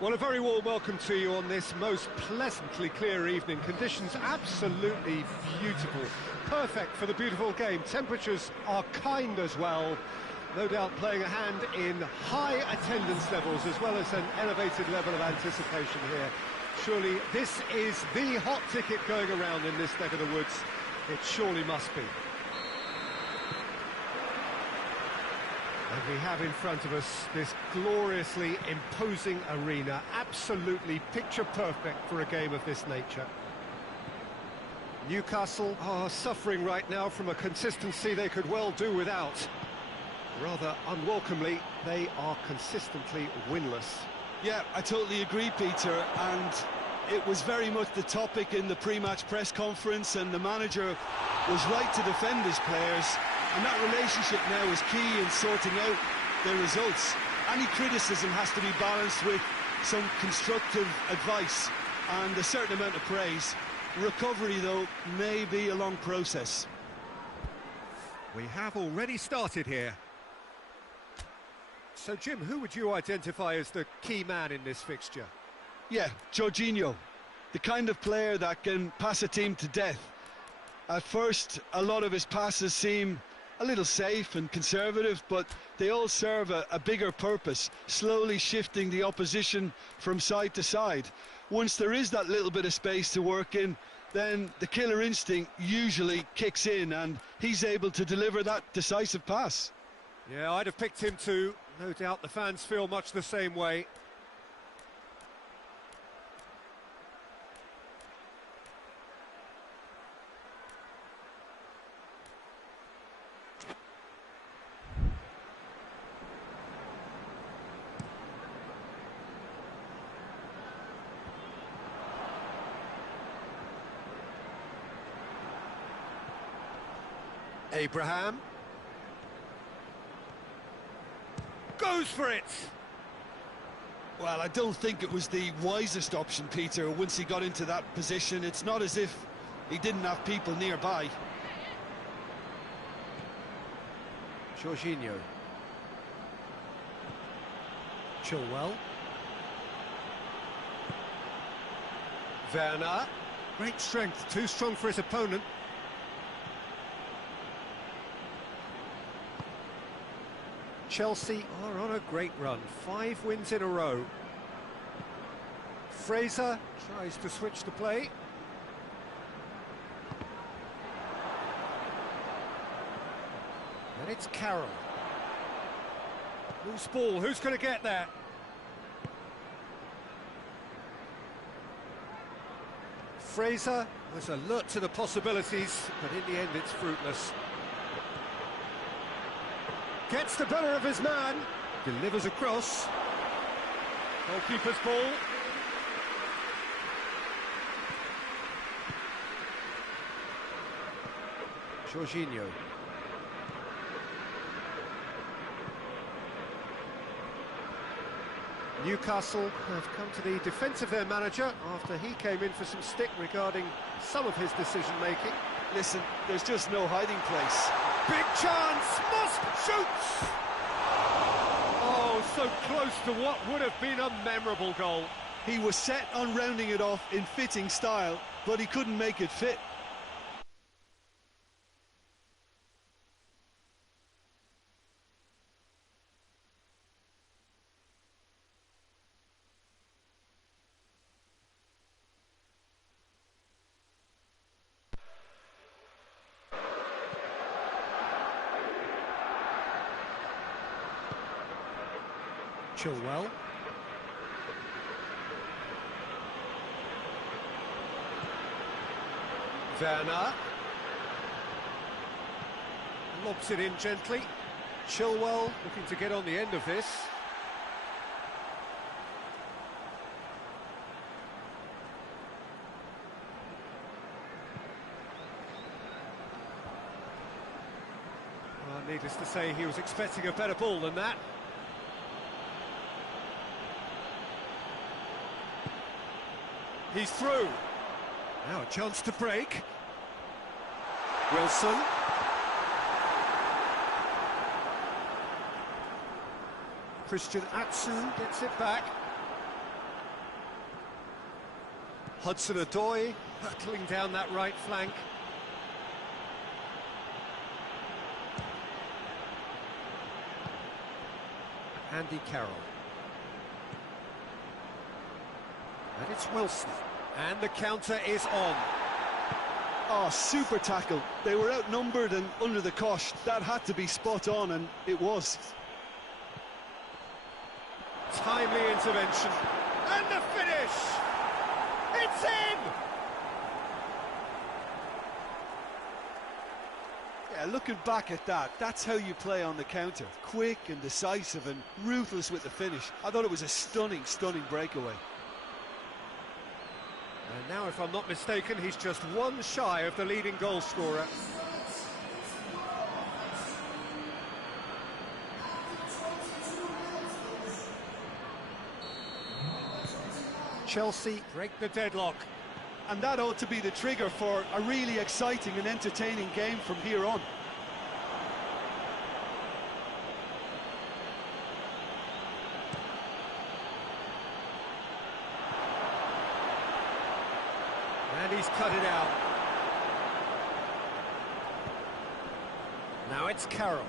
Well, a very warm welcome to you on this most pleasantly clear evening. Conditions absolutely beautiful. Perfect for the beautiful game. Temperatures are kind as well. No doubt playing a hand in high attendance levels as well as an elevated level of anticipation here. Surely this is the hot ticket going around in this neck of the woods. It surely must be. And we have in front of us this gloriously imposing arena, absolutely picture perfect for a game of this nature. Newcastle are suffering right now from a consistency they could well do without. Rather unwelcomely, they are consistently winless. Yeah, I totally agree, Peter, and it was very much the topic in the pre-match press conference, and the manager was right to defend his players. And that relationship now is key in sorting out their results. Any criticism has to be balanced with some constructive advice and a certain amount of praise. Recovery, though, may be a long process. We have already started here. So, Jim, who would you identify as the key man in this fixture? Yeah, Jorginho, the kind of player that can pass a team to death. At first, a lot of his passes seem a little safe and conservative, but they all serve a bigger purpose, slowly shifting the opposition from side to side. Once there is that little bit of space to work in, then the killer instinct usually kicks in and he's able to deliver that decisive pass. Yeah, I'd have picked him too. No doubt the fans feel much the same way. Abraham goes for it. Well, I don't think it was the wisest option, Peter. Once he got into that position, it's not as if he didn't have people nearby. Jorginho. Chilwell. Werner. Great strength, too strong for his opponent. Chelsea are on a great run, 5 wins in a row. Fraser tries to switch the play. And it's Carroll. Loose ball, who's going to get there? Fraser was alert to the possibilities, but in the end it's fruitless. Gets the better of his man, delivers across. Goalkeeper's ball. Jorginho. Newcastle have come to the defence of their manager after he came in for some stick regarding some of his decision-making. Listen, there's just no hiding place. Big chance, must shoots! Oh, so close to what would have been a memorable goal. He was set on rounding it off in fitting style, but he couldn't make it fit. Chilwell. Werner. Lobs it in gently. Chilwell looking to get on the end of this. Well, needless to say, he was expecting a better ball than that. He's through. Now a chance to break. Wilson. Christian Atsu gets it back. Hudson-Odoi hurtling down that right flank. Andy Carroll. And it's Wilson. And the counter is on. Oh, super tackle. They were outnumbered and under the cosh. That had to be spot on, and it was. Timely intervention. And the finish! It's in! Yeah, looking back at that, that's how you play on the counter. Quick and decisive and ruthless with the finish. I thought it was a stunning, stunning breakaway. And now, if I'm not mistaken, he's just one shy of the leading goal scorer. Chelsea break the deadlock. And that ought to be the trigger for a really exciting and entertaining game from here on. And he's cut it out. Now it's Carroll.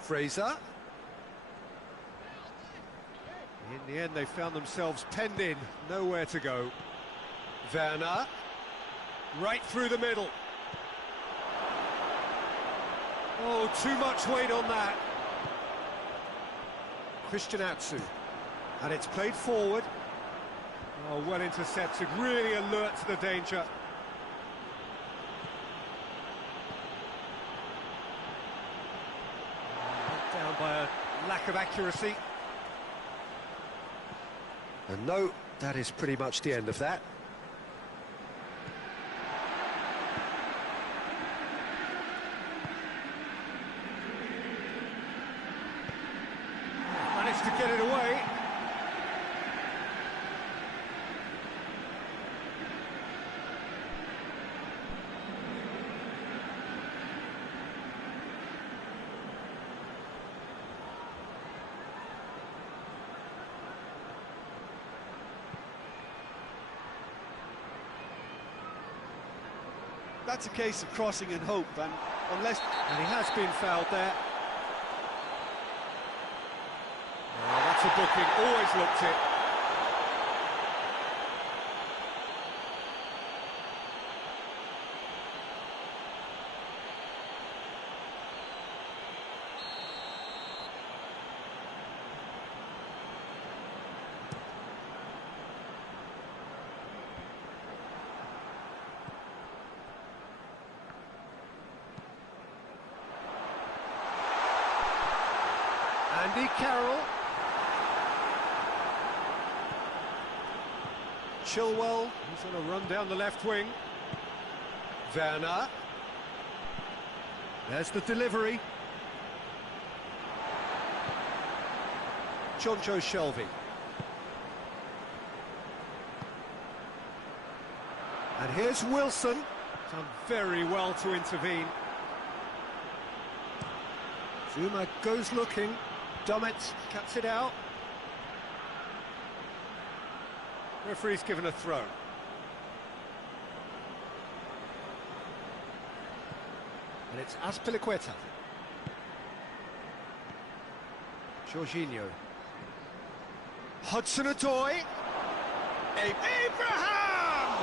Fraser. In the end, they found themselves penned in, nowhere to go. Werner, right through the middle. Oh, too much weight on that. Christian Atsu, and it's played forward. Oh, well intercepted, really alert to the danger. Down by a lack of accuracy. And no, that is pretty much the end of that. Managed to get it away. That's a case of crossing and hope, and unless... And he has been fouled there. Oh, that's a booking, always looked it. Andy Carroll. Chilwell, he's on a run down the left wing. Werner. There's the delivery. Jonjo Shelvey. And here's Wilson. Done very well to intervene. Zuma goes looking. Dummett cuts it out. Referee's given a throw. And it's Azpilicueta. Jorginho. Hudson-Odoi. Abraham!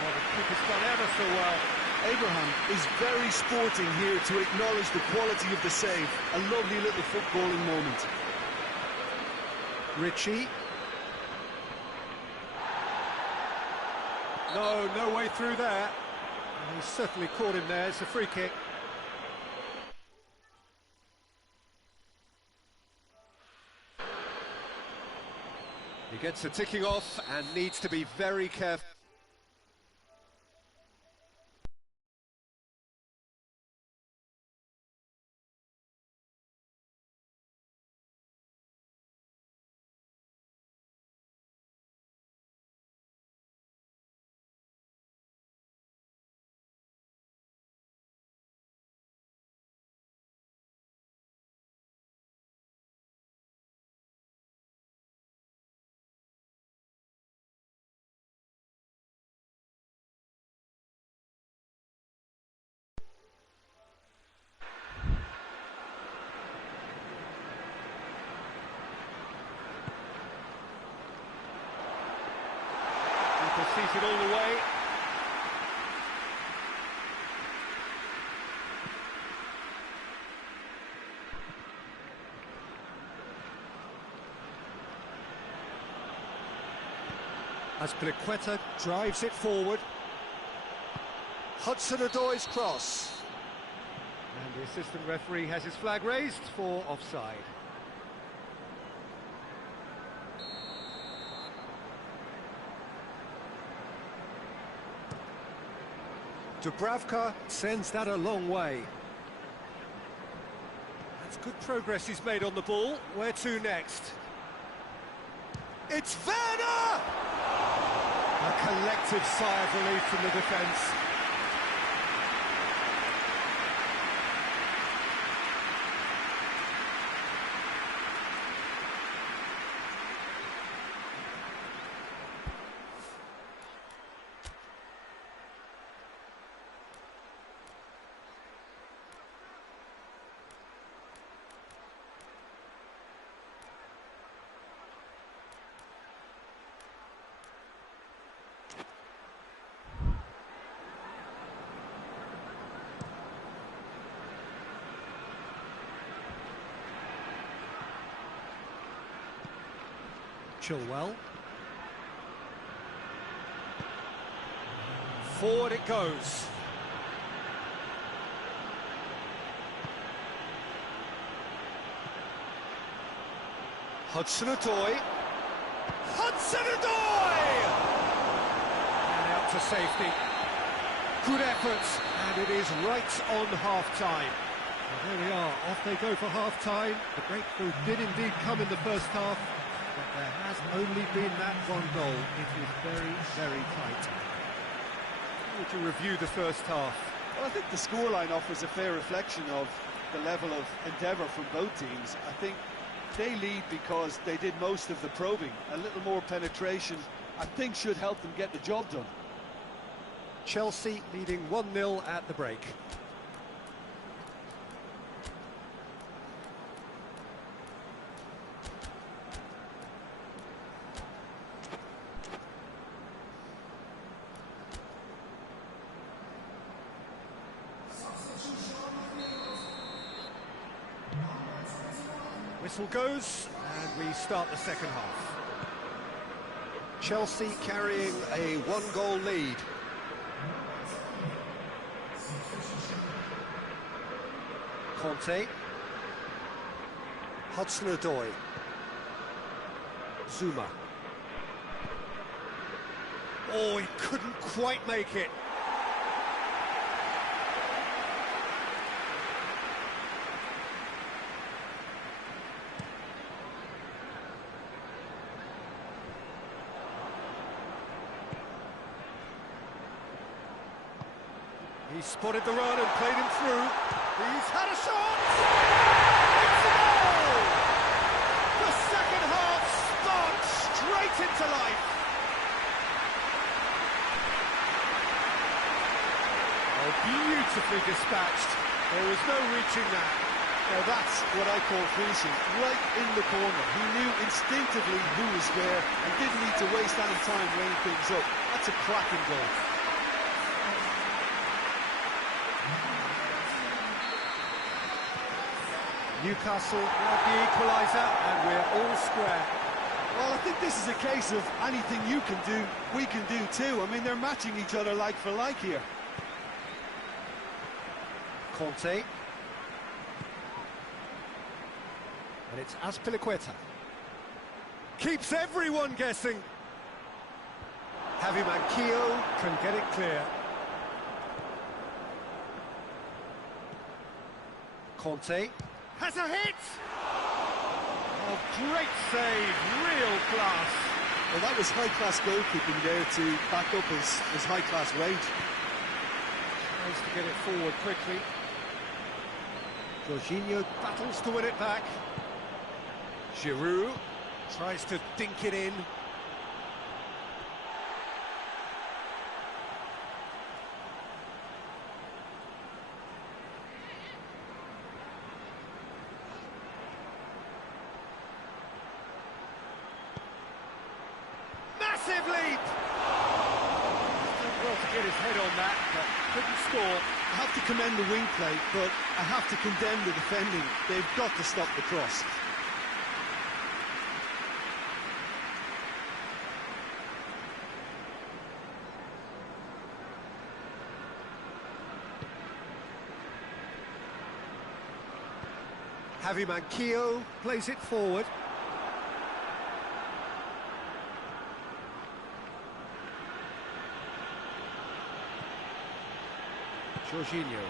Oh, the keeper's done ever so well. Abraham is very sporting here to acknowledge the quality of the save. A lovely little footballing moment. Ritchie. No way through there. And he's certainly caught him there. It's a free kick. He gets a ticking off and needs to be very careful. Azpilicueta drives it forward. Hudson-Odoi's cross. And the assistant referee has his flag raised for offside. Dubravka sends that a long way. That's good progress he's made on the ball. Where to next? It's Werner! A collective sigh of relief from the defence. Chilwell. Forward it goes. Hudson-Odoi. Hudson-Odoi! And out to safety. Good efforts, and it is right on half-time. Well, there we are, off they go for half-time. The breakthrough did indeed come in the first half, but there has only been that one goal. It is very, very tight. How would you review the first half? Well, I think the scoreline offers a fair reflection of the level of endeavour from both teams. I think they lead because they did most of the probing. A little more penetration, I think, should help them get the job done. Chelsea leading 1-0 at the break. Whistle goes, and we start the second half. Chelsea carrying a one-goal lead. Conte. Hudson-Odoi. Zuma. Oh, he couldn't quite make it. He spotted the run and played him through. He's had a shot! It's a goal! The second half sparked straight into life. Oh, beautifully dispatched. There was no reaching that. Now that's what I call finishing, right in the corner. He knew instinctively who was where and didn't need to waste any time laying things up. That's a cracking goal. Newcastle grab the equaliser, and we're all square. Well, I think this is a case of anything you can do, we can do too. I mean, they're matching each other like for like here. Conte. And it's Azpilicueta. Keeps everyone guessing. Javi Manquillo can get it clear. Conte. Has a hit! Oh, great save, real class. Well, that was high-class goalkeeping there to back up his high-class range. Tries to get it forward quickly. Jorginho battles to win it back. Giroud tries to dink it in. Massive leap! Did well to get his head on that, but couldn't score. I have to commend the wing play, but I have to condemn the defending. They've got to stop the cross. Javi Manquillo plays it forward. Jorginho.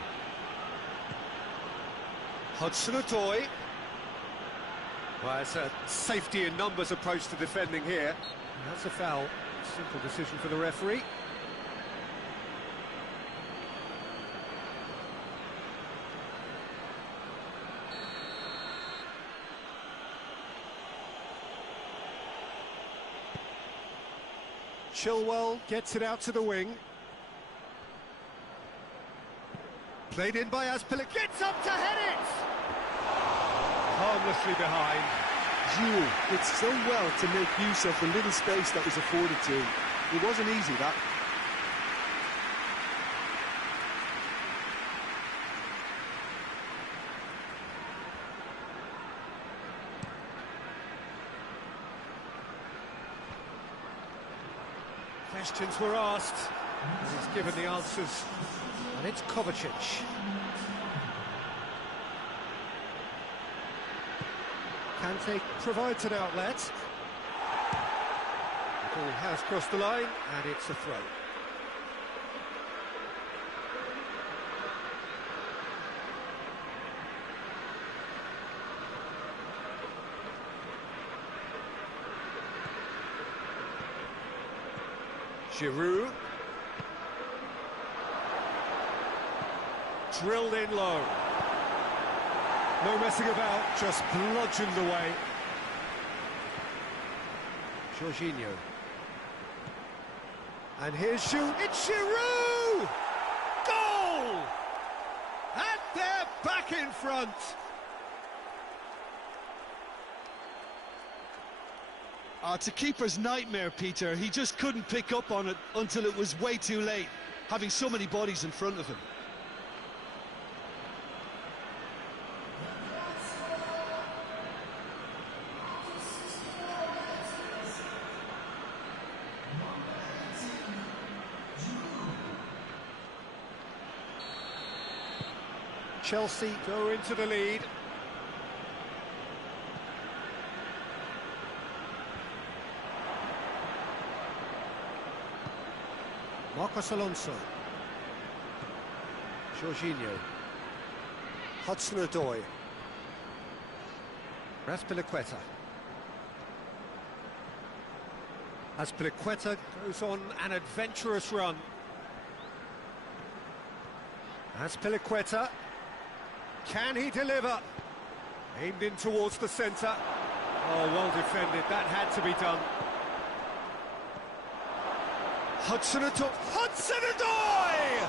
Hudson-Odoi. Well, it's a safety in numbers approach to defending here. And that's a foul. Simple decision for the referee. Chilwell gets it out to the wing. Played in by Azpilicueta. Gets up to head it! Harmlessly behind. Giroud did so well to make use of the little space that was afforded to him. It wasn't easy, that. Questions were asked, and he's given the answers, and it's Kovacic. Kante provides an outlet. The ball has crossed the line, and it's a throw. Giroud. Drilled in low. No messing about, just bludgeoned away. Jorginho. And here's Giroud. It's Giroud! Goal! And they're back in front. It's a keeper's nightmare, Peter. He just couldn't pick up on it until it was way too late, having so many bodies in front of him. Chelsea go into the lead. Marcos Alonso. Jorginho. Hudson-Odoi. Azpilicueta. Azpilicueta goes on an adventurous run. Azpilicueta. Can he deliver? Aimed in towards the centre. Oh, well defended. That had to be done. Hudson-Odoi! Hudson-Odoi!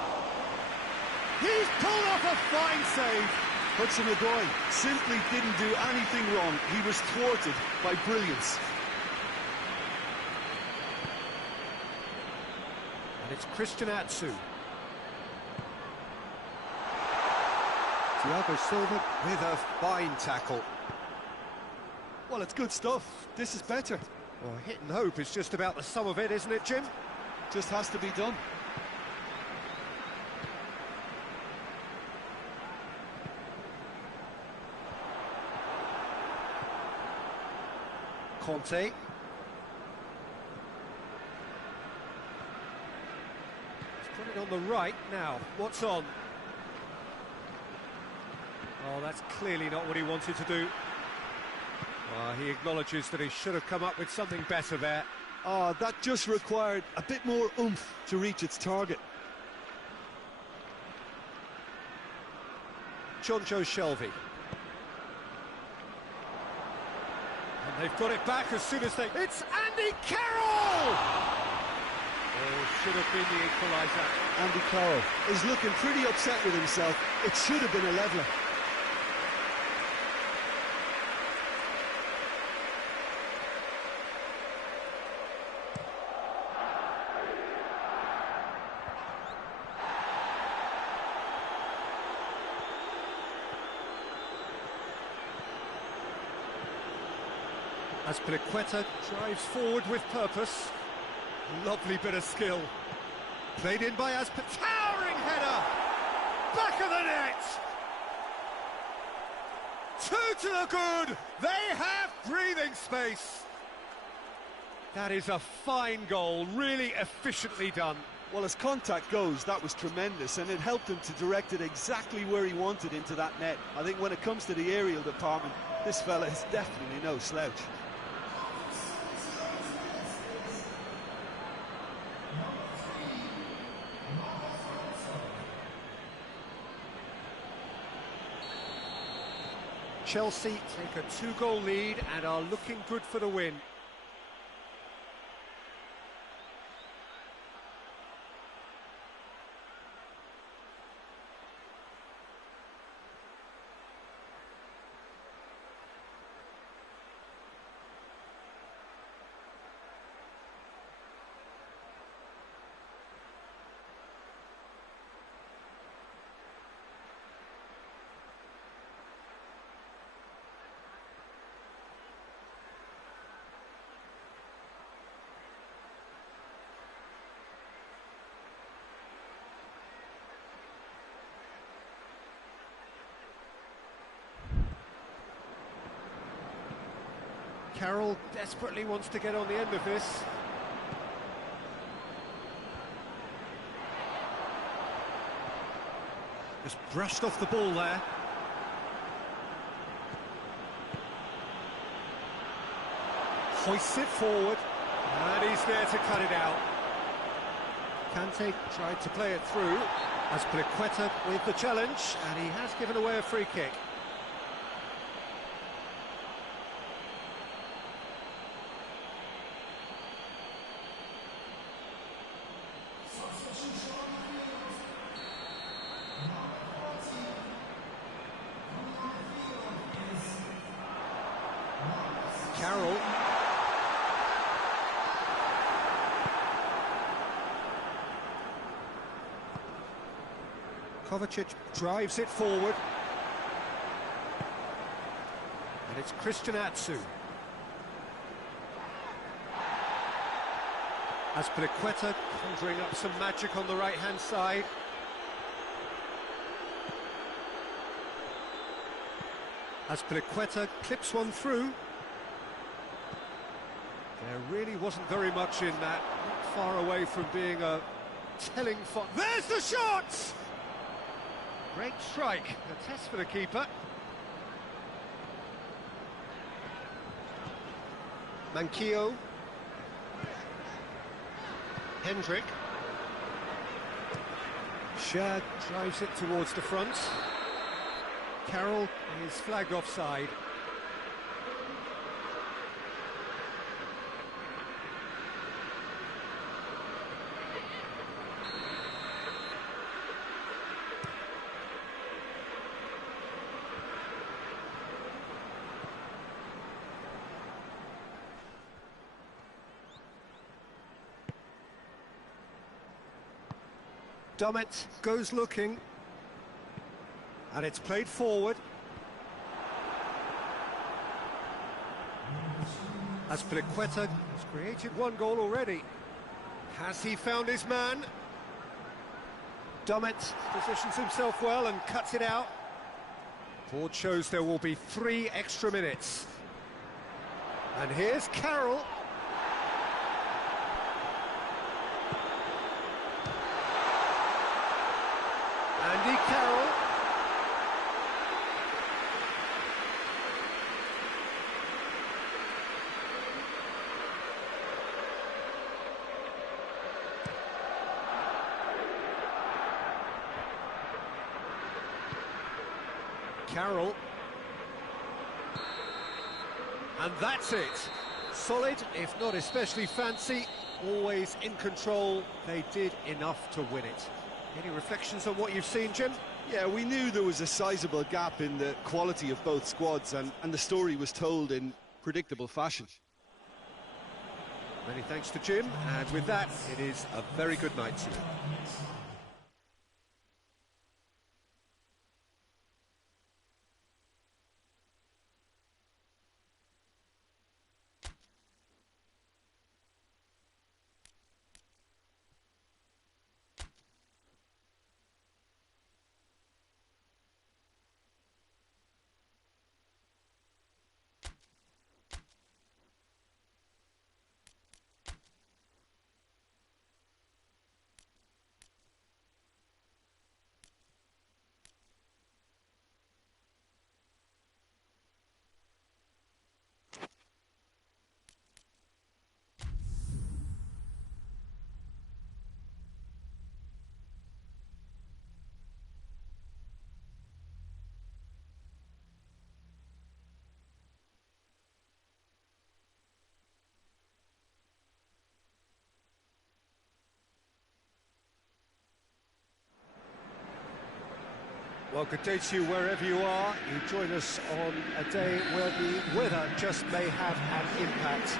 He's pulled off a fine save. Hudson-Odoi simply didn't do anything wrong. He was thwarted by brilliance. And it's Christian Atsu. Thiago Silva with a fine tackle. Well, it's good stuff. This is better. Well, hit and hope is just about the sum of it, isn't it, Jim? Just has to be done. Conte. He's put it on the right now. What's on? Oh, that's clearly not what he wanted to do. He acknowledges that he should have come up with something better there. Oh, that just required a bit more oomph to reach its target. Jonjo Shelvey. And they've got it back as soon as they... It's Andy Carroll! Oh, should have been the equaliser. Andy Carroll is looking pretty upset with himself. It should have been a leveller. Azpilicueta drives forward with purpose. Lovely bit of skill. Played in by Azpilicueta. Towering header! Back of the net! Two to the good. They have breathing space. That is a fine goal, really efficiently done. Well, as contact goes, that was tremendous, and it helped him to direct it exactly where he wanted into that net. I think when it comes to the aerial department, this fella is definitely no slouch. Chelsea take a 2-goal lead and are looking good for the win. Carroll desperately wants to get on the end of this. Just brushed off the ball there. Hoists it forward, and he's there to cut it out. Kante tried to play it through. Azpilicueta with the challenge, and he has given away a free kick. Carroll. Kovacic drives it forward. And it's Christian Atsu. Azpilicueta conjuring up some magic on the right-hand side. Azpilicueta clips one through. There really wasn't very much in that, not far away from being a telling foul. There's the shot! Great strike, a test for the keeper. Manquillo. Hendrick. Shad drives it towards the front. Carroll is flagged offside. Dummett goes looking, and it's played forward. Azpilicueta has created one goal already. Has he found his man? Dummett positions himself well and cuts it out. Board shows there will be 3 extra minutes. And here's Carroll. Andy Carroll. Carroll. And that's it. Solid, if not especially fancy, always in control. They did enough to win it. Any reflections on what you've seen, Jim? Yeah, we knew there was a sizable gap in the quality of both squads, and the story was told in predictable fashion. Many thanks to Jim, and with that, it is a very good night to you. Well, good day to you wherever you are. You join us on a day where the weather just may have an impact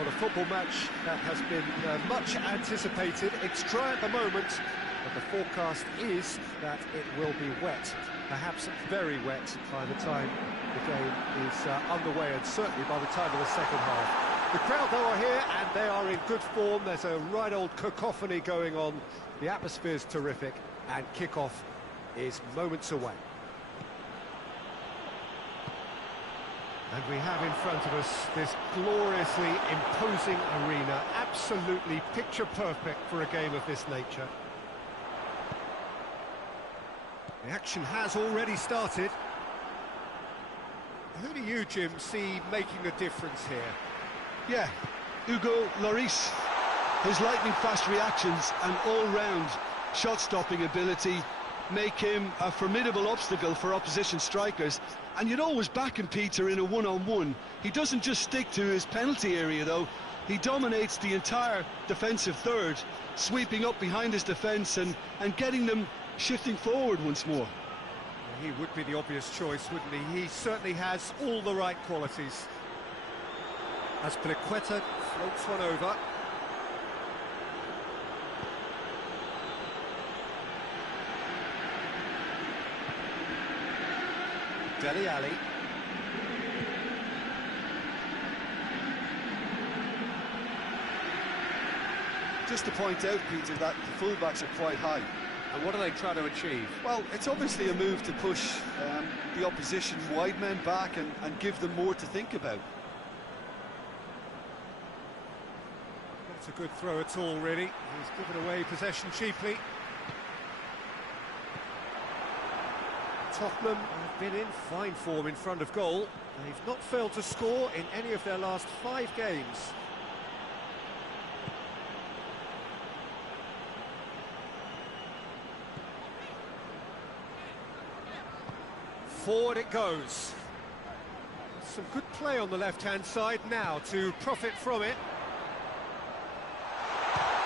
on a football match that has been much anticipated. It's dry at the moment, but the forecast is that it will be wet, perhaps very wet by the time the game is underway, and certainly by the time of the second half. The crowd, though, are here, and they are in good form. There's a right old cacophony going on. The atmosphere's terrific, and kick-off is moments away. And we have in front of us this gloriously imposing arena, absolutely picture perfect for a game of this nature. The action has already started. Who do you, Jim, see making a difference here? Yeah, Hugo Lloris. His lightning-fast reactions and all-round shot-stopping ability make him a formidable obstacle for opposition strikers. And you'd always back him, Peter, in a one-on-one. He doesn't just stick to his penalty area, though. He dominates the entire defensive third, sweeping up behind his defence and getting them shifting forward once more. He would be the obvious choice, wouldn't he? He certainly has all the right qualities. As Pliqueta floats one over. Dele Alli. Just to point out, Peter, that the fullbacks are quite high. And what are they trying to achieve? Well, it's obviously a move to push the opposition wide men back and give them more to think about. Not a good throw at all, really. He's given away possession cheaply. Tottenham have been in fine form in front of goal. They've not failed to score in any of their last 5 games. Forward it goes. Some good play on the left-hand side now to profit from it.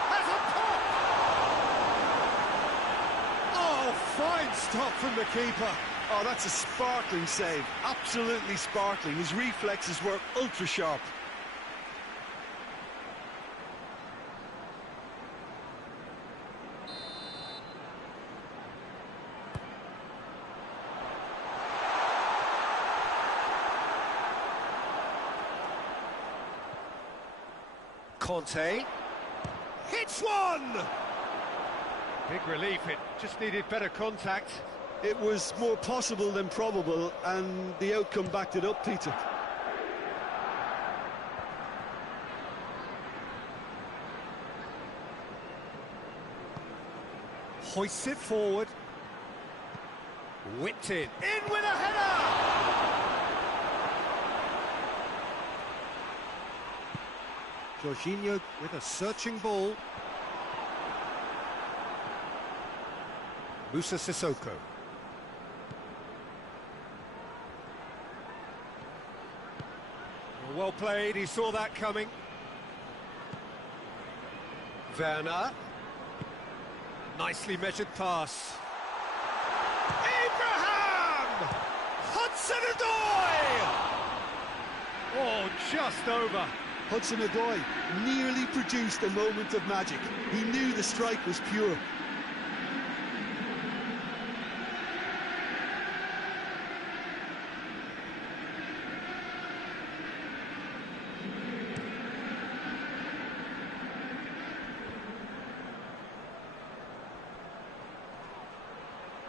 Has a pop! Oh, fine stop from the keeper. Oh, that's a sparkling save. Absolutely sparkling. His reflexes were ultra-sharp. Conte hits one! Big relief, it just needed better contact. It was more possible than probable, and the outcome backed it up, Peter. Hoists it forward. Whipped in with a header! Jorginho with a searching ball. Musa Sissoko. Well played, he saw that coming. Werner. Nicely measured pass. Abraham! Hudson-Odoi! Oh, just over. Hudson-Odoi nearly produced a moment of magic. He knew the strike was pure.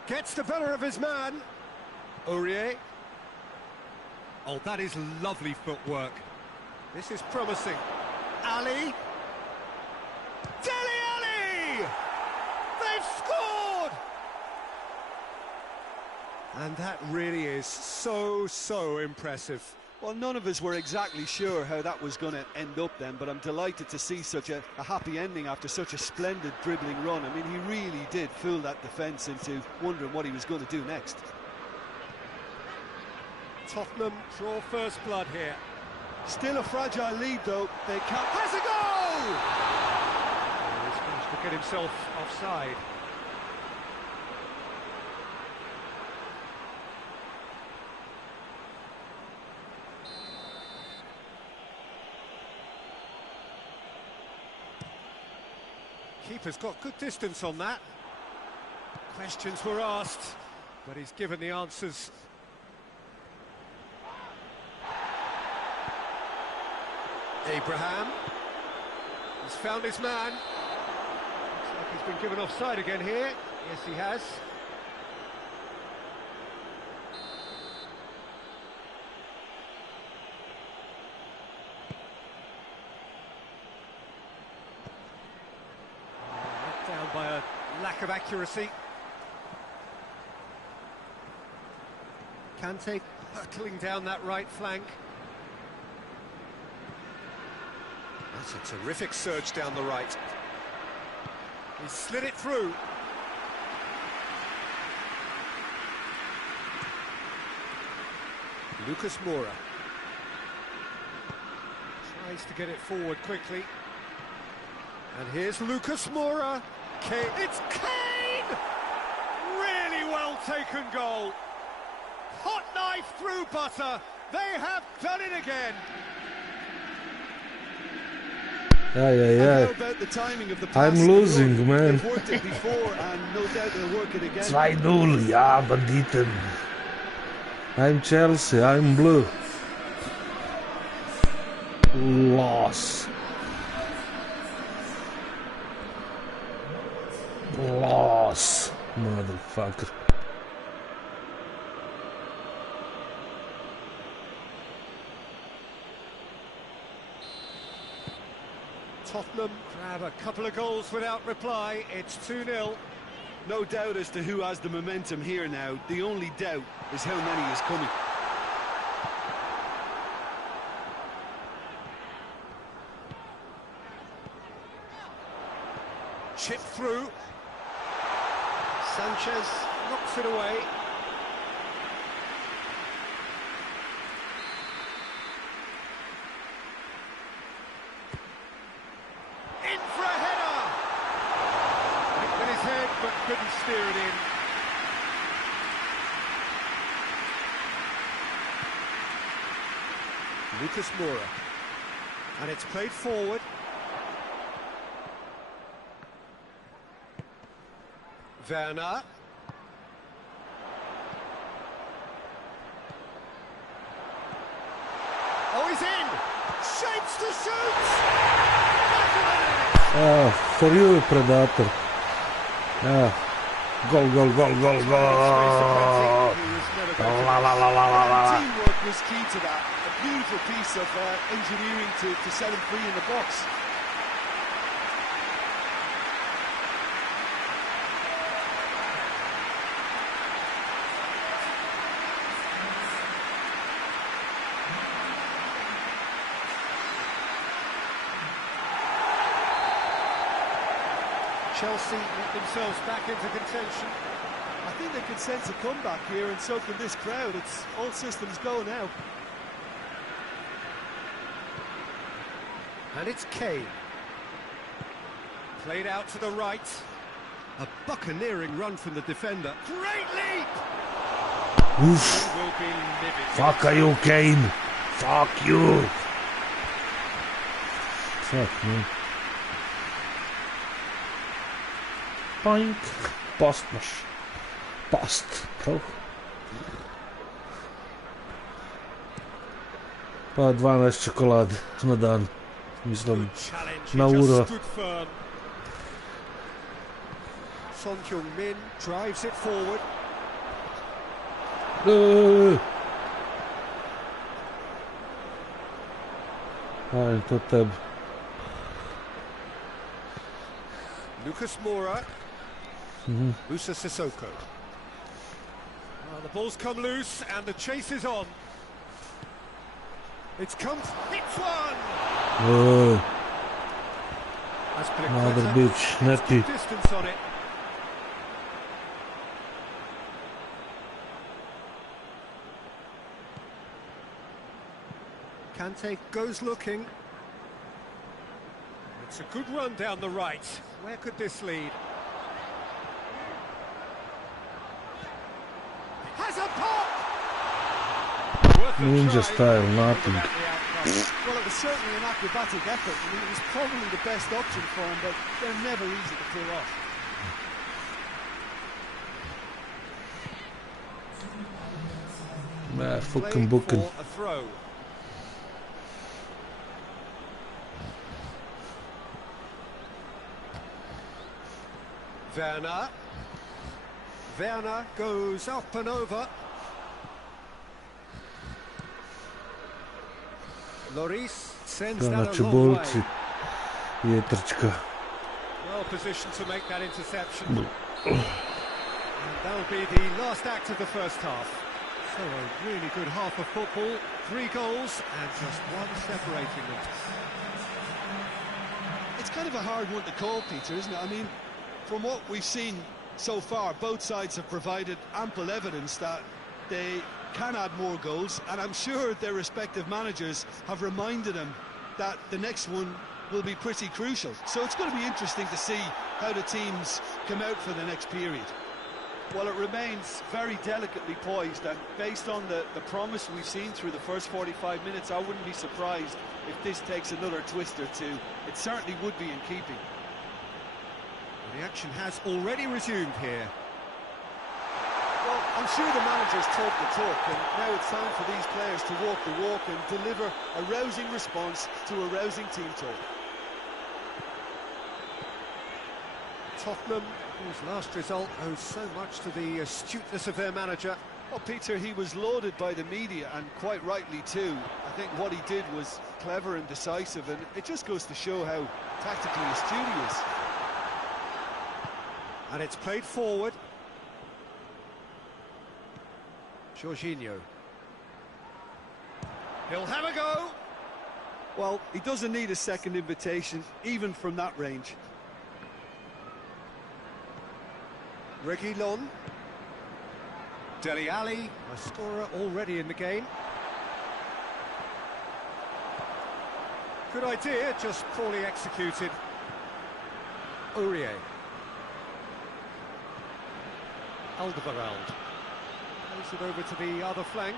Gets the better of his man. Aurier. Oh, that is lovely footwork. This is promising. Ali. Dele Alli! They've scored! And that really is so impressive. Well, none of us were exactly sure how that was going to end up then, but I'm delighted to see such a happy ending after such a splendid dribbling run. I mean, he really did fool that defence into wondering what he was going to do next. Tottenham draw first blood here. Still a fragile lead, though. They can't... Has a goal! Oh, he's managed to get himself offside. Keeper's got good distance on that. Questions were asked, but he's given the answers. Abraham. He's found his man. Looks like he's been given offside again here. Yes, he has. Let down by a lack of accuracy. Kante hurtling down that right flank. That's a terrific surge down the right. He slid it through. Lucas Moura tries to get it forward quickly. And here's Lucas Moura. Kane. It's Kane! Really well taken goal. Hot knife through butter. They have done it again. I'm losing, man. 2-0, ja, banditen. I'm Chelsea, I'm blue. Loss. Loss, motherfucker. Tottenham grab a couple of goals without reply. It's 2-0. No doubt as to who has the momentum here now. The only doubt is how many is coming. Chip through. Sanchez knocks it away. In for a header! Hit with his head, but couldn't steer it in. Lucas Moura. And it's played forward. Werner. Oh, he's in! Shapes to shoot! For you, Predator. Goal, goal, goal, goal, goal. La la la la la la. Teamwork was key to that. A beautiful piece of engineering to set him free in the box. Chelsea get themselves back into contention. I think they can sense a comeback here, and so can this crowd. It's all systems go now. And it's Kane. Played out to the right. A buccaneering run from the defender. Great leap! Oof. Will be livid. Fuck you, Kane. Fuck you. Fuck me. Poink. Post masz. Post. Toch? Pa 12 czekolady na dan. Mislim, na uro. Son Heung-min drives it forward. Aj, to tebe. Lucas Moura. Musa Sissoko. Well, the ball's come loose and the chase is on. It's come. It's one. Another bitch, netty. Distance on it. Kante goes looking. It's a good run down the right. Where could this lead? Has a pop! Ninja style, nothing. Well, it was certainly an acrobatic effort. I mean, it was probably the best option for him, but they're never easy to pull off. Fucking booking. For a throw. Werner goes up and over. Lloris sends that a long way. Well positioned to make that interception. And that'll be the last act of the first half. So a really good half of football, 3 goals and just one separating them. It's kind of a hard one to call, Peter, isn't it? I mean, from what we've seen so far, both sides have provided ample evidence that they can add more goals, and I'm sure their respective managers have reminded them that the next one will be pretty crucial. So it's going to be interesting to see how the teams come out for the next period. Well, it remains very delicately poised, and based on the promise we've seen through the first 45 minutes, I wouldn't be surprised if this takes another twist or two. It certainly would be in keeping. The action has already resumed here. Well, I'm sure the manager's talked the talk, and now it's time for these players to walk the walk and deliver a rousing response to a rousing team talk. Tottenham, whose last result owes so much to the astuteness of their manager. Well, Peter, he was lauded by the media, and quite rightly too. I think what he did was clever and decisive, and it just goes to show how tactically astute he is. And it's played forward. Jorginho. He'll have a go. Well, he doesn't need a second invitation, even from that range. Reguilon. Dele Alli, a scorer already in the game. Good idea, just poorly executed. Aurier. Alderweireld. Plays it over to the other flank.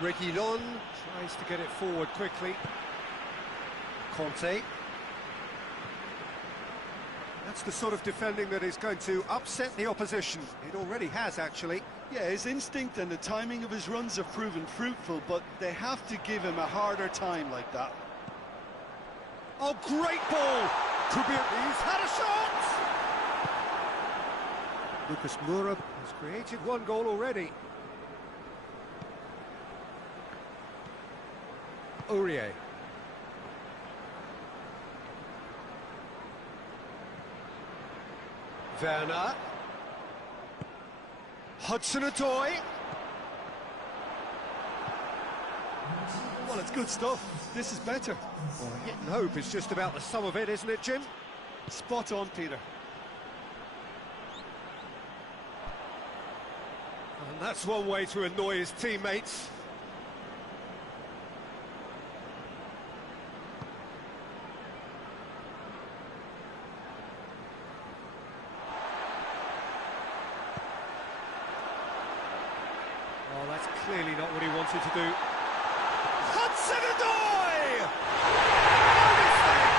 Reguilon tries to get it forward quickly. Conte. That's the sort of defending that is going to upset the opposition. It already has, actually. Yeah, his instinct and the timing of his runs have proven fruitful, but they have to give him a harder time like that. Oh, great ball! He's had a shot! Lucas Moura has created 1 goal already. Aurier. Werner. Hudson-Odoi. Well, it's good stuff. This is better. Well, hitting hope is just about the sum of it, isn't it, Jim? Spot on, Peter. And that's one way to annoy his teammates. Oh, that's clearly not what he wanted to do. Hudson-Odoi! No mistake!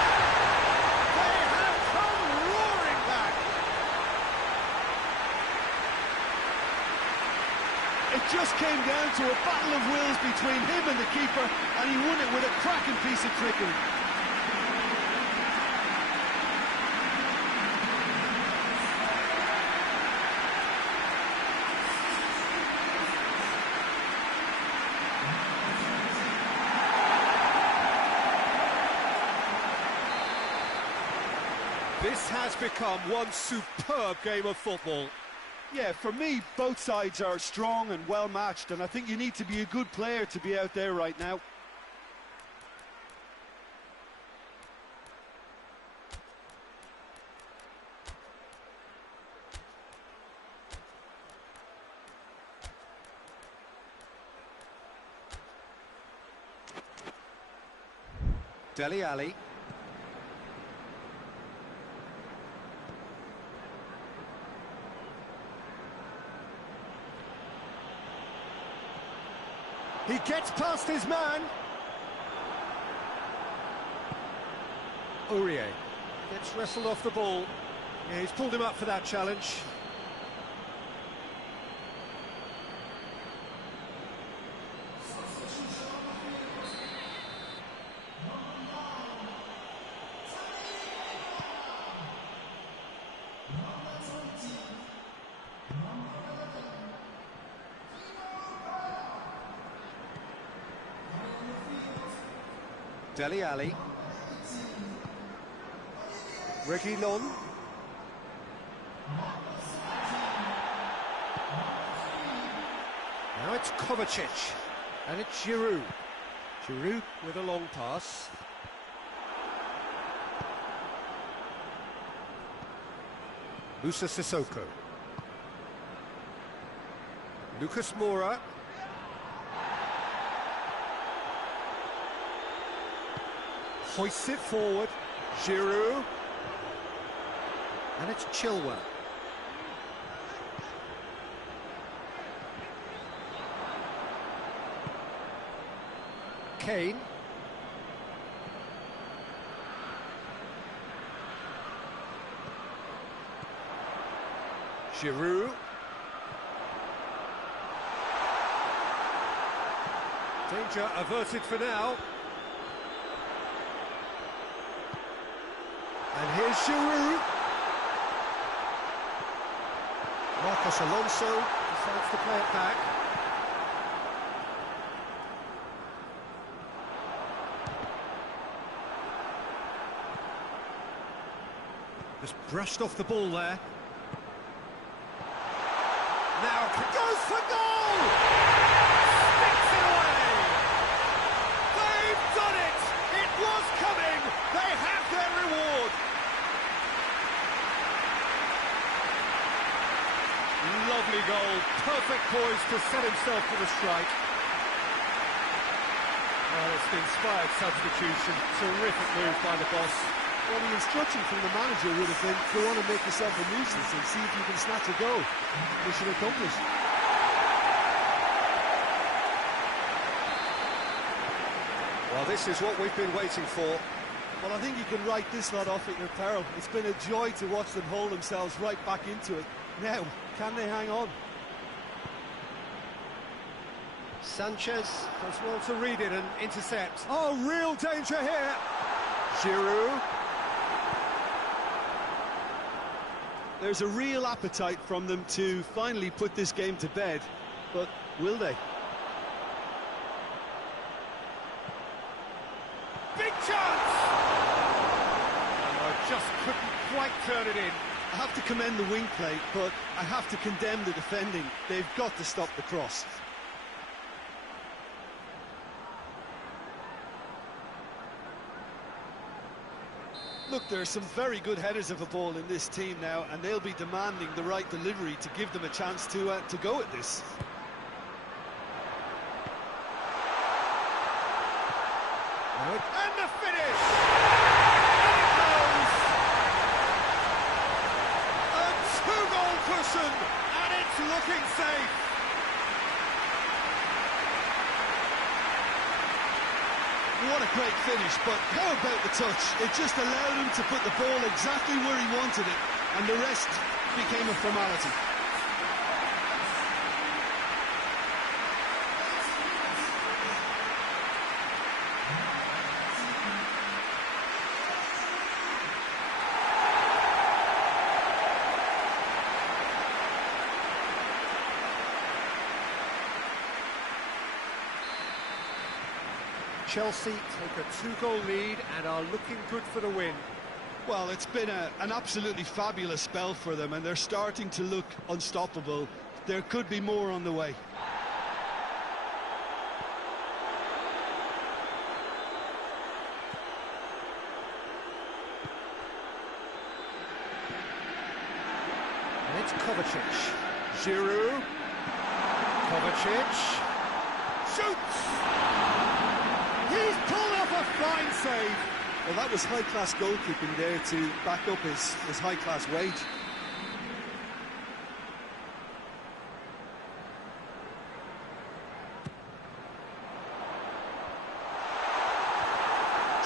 They have come roaring back! It just came down to a battle of wills between him and the keeper, and he won it with a cracking piece of trickery. This has become one superb game of football. Yeah, for me, both sides are strong and well matched, and I think you need to be a good player to be out there right now. Dele Alli. He gets past his man. Aurier gets wrestled off the ball. Yeah, he's pulled him up for that challenge. Dele Alli. Reguilon. Now it's Kovacic. And it's Giroud. Giroud with a long pass. Musa Sissoko. Lucas Moura. Hoists it forward. Giroud. And it's Chilwell. Kane. Giroud. Danger averted for now. And here's Giroud. Marcos Alonso decides to play it back. Just brushed off the ball there. Now goes for goal! Sticks it away! They've done it! It was coming! They have their reward! Lovely goal, perfect poise to set himself for the strike. Well, it's the inspired substitution, terrific move by the boss. Well, the instruction from the manager would have been, go on and make yourself a nuisance and see if you can snatch a goal. Mission accomplished. Well, this is what we've been waiting for. Well, I think you can write this lot off at your peril. It's been a joy to watch them hold themselves right back into it. Now, can they hang on? Sanchez does well to read it and intercept. Oh, real danger here. Giroud. There's a real appetite from them to finally put this game to bed, but will they? Big chance! Oh, just couldn't quite turn it in. I have to commend the wing play, but I have to condemn the defending. They've got to stop the cross. Look, there are some very good headers of a ball in this team now, and they'll be demanding the right delivery to give them a chance to go at this. And the finish! And it goes! A two-goal cushion, and it's looking safe. What a great finish, but how about the touch? It just allowed him to put the ball exactly where he wanted it, and the rest became a formality. Chelsea take a two-goal lead and are looking good for the win. Well, it's been an absolutely fabulous spell for them, and they're starting to look unstoppable. There could be more on the way. And it's Kovacic. Giroud. Kovacic. Shoots! He's pulled off a fine save. Well, that was high-class goalkeeping there to back up his high-class wage.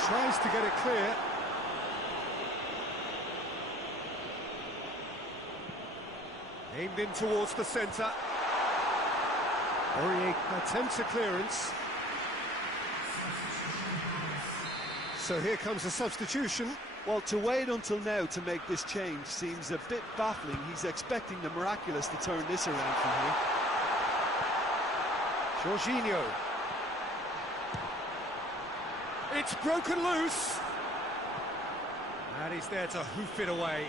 tries to get it clear. Aimed in towards the centre. Aurier attempts a clearance. So here comes a substitution. Well, to wait until now to make this change seems a bit baffling. He's expecting the miraculous to turn this around from here. Jorginho. It's broken loose. And he's there to hoof it away.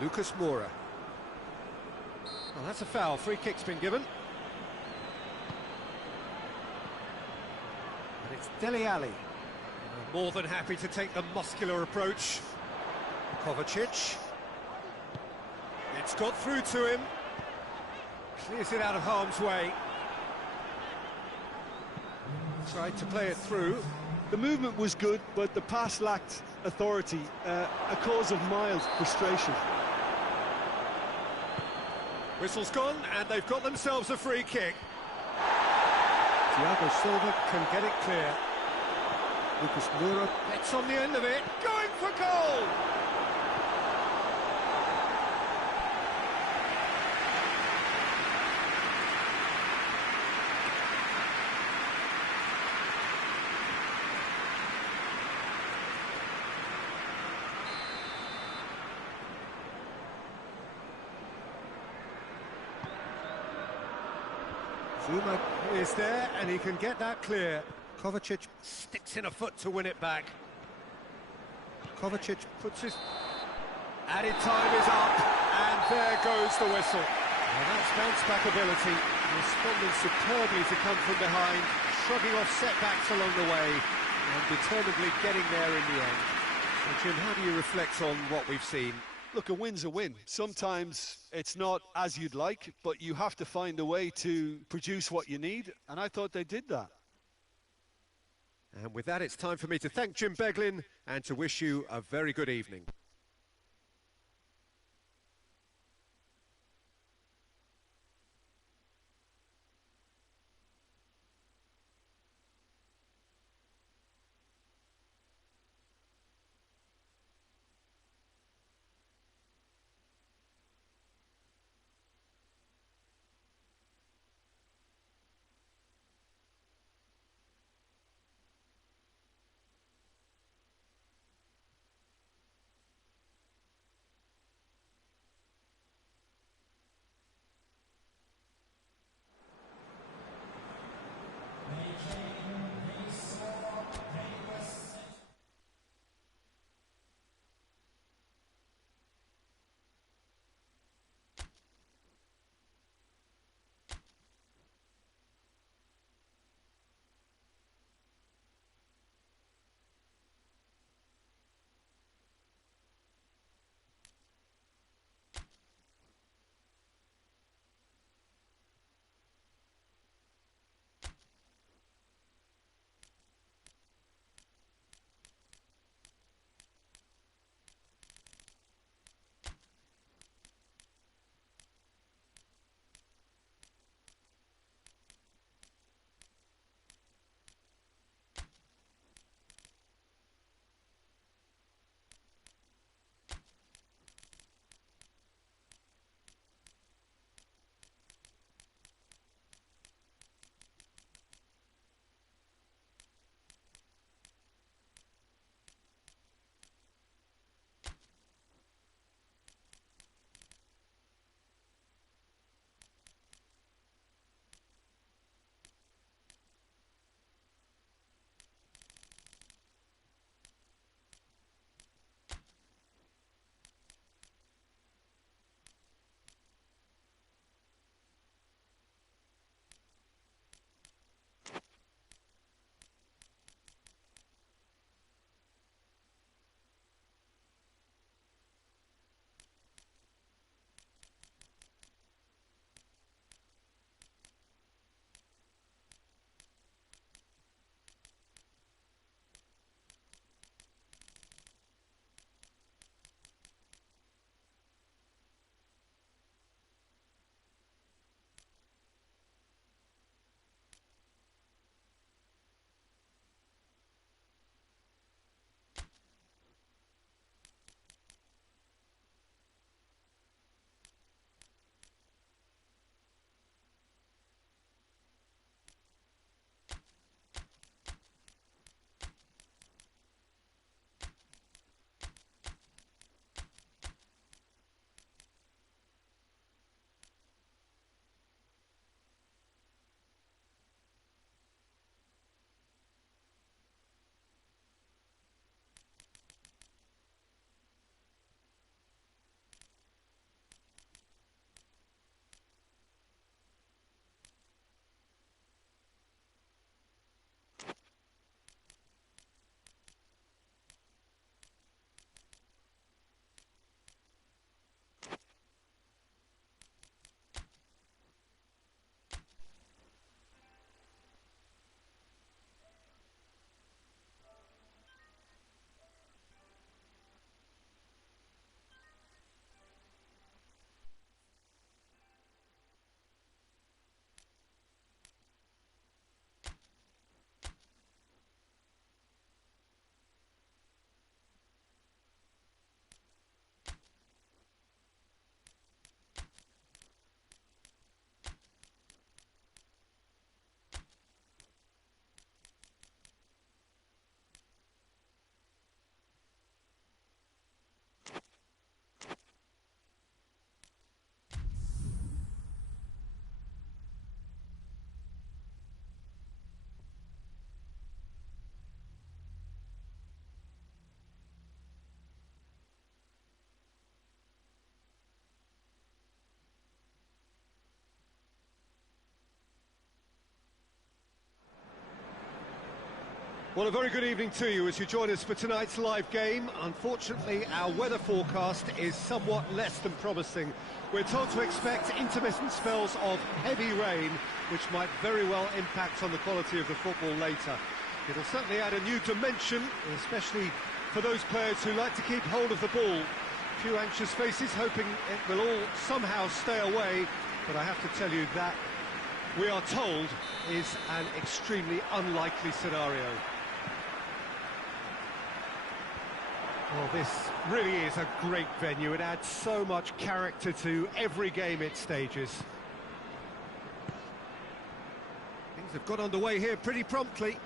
Lucas Moura. Well, that's a foul. Free kick's been given. And it's Dele Alli. More than happy to take the muscular approach. Kovacic. It's got through to him. Clears it out of harm's way. Tried to play it through. The movement was good, but the pass lacked authority, a cause of mild frustration. Whistle's gone, and they've got themselves a free kick. Thiago Silva can get it clear. Lucas Moura gets on the end of it, going for goal! Zuma is there, and he can get that clear. Kovacic sticks in a foot to win it back. Kovacic puts his... Added time is up, and there goes the whistle. Well, that's bounce-back ability, responding superbly to come from behind, shrugging off setbacks along the way, and determinedly getting there in the end. So, Jim, how do you reflect on what we've seen? Look, a win's a win. Sometimes it's not as you'd like, but you have to find a way to produce what you need, and I thought they did that. And with that, it's time for me to thank Jim Beglin and to wish you a very good evening. Well, a very good evening to you as you join us for tonight's live game. Unfortunately, our weather forecast is somewhat less than promising. We're told to expect intermittent spells of heavy rain, which might very well impact on the quality of the football later. It'll certainly add a new dimension, especially for those players who like to keep hold of the ball. A few anxious faces hoping it will all somehow stay away, but I have to tell you that we are told is an extremely unlikely scenario. Well, this really is a great venue. It adds so much character to every game it stages. Things have got underway here pretty promptly.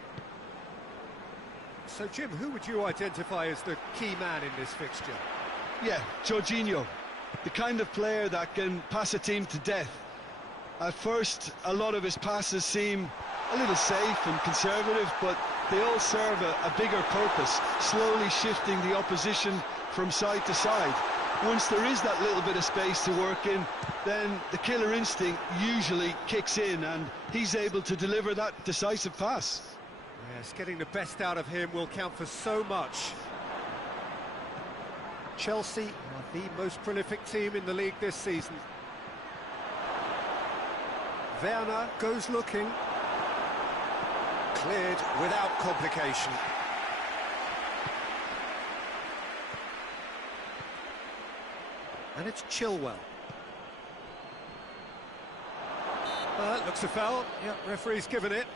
So, Jim, who would you identify as the key man in this fixture? Yeah, Jorginho, the kind of player that can pass a team to death. At first, a lot of his passes seem a little safe and conservative, but they all serve a bigger purpose, slowly shifting the opposition from side to side. Once there is that little bit of space to work in, then the killer instinct usually kicks in, and he's able to deliver that decisive pass. Yes, getting the best out of him will count for so much. Chelsea are the most prolific team in the league this season. Werner goes looking. Cleared without complication. And it's Chilwell. Looks a foul. Yep, referee's given it.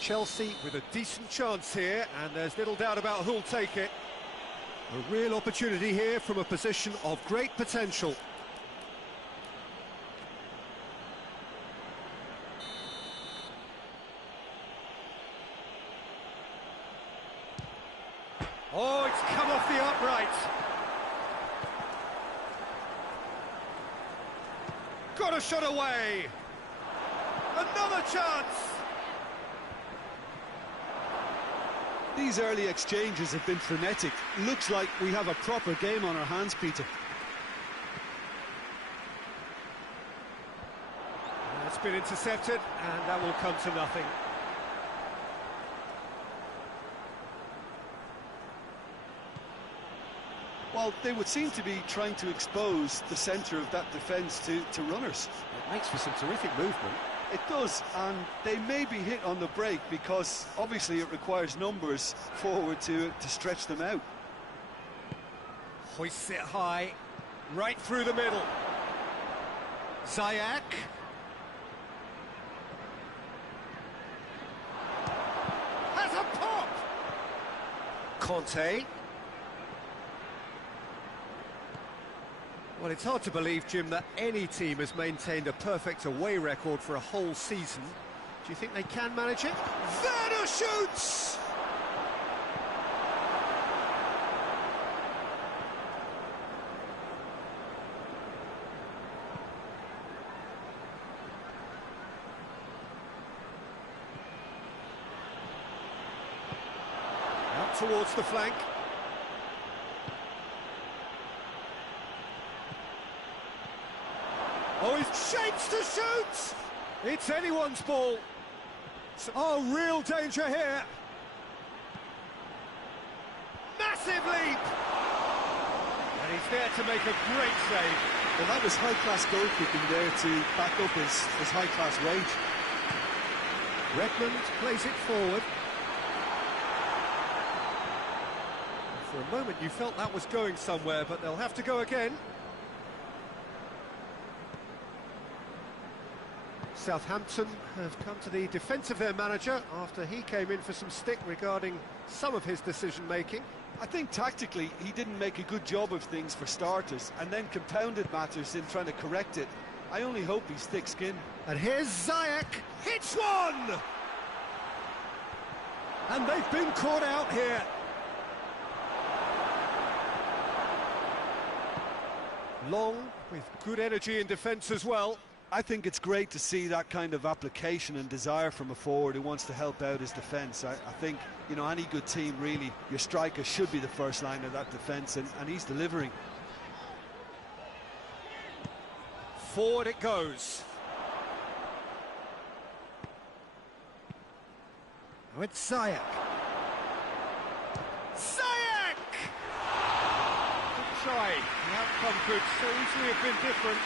Chelsea with a decent chance here, and there's little doubt about who'll take it. A real opportunity here from a position of great potential. Oh, it's come off the upright. Got a shot away. Another chance. These early exchanges have been frenetic. Looks like we have a proper game on our hands, Peter. That's been intercepted, and that will come to nothing. Well, they would seem to be trying to expose the centre of that defence to runners. It makes for some terrific movement. It does, and they may be hit on the break because obviously it requires numbers forward to stretch them out. Hoists it high, right through the middle. Ziyech. Has a pop! Conte. Well, it's hard to believe, Jim, that any team has maintained a perfect away record for a whole season. Do you think they can manage it? Werner shoots! Out towards the flank. Oh, he shapes to shoot! It's anyone's ball. Oh, real danger here. Massive leap! And he's there to make a great save. Well, that was high-class goalkeeping there to back up his high-class range. Redmond plays it forward. For a moment you felt that was going somewhere, but they'll have to go again. Southampton have come to the defence of their manager after he came in for some stick regarding some of his decision-making. I think tactically he didn't make a good job of things for starters, and then compounded matters in trying to correct it. I only hope he's thick-skinned. And here's Ziyech, hits one! And they've been caught out here. Long, with good energy in defence as well. I think it's great to see that kind of application and desire from a forward who wants to help out his defence. I think, you know, any good team, really, your striker should be the first line of that defence, and he's delivering. Forward it goes. Now it's Ziyech. Ziyech! Good try. The outcome could so easily have been different.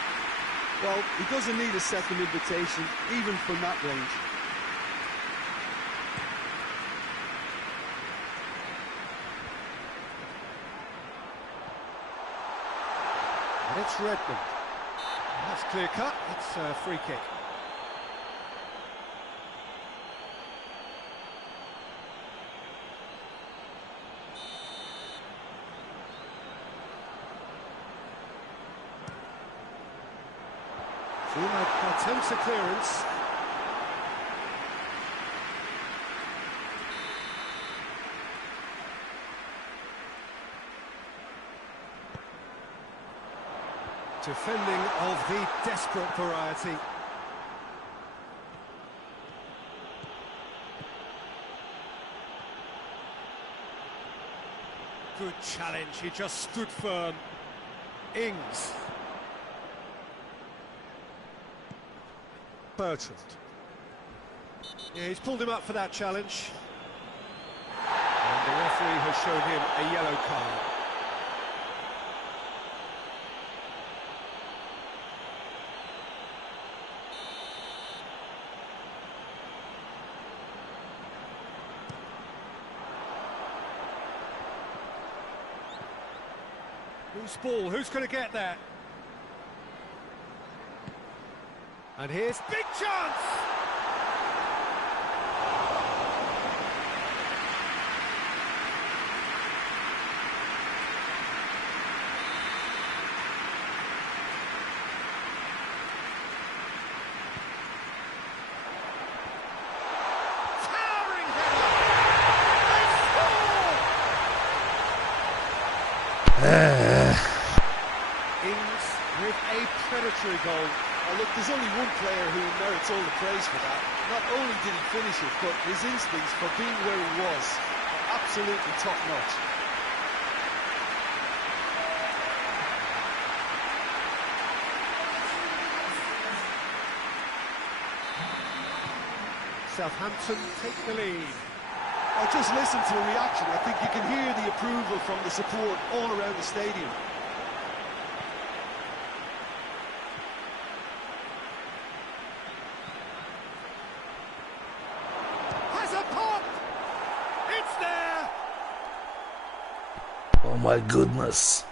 Well, he doesn't need a second invitation, even from that range. And it's Redmond. That's clear cut. It's a free kick. Zuma attempts a clearance. Defending of the desperate variety. Good challenge, he just stood firm. Ings. Bertrand. Yeah, he's pulled him up for that challenge. And the referee has shown him a yellow card. Who's ball? Who's going to get there? And here's big chance! Towering header! They score! Ings with a predatory goal. Oh, look, there's only one player who merits all the praise for that. Not only did he finish it, but his instincts for being where he was are absolutely top-notch. Southampton take the lead. Oh, just listen to the reaction. I think you can hear the approval from the support all around the stadium. Oh my goodness.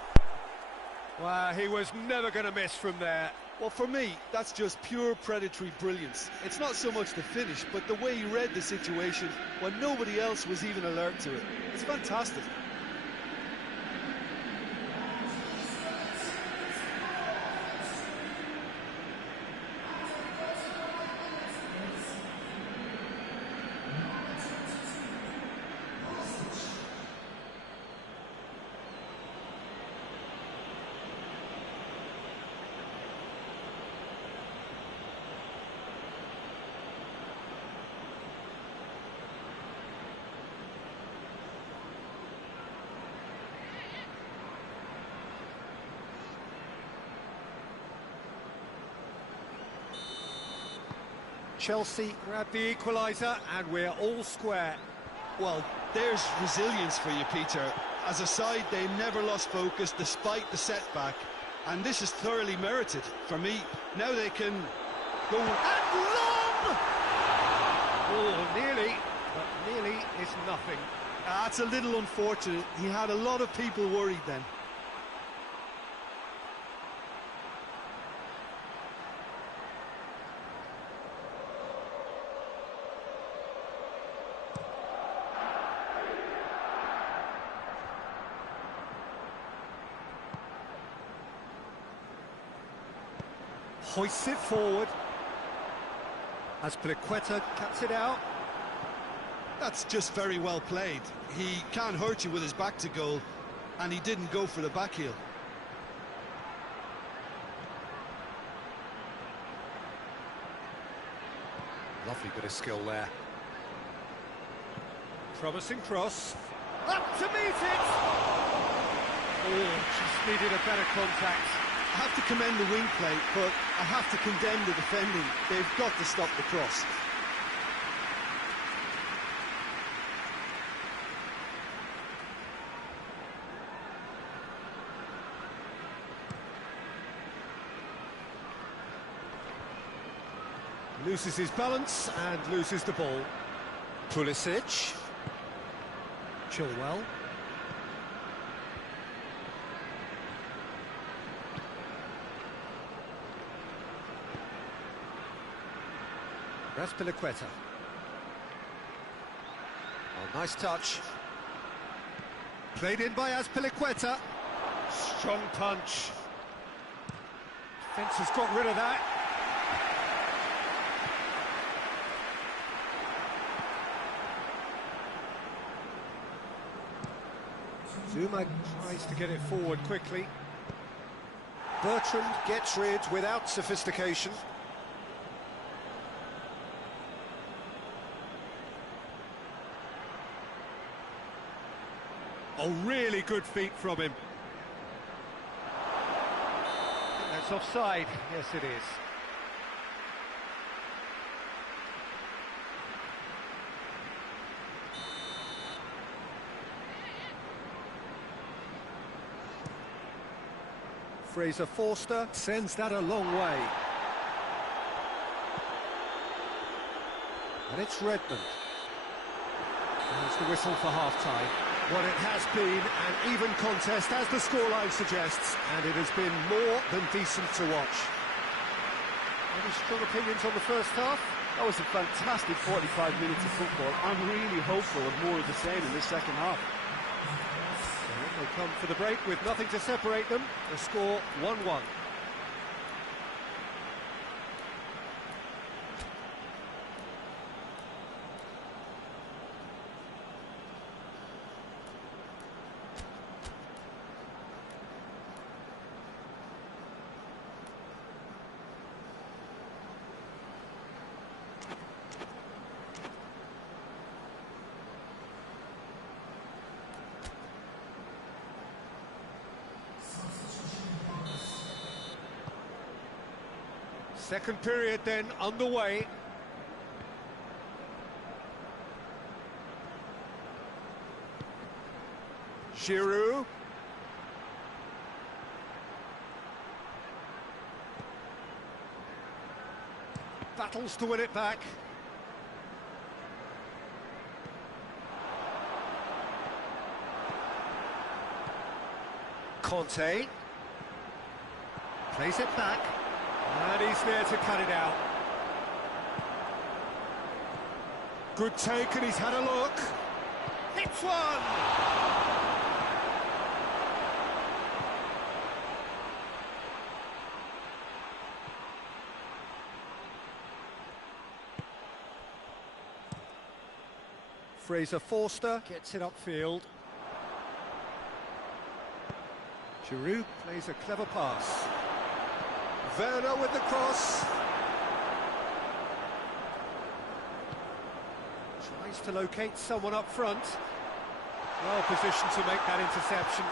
Well, he was never going to miss from there. Well, for me, that's just pure predatory brilliance. It's not so much the finish, but the way he read the situation when nobody else was even alert to it. It's fantastic. Chelsea grab the equaliser and we're all square. Well, there's resilience for you, Peter. As a side, they never lost focus despite the setback, and this is thoroughly merited. For me, now they can go And long! Oh, nearly, but nearly is nothing. That's a little unfortunate. He had a lot of people worried then. Hoists it forward. As Pliqueta cuts it out. That's just very well played. He can't hurt you with his back to goal, and he didn't go for the back heel. Lovely bit of skill there. Promising cross. Up to meet it! Oh, just needed a better contact. have to commend the wing play, but I have to condemn the defending. They've got to stop the cross. Loses his balance and loses the ball. Pulisic. Chilwell. Azpilicueta. Oh, nice touch. Played in by Azpilicueta. Strong punch. Defence has got rid of that. Zuma tries to get it forward quickly. Bertrand gets rid without sophistication. Oh, really good feet from him. That's offside. Yes, it is. Fraser Forster sends that a long way. And it's Redmond. There's the whistle for half-time. What it has been an even contest, as the scoreline suggests, and it has been more than decent to watch. Any strong opinions on the first half? That was a fantastic 45 minutes of football. I'm really hopeful of more of the same in this second half. They come for the break with nothing to separate them. The score 1-1. Second period then underway. Giroud. Battles to win it back. Conte. Plays it back. And he's there to cut it out. Good take, and he's had a look. Hits one! Fraser Forster gets it upfield. Giroud plays a clever pass. Werner with the cross. Tries to locate someone up front. Well positioned to make that interception.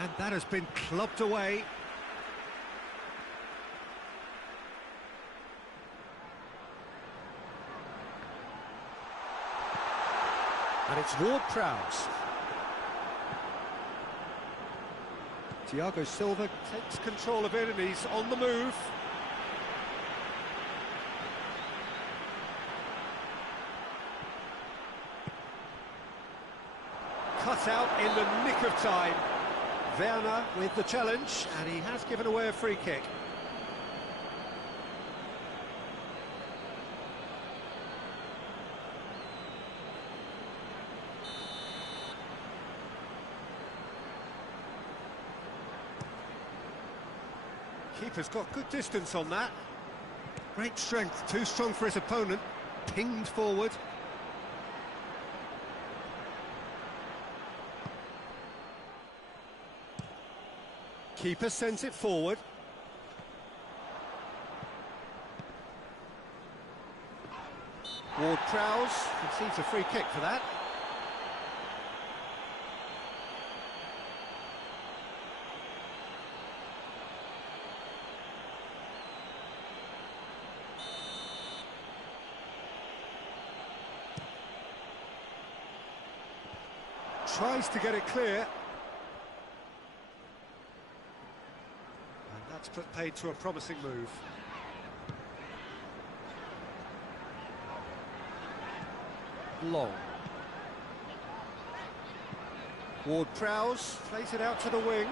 And that has been clubbed away. And it's Ward-Prowse. Thiago Silva takes control of it and he's on the move. Cut out in the nick of time. Werner with the challenge, and he has given away a free kick. Keeper's got good distance on that. Great strength, too strong for his opponent. Pinged forward. Keeper sends it forward. Ward-Prowse concedes a free kick for that. tries to get it clear. And that's put paid to a promising move. Long. Ward-Prowse plays it out to the wing.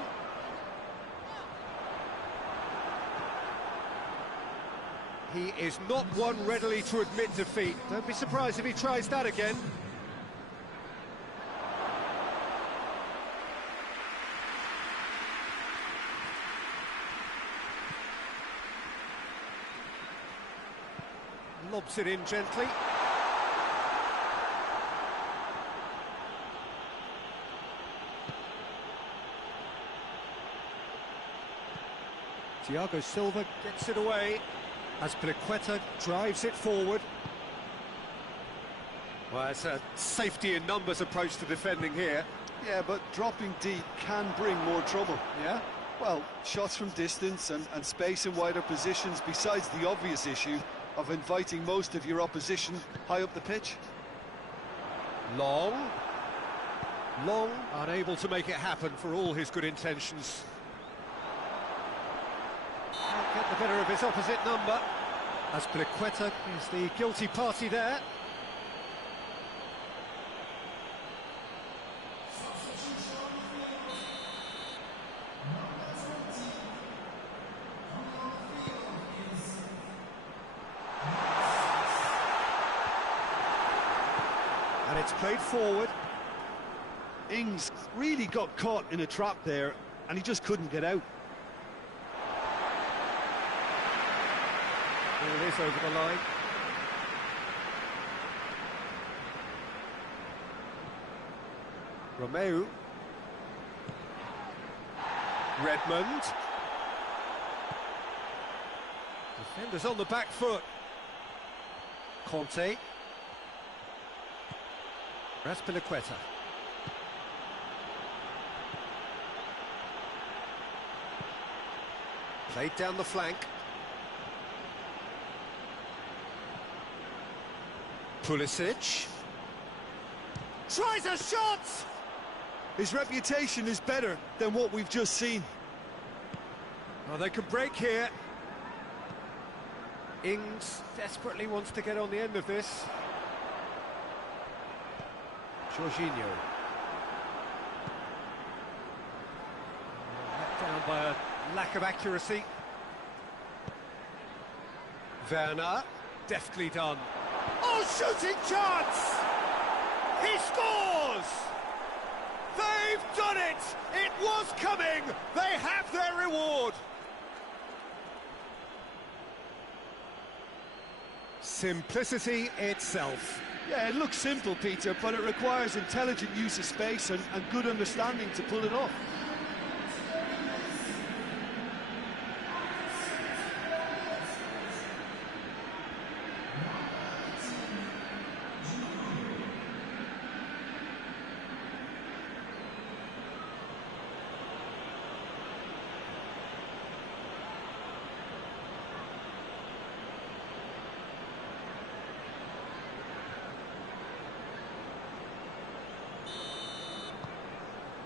He is not one readily to admit defeat. Don't be surprised if he tries that again. Lobs it in gently. Thiago Silva gets it away as Piliqueta drives it forward. Well, it's a safety in numbers approach to defending here. Yeah, but dropping deep can bring more trouble. Yeah? Well, shots from distance and space in wider positions, besides the obvious issue of inviting most of your opposition high up the pitch. Long, unable to make it happen for all his good intentions. Can't get the better of his opposite number, as Piliqueta is the guilty party there. And it's played forward. Ings really got caught in a trap there, and he just couldn't get out. Ball is over the line. Romeu. Redmond. Defenders on the back foot. Conte. Piliqueta. Played down the flank. Pulisic. Tries a shot! His reputation is better than what we've just seen. Well, they could break here. Ings desperately wants to get on the end of this. Jorginho. Let down by a lack of accuracy. Werner, deftly done. Oh, shooting chance! He scores! They've done it! It was coming! They have their reward! Simplicity itself. Yeah, it looks simple, Peter, but it requires intelligent use of space and good understanding to pull it off.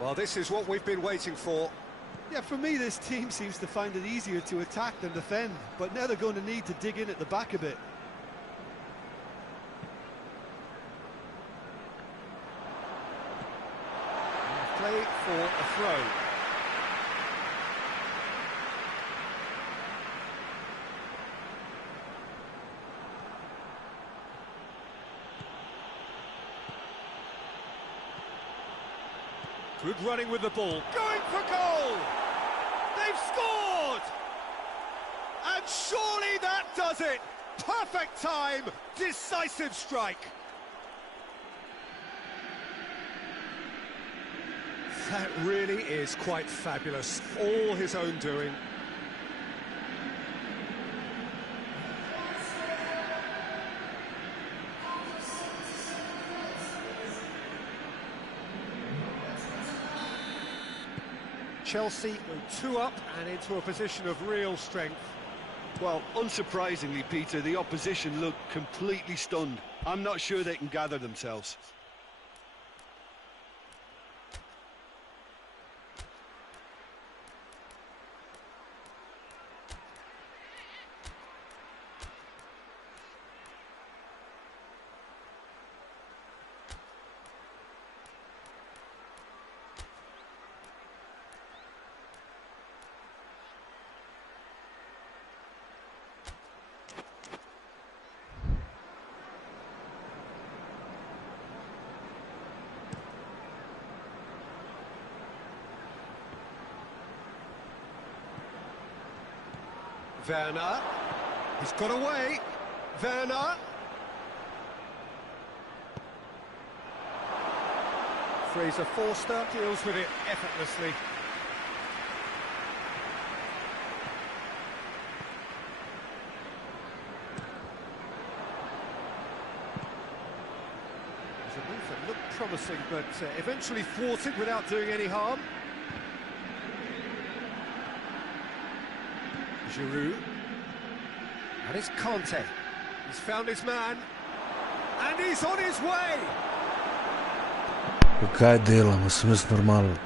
Well, this is what we've been waiting for. Yeah, for me, this team seems to find it easier to attack than defend, but now they're going to need to dig in at the back a bit. Play for a throw. Good running with the ball. Going for goal! They've scored! And surely that does it! Perfect time! Decisive strike! That really is quite fabulous. All his own doing. Chelsea go 2 up and into a position of real strength. Well, unsurprisingly, Peter, the opposition look completely stunned. I'm not sure they can gather themselves. Werner. He's got away. Werner. Fraser Forster deals with it effortlessly. There's a move that looked promising, but eventually thwarted without doing any harm. Giroud. And it's Conte. He's found his man. And he's on his way! Kaj delam, sem jaz normalen.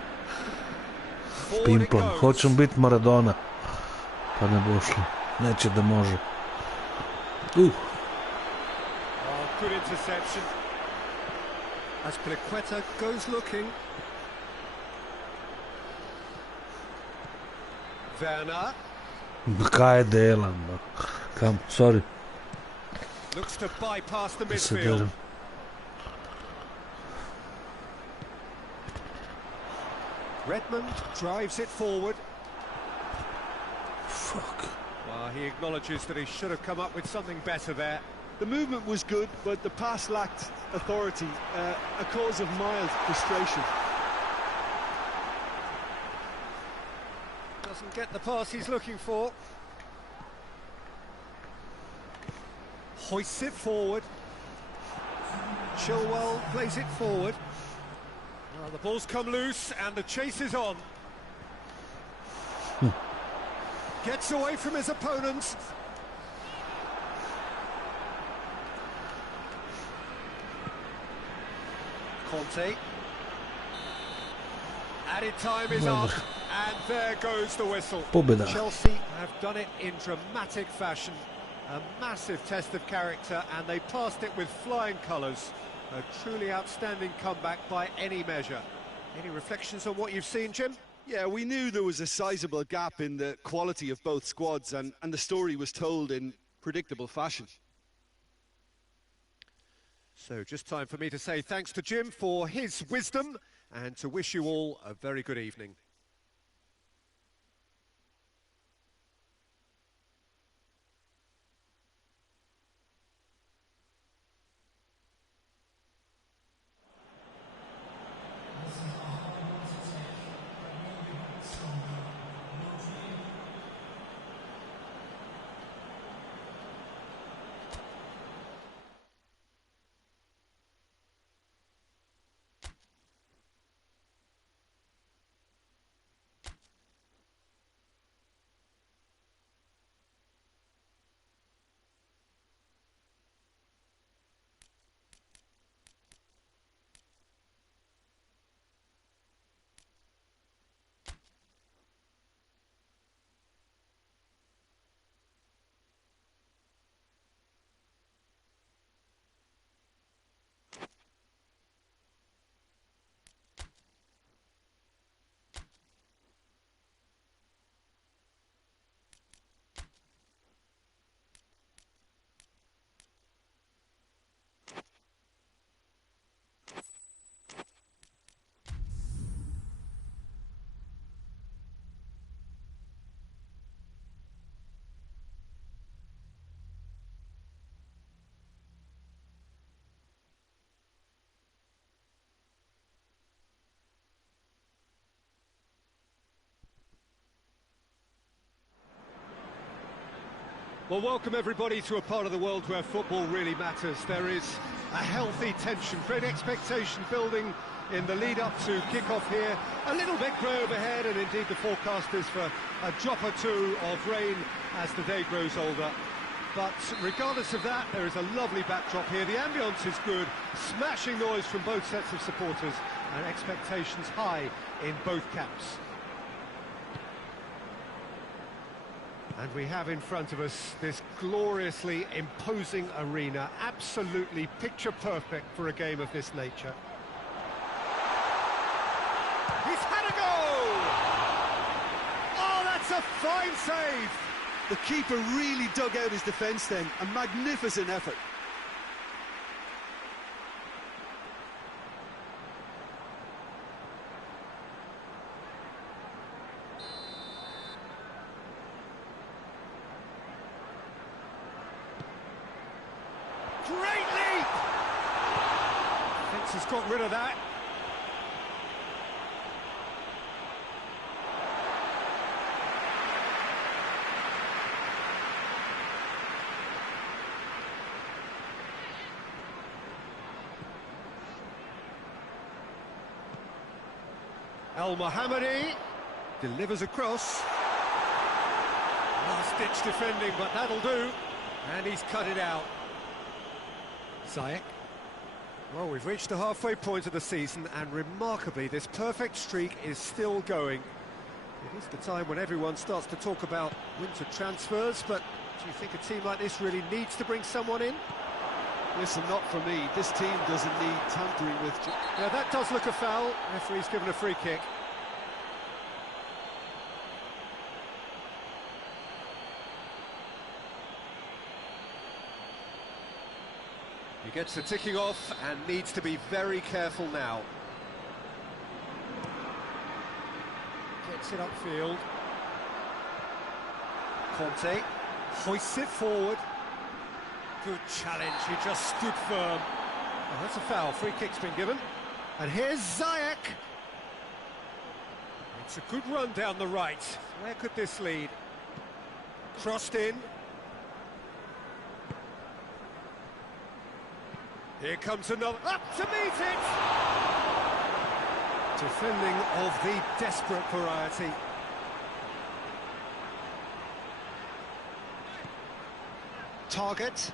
Pimplam, hočem biti Maradona. Pa ne bo šlo, neče da može. Oh, good interception. As Pliqueta goes looking. Werner. Kaj delam, no. Kam, sorry. Looks to bypass the midfield. Redmond drives it forward. Fuck. Well, he acknowledges that he should have come up with something better there. The movement was good, but the pass lacked authority, a cause of mild frustration. Doesn't get the pass he's looking for. Hoists it forward. Chilwell plays it forward. Well, the ball's come loose and the chase is on. Gets away from his opponents. Conte. Added time is up, and there goes the whistle. Pobjeda. Chelsea have done it in dramatic fashion. A massive test of character, and they passed it with flying colours. A truly outstanding comeback by any measure. Any reflections on what you've seen, Jim? Yeah, we knew there was a sizable gap in the quality of both squads, and the story was told in predictable fashion. So just time for me to say thanks to Jim for his wisdom and to wish you all a very good evening. Well, welcome everybody to a part of the world where football really matters. There is a healthy tension, great expectation building in the lead up to kick-off here. A little bit grey overhead, and indeed the forecast is for a drop or two of rain as the day grows older. But regardless of that, there is a lovely backdrop here. The ambience is good, smashing noise from both sets of supporters, and expectations high in both camps. And we have in front of us this gloriously imposing arena, absolutely picture perfect for a game of this nature. He's had a goal! Oh, that's a fine save! The keeper really dug out his defence then, a magnificent effort. Great leap! Fence has got rid of that. Al-Mohammadi delivers across. Last-ditch defending, but that'll do. And he's cut it out. Ziyech. Well, we've reached the halfway point of the season, and remarkably, this perfect streak is still going. It is the time when everyone starts to talk about winter transfers, but do you think a team like this really needs to bring someone in? Listen, not for me. This team doesn't need tampering with. Yeah, that does look a foul. Referee's given a free kick. He gets the ticking off and needs to be very careful now. Gets it upfield. Conte hoists it forward. Good challenge, he just stood firm. Oh, that's a foul, free kick's been given. And here's Ziyech. It's a good run down the right. Where could this lead? Crossed in. Here comes another, up to meet it! Defending of the desperate variety. Target.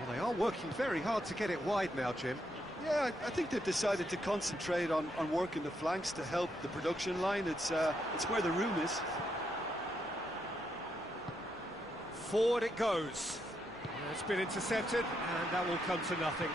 Well, they are working very hard to get it wide now, Jim. Yeah, I think they've decided to concentrate on working the flanks to help the production line. It's where the room is. Forward it goes. It's been intercepted, and that will come to nothing.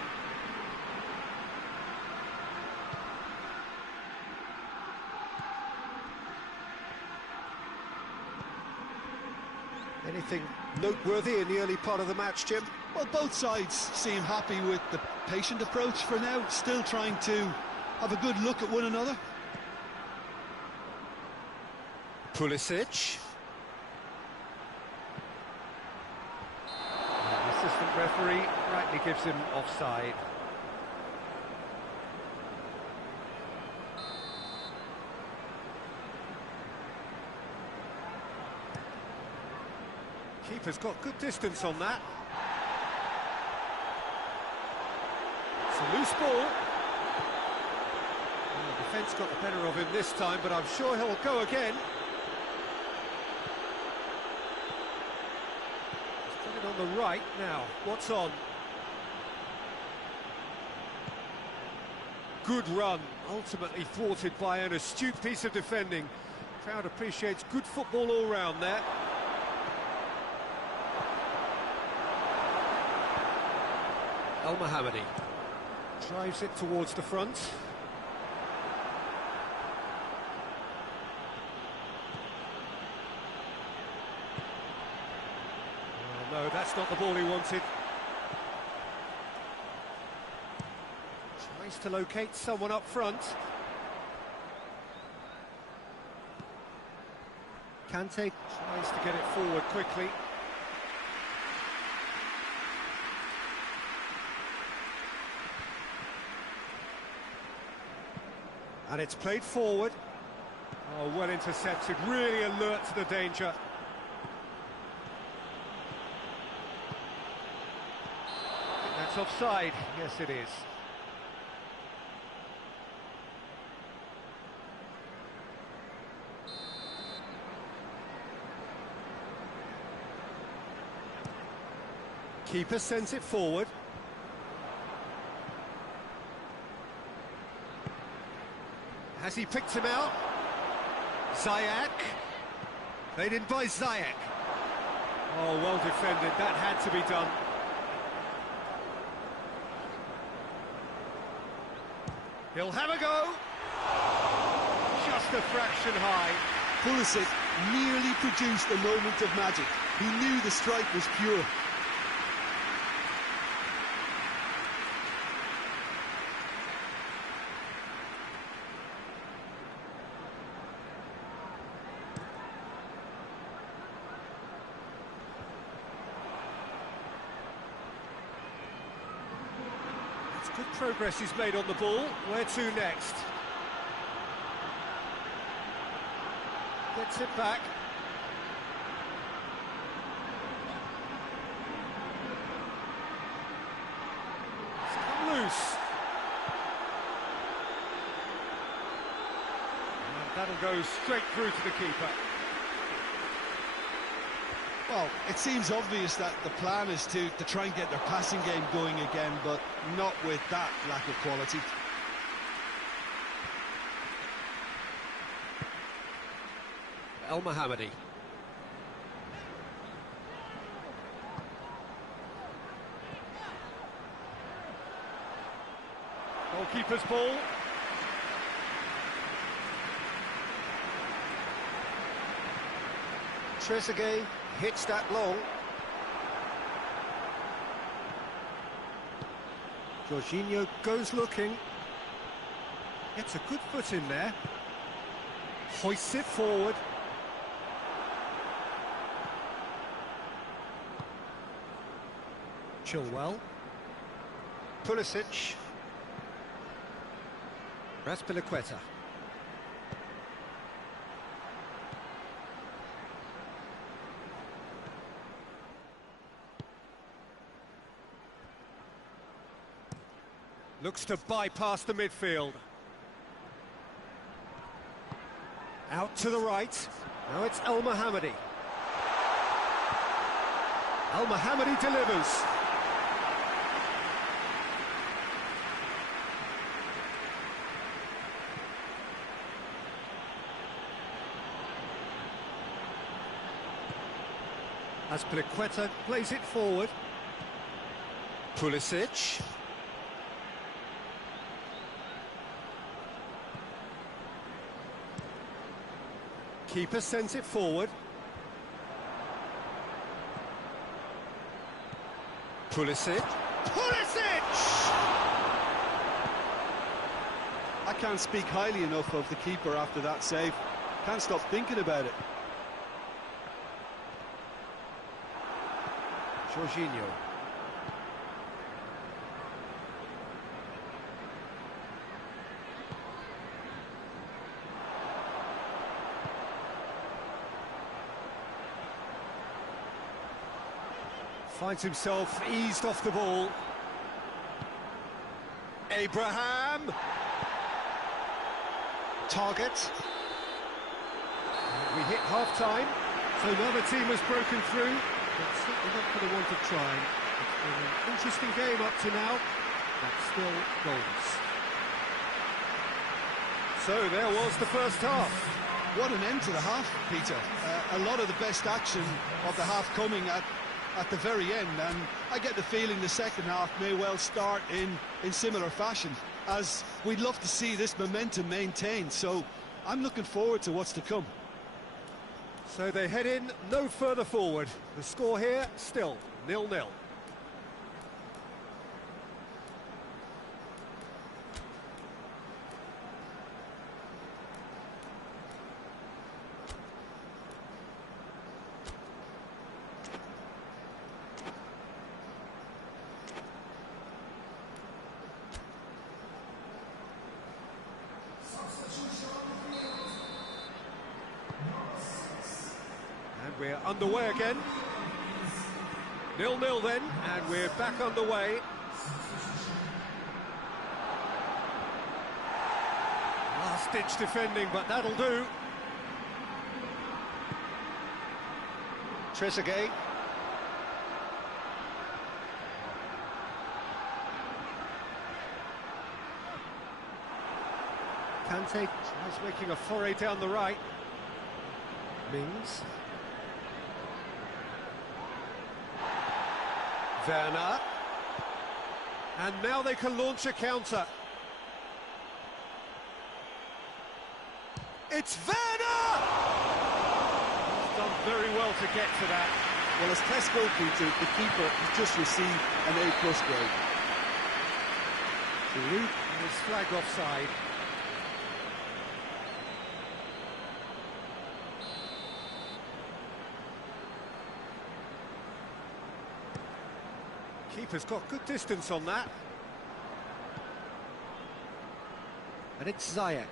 Anything noteworthy in the early part of the match, Jim? Well, both sides seem happy with the patient approach for now, still trying to have a good look at one another. Pulisic. The assistant referee rightly gives him offside. Keeper's got good distance on that. It's a loose ball. Well, the defence got the better of him this time, but I'm sure he'll go again. He's got it on the right now. What's on? Good run, ultimately thwarted by an astute piece of defending. Crowd appreciates good football all round there. Al-Mohammadi drives it towards the front. Oh, no, that's not the ball he wanted. Tries to locate someone up front. Kante tries to get it forward quickly. And it's played forward. Oh, well intercepted, really alert to the danger. I think that's offside. Yes, it is. Keeper sends it forward. Has he picked him out? Ziyech. Played in by Ziyech. Oh, well defended. That had to be done. He'll have a go. Just a fraction high. Pulisic nearly produced a moment of magic. He knew the strike was pure. Good progress he's made on the ball. Where to next? Gets it back. It's come loose. And that'll go straight through to the keeper. Well, it seems obvious that the plan is to try and get their passing game going again, but not with that lack of quality. El Mohammadi. Goalkeeper's ball. Trezeguet hits that long. Jorginho goes looking. Gets a good foot in there. Hoists it forward. Chilwell. Pulisic. Raspilicueta. Looks to bypass the midfield. Out to the right. Now it's El Mohammadi. El Mohammadi delivers. Aspilicueta plays it forward. Pulisic. Keeper sends it forward. Pulisic. Pulisic! I can't speak highly enough of the keeper after that save. Can't stop thinking about it. Jorginho. Finds himself eased off the ball. Abraham. Target. We hit half-time, so another team has broken through, but certainly not for the want of trying. It's been an interesting game up to now, but still goals. So there was the first half. What an end to the half, Peter. A lot of the best action of the half coming at the very end, and I get the feeling the second half may well start in similar fashion, as we'd love to see this momentum maintained, so I'm looking forward to what's to come. So they head in no further forward. The score here still 0-0. We're underway again. 0-0 then, and we're back underway. Last-ditch defending, but that'll do. Trezeguet. Kante tries making a foray down the right. Mings. Werner. And now they can launch a counter. It's Werner! He's done very well to get to that. Well, as test goalkeeper, the keeper has just received an A+ grade. Giroud is flagged offside. Keeper's got good distance on that. And it's Ziyech.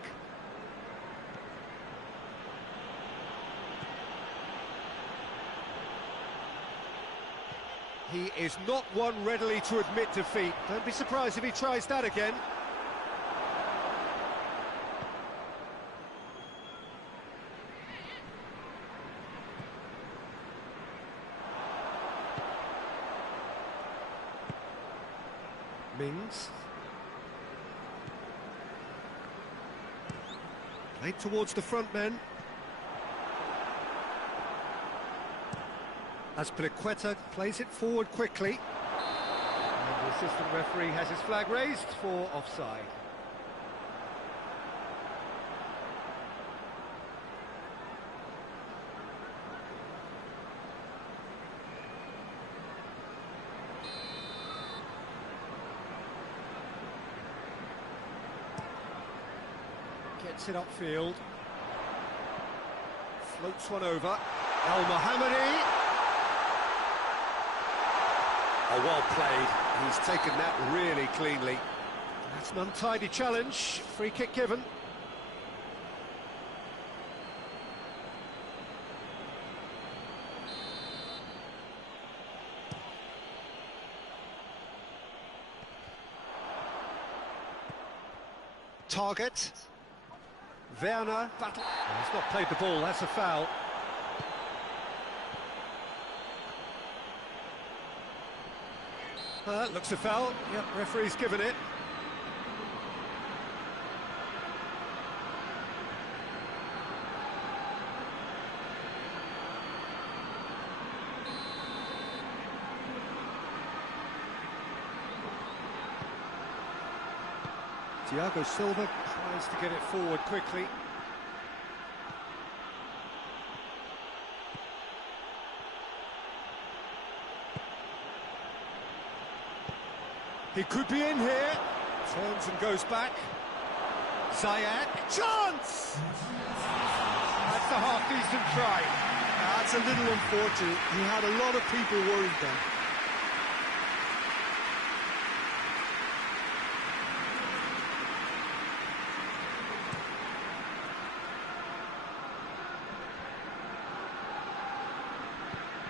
He is not one readily to admit defeat. Don't be surprised if he tries that again. Mings. Played towards the front men. Azpilicueta plays it forward quickly. And the assistant referee has his flag raised for offside. Gets it upfield. Floats one over. El Mohammadi. Oh, well played. He's taken that really cleanly. That's an untidy challenge. Free kick given. Target. Werner. Battle. Oh, he's not played the ball. That's a foul. Looks a foul. Yep, referee's given it. Thiago Silva tries to get it forward quickly. He could be in here. Turns and goes back. Ziyech. Chance! That's a half-decent try. That's a little unfortunate. He had a lot of people worried then.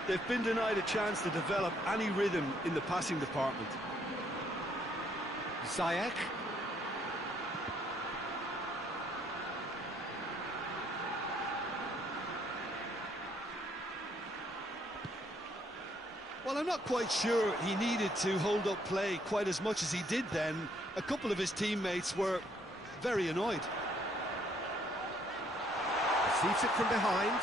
They've been denied a chance to develop any rhythm in the passing department. Ziyech. Well, I'm not quite sure he needed to hold up play quite as much as he did then. A couple of his teammates were very annoyed. Receives it from behind.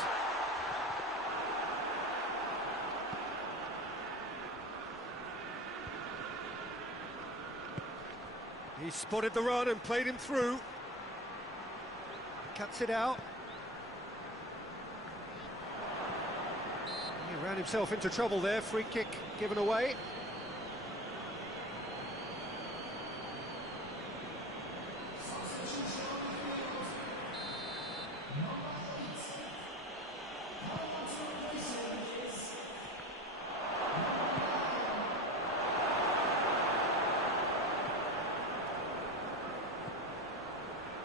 He spotted the run and played him through. Cuts it out. He ran himself into trouble there. Free kick given away.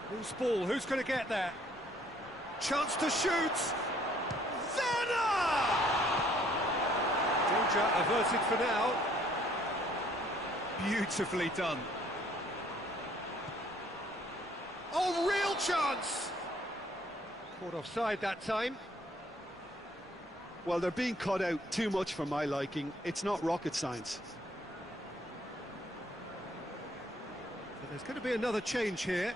Who's ball? Who's going to get there? Chance to shoot! Seno! Danger averted for now. Beautifully done. Oh, real chance! Caught offside that time. Well, they're being cut out too much for my liking. It's not rocket science. But there's going to be another change here.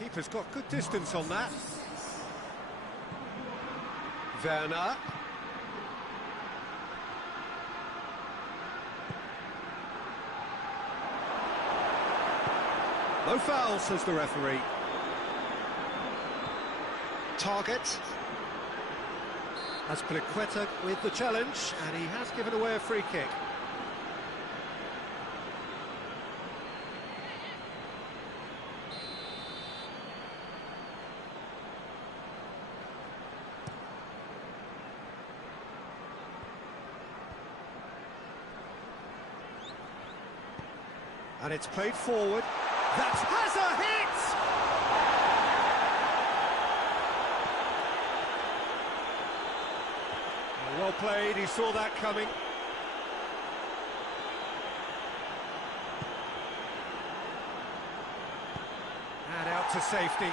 Keeper's got good distance on that. Werner. No foul, says the referee. Target. Azpilicueta with the challenge, and he has given away a free kick. And it's played forward. That has a hit! Well played, he saw that coming. And out to safety.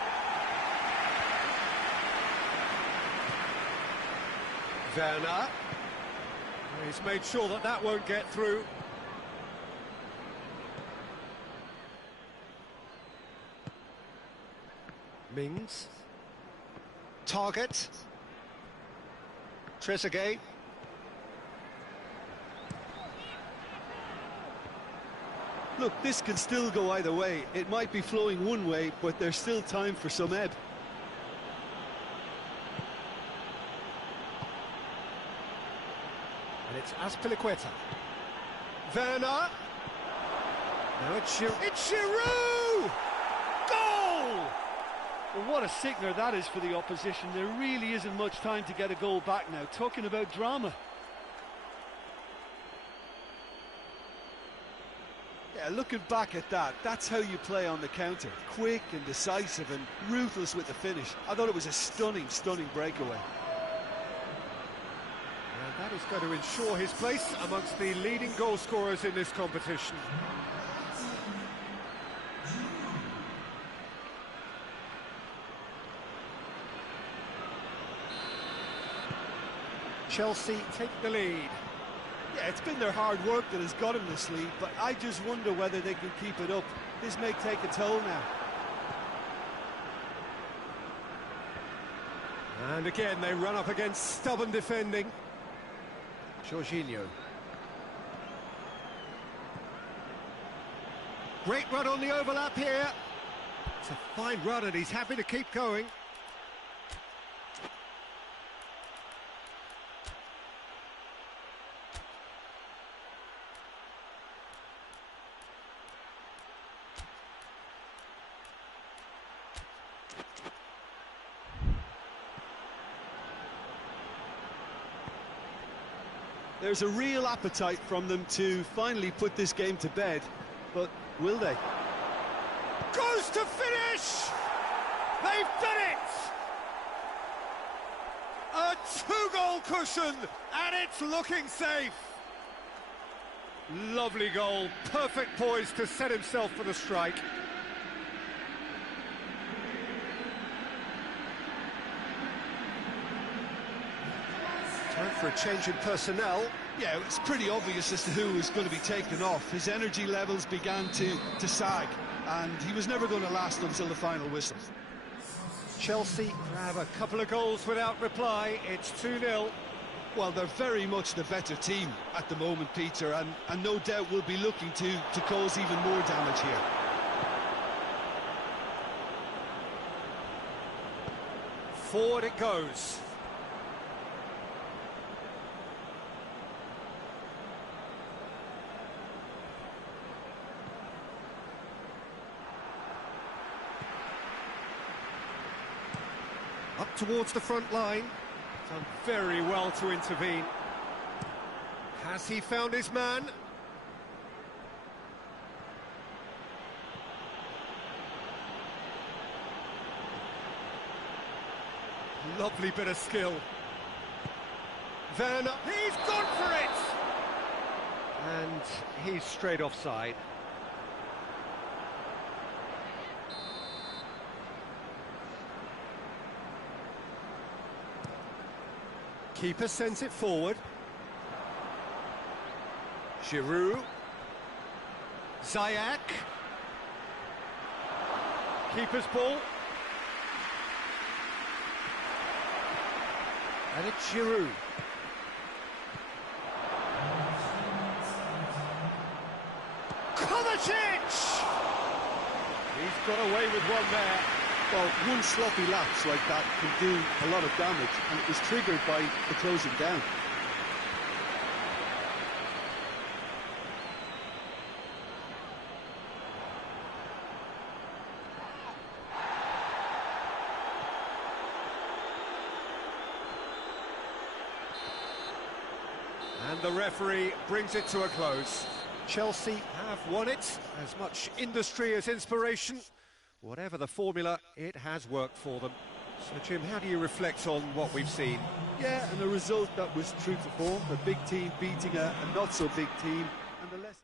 Werner. He's made sure that that won't get through. Mings. Target. Trezeguet. Look, this can still go either way. It might be flowing one way, but there's still time for some ebb. And it's Azpilicueta. Werner. Now it's Giroud. It's Giroud! Goal! Well, what a sickener that is for the opposition. There really isn't much time to get a goal back now. Talking about drama. Yeah, looking back at that, that's how you play on the counter. Quick and decisive and ruthless with the finish. I thought it was a stunning, stunning breakaway. And that is going to ensure his place amongst the leading goal scorers in this competition. Chelsea take the lead. Yeah, it's been their hard work that has got them this lead, but I just wonder whether they can keep it up. This may take a toll now. And again, they run up against stubborn defending. Jorginho. Great run on the overlap here. It's a fine run and he's happy to keep going. There's a real appetite from them to finally put this game to bed, but will they? Goes to finish! They've done it! A two-goal cushion, and it's looking safe. Lovely goal, perfect poise to set himself for the strike. Time for a change in personnel. Yeah, it's pretty obvious as to who was going to be taken off. His energy levels began to sag, and he was never going to last until the final whistle. Chelsea grab a couple of goals without reply. It's 2-0. Well, they're very much the better team at the moment, Peter, and no doubt will be looking to cause even more damage here. Forward it goes. Up towards the front line. Done very well to intervene. Has he found his man? Lovely bit of skill. Werner, he's gone for it! And he's straight offside. Keeper sends it forward. Giroud. Ziyech. Keeper's ball. And it's Giroud. Kovacic! He's got away with one there. Well, one sloppy lapse like that can do a lot of damage, and it was triggered by the closing down. And the referee brings it to a close. Chelsea have won it. As much industry as inspiration. Whatever the formula, it has worked for them. So, Jim, how do you reflect on what we've seen? Yeah, and a result that was true to form. A big team beating a not-so-big team. And the less...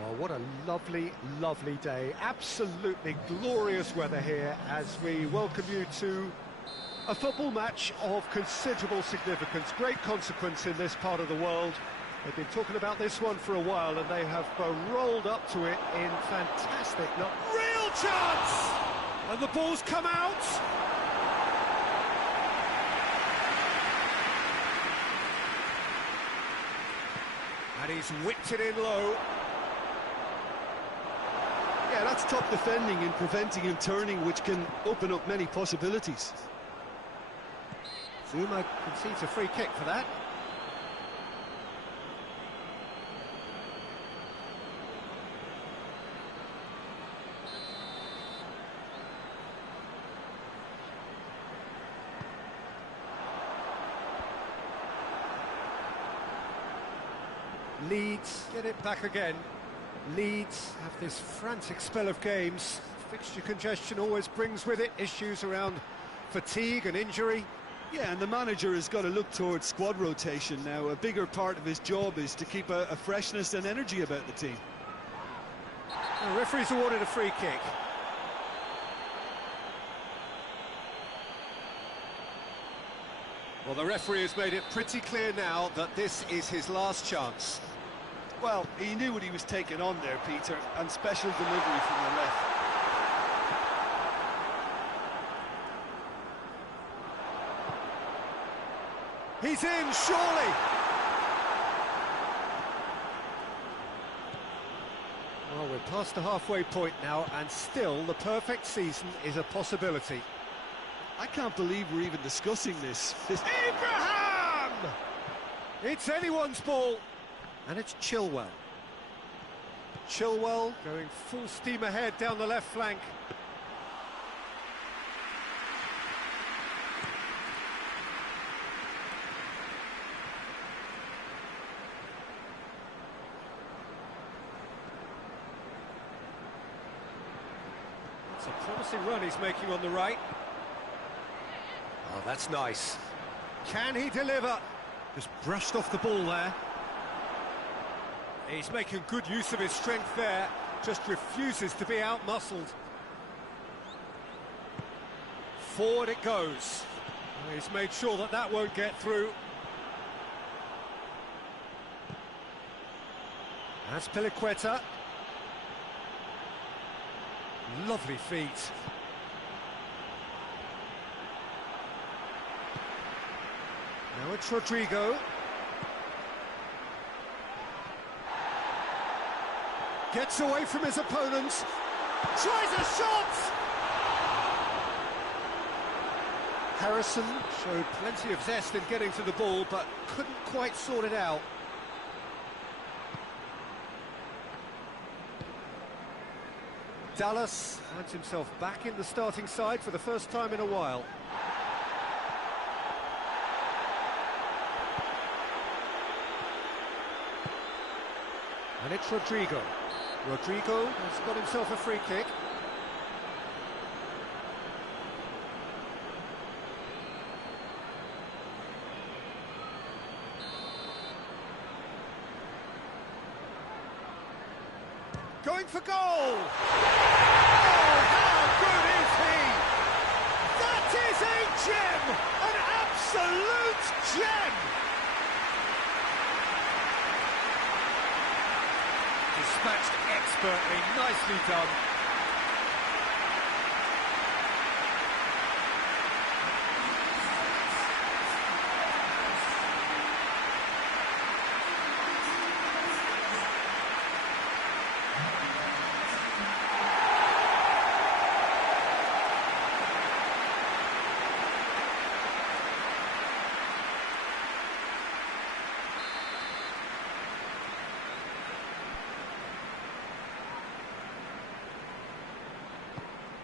Well, what a lovely, lovely day. Absolutely glorious weather here as we welcome you to a football match of considerable significance, great consequence in this part of the world. They've been talking about this one for a while and they have rolled up to it in fantastic... Real chance! And the ball's come out! And he's whipped it in low. Yeah, that's top defending and preventing him turning, which can open up many possibilities. Zuma concedes a free kick for that. Leeds get it back again. Leeds have this frantic spell of games. Fixture congestion always brings with it issues around fatigue and injury. Yeah, and the manager has got to look towards squad rotation now. A bigger part of his job is to keep a freshness and energy about the team. The referee's awarded a free kick. Well, the referee has made it pretty clear now that this is his last chance. Well, he knew what he was taking on there, Peter, and special delivery from the ref. He's in, surely! Well, we're past the halfway point now, and still the perfect season is a possibility. I can't believe we're even discussing this. Abraham! It's anyone's ball. And it's Chilwell. Chilwell going full steam ahead down the left flank. It's a promising run he's making on the right. Oh, that's nice. Can he deliver? Just brushed off the ball there. He's making good use of his strength there, just refuses to be out-muscled. Forward it goes. He's made sure that that won't get through. That's Piliqueta. Lovely feet. Now it's Rodrigo. Gets away from his opponents, tries a shot! Harrison showed plenty of zest in getting to the ball, but couldn't quite sort it out. Dallas finds himself back in the starting side for the first time in a while. And it's Rodrigo. Rodrigo has got himself a free kick. Going for goal! Oh, how good is he? That is a gem! An absolute gem! Dispatched expertly, nicely done.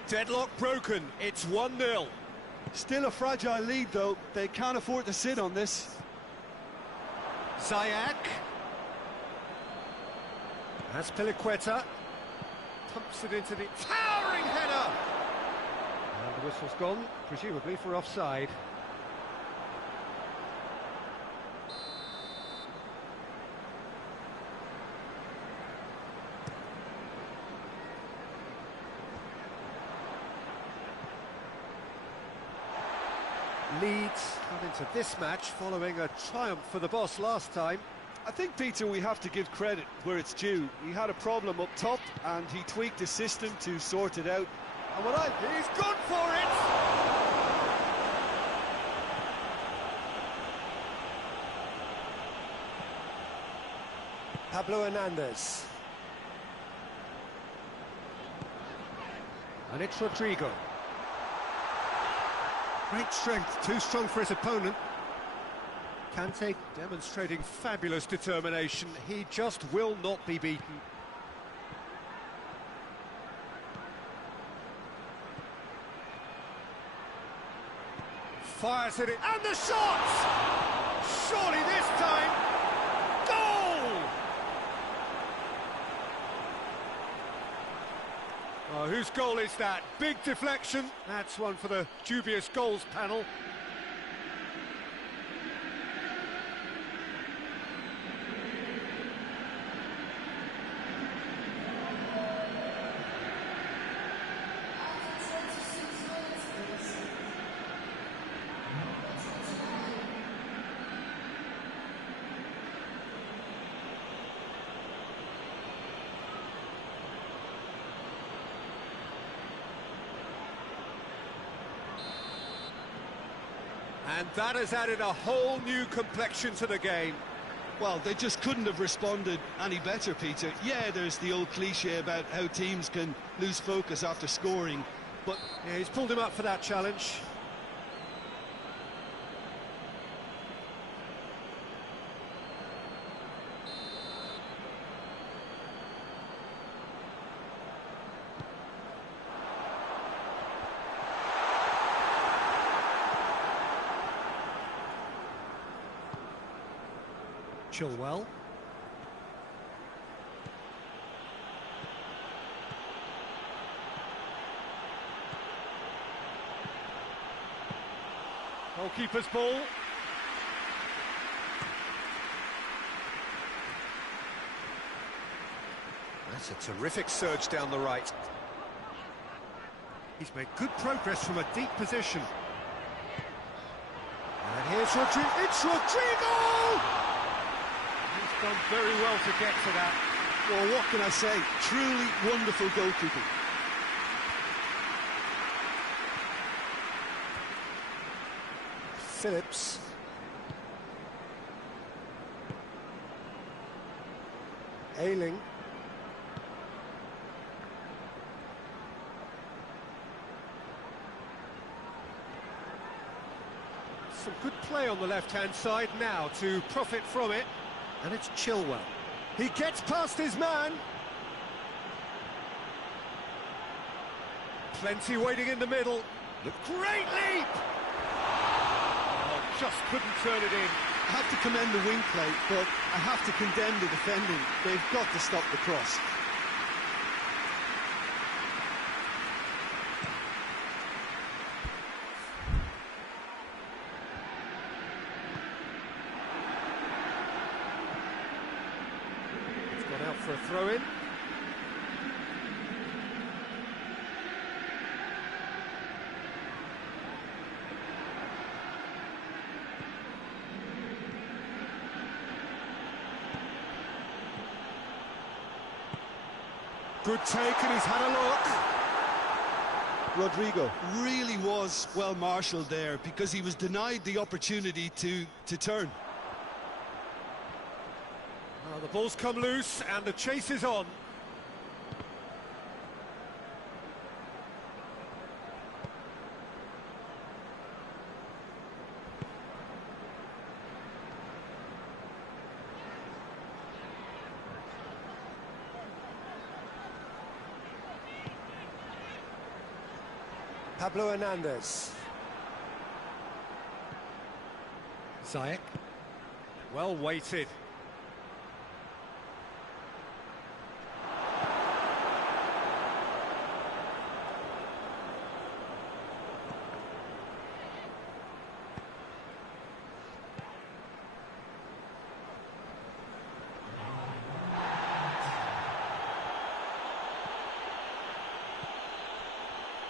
Deadlock broken, it's 1-0. Still a fragile lead, though. They can't afford to sit on this. Zayak. That's Piliqueta. Pumps it into the towering header. And the whistle's gone, presumably for offside. Leeds come into this match following a triumph for the boss last time. I think, Peter, we have to give credit where it's due. He had a problem up top and he tweaked his system to sort it out. And he's gone for it! Pablo Hernandez. And it's Rodrigo. Great strength, too strong for his opponent. Kante demonstrating fabulous determination. He just will not be beaten. Fires it in, and the shot! Surely this time, goal! Oh, whose goal is that? Big deflection. That's one for the dubious goals panel. And that has added a whole new complexion to the game. Well, they just couldn't have responded any better, Peter. Yeah, there's the old cliche about how teams can lose focus after scoring, but... Yeah, he's pulled him up for that challenge. Chilwell. Goalkeeper's ball. That's a terrific surge down the right. He's made good progress from a deep position. And here's Rodrigo. It's Rodrigo! He's done very well to get to that. Well, what can I say? Truly wonderful goalkeeping. Phillips. Ayling. Some good play on the left-hand side now to profit from it. And it's Chilwell. He gets past his man. Plenty waiting in the middle. The great leap! Oh, just couldn't turn it in. I have to commend the wing play, but I have to condemn the defending. They've got to stop the cross. It's gone out for a throw-in. Good take, and he's had a look. Rodrigo really was well marshalled there because he was denied the opportunity to turn. The ball's come loose and the chase is on. Pablo Hernandez. Ziyech. Well weighted.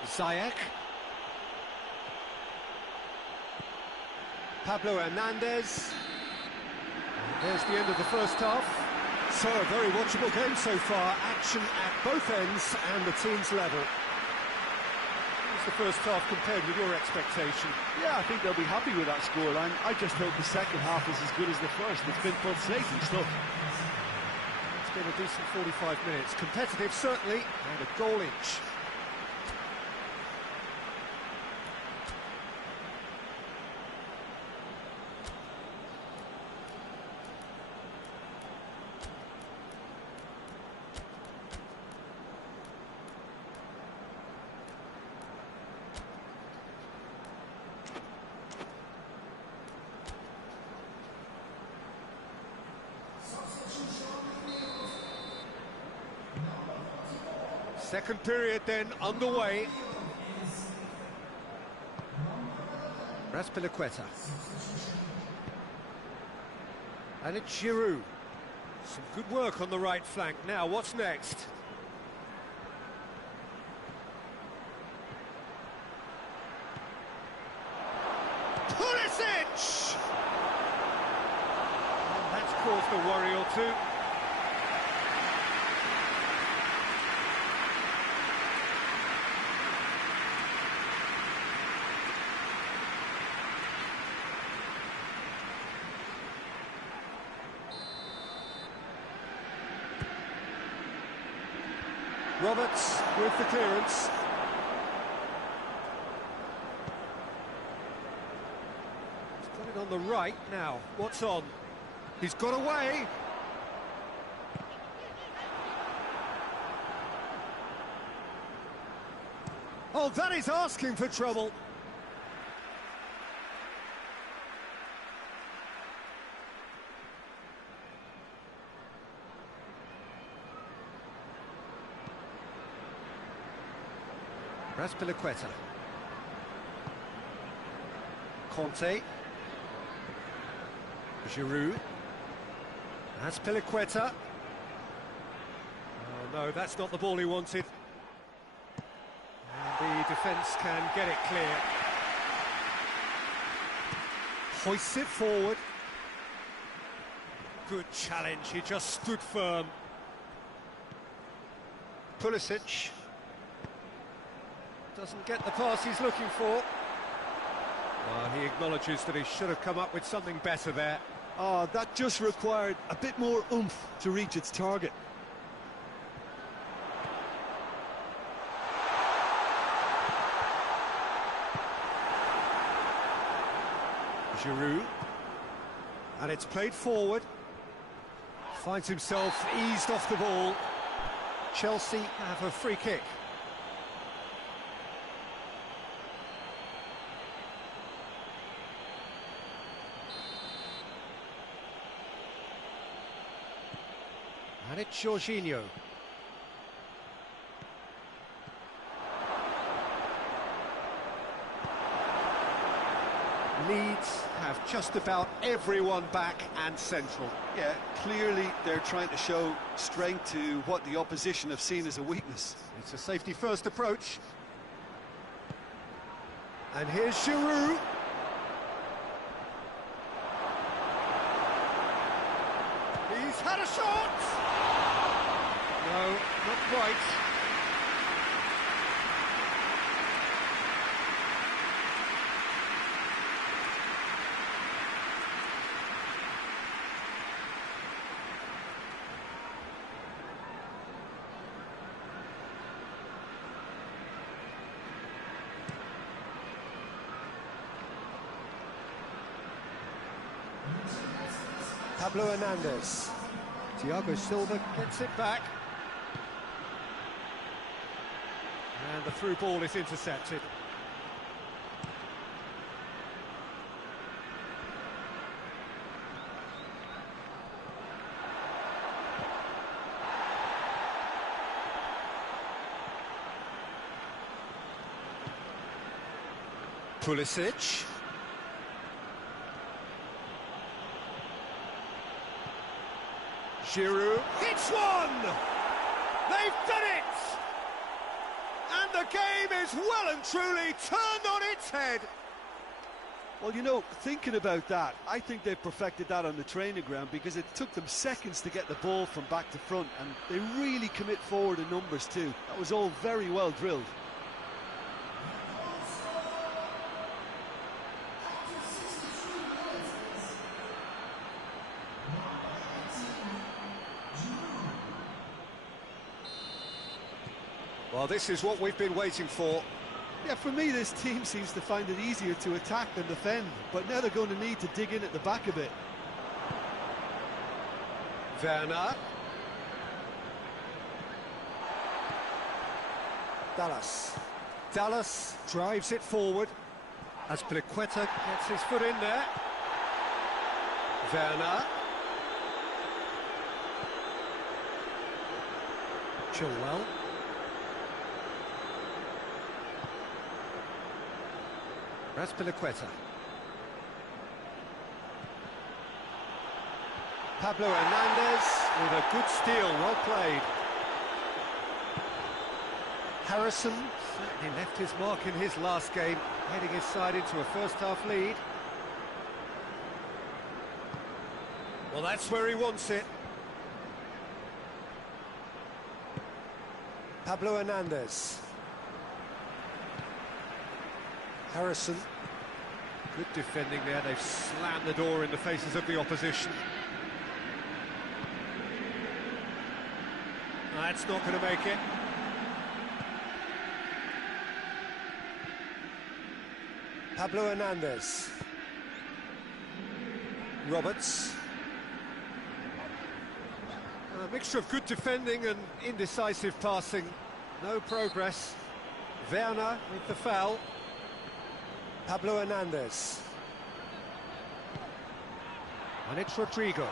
Ziyech. Pablo Hernandez. There's the end of the first half. So, a very watchable game so far. Action at both ends and the team's level. How's the first half compared with your expectation? Yeah, I think they'll be happy with that scoreline. I just hope the second half is as good as the first. It's been pulsating stuff. It's been a decent 45 minutes. Competitive, certainly, and a goal each. Second period then underway. Raspilicueta. And it's Giroud. Some good work on the right flank. Now, what's next? Pulisic! And that's caused a worry or two. Roberts with the clearance. He's got it on the right now. What's on? He's got away. Oh, that is asking for trouble. Raspilicueta. Conte. Giroud. Raspilicueta. Oh no, that's not the ball he wanted. And the defence can get it clear. Hoists it forward. Good challenge, he just stood firm. Pulisic. Doesn't get the pass he's looking for. He acknowledges that he should have come up with something better there. That just required a bit more oomph to reach its target. Giroud. And it's played forward. Finds himself eased off the ball. Chelsea have a free kick. And it's Jorginho. Leeds have just about everyone back and central. Yeah, clearly they're trying to show strength to what the opposition have seen as a weakness. It's a safety-first approach. And here's Giroud. He's had a shot! No, not quite. Pablo Hernandez. Thiago Silva gets it back. And the through ball is intercepted. Pulisic. Giroud hits one! They've done it! And the game is well and truly turned on its head. Well, you know, thinking about that, I think they've perfected that on the training ground, because it took them seconds to get the ball from back to front, and they really commit forward in numbers too. That was all very well drilled. Well, this is what we've been waiting for. Yeah, for me, this team seems to find it easier to attack than defend, but now they're going to need to dig in at the back a bit. Werner. Dallas drives it forward. As Azpilicueta gets his foot in there. Werner. Chilwell. Azpilicueta. Pablo Hernandez with a good steal, well played. Harrison certainly left his mark in his last game, heading his side into a first-half lead. Well, that's where he wants it. Pablo Hernandez. Harrison. Good defending there, they've slammed the door in the faces of the opposition. That's not going to make it. Pablo Hernandez. Roberts. A mixture of good defending and indecisive passing. No progress. Werner with the foul. Pablo Hernandez. And it's Rodrigo.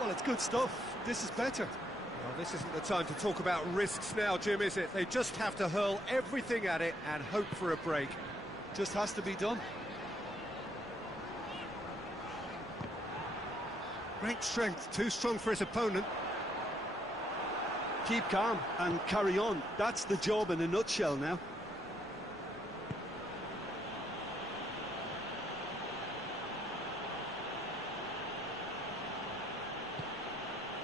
Well, it's good stuff. This is better. Well, this isn't the time to talk about risks now, Jim, is it? They just have to hurl everything at it and hope for a break. Just has to be done. Great strength, too strong for his opponent. Keep calm and carry on. That's the job in a nutshell now.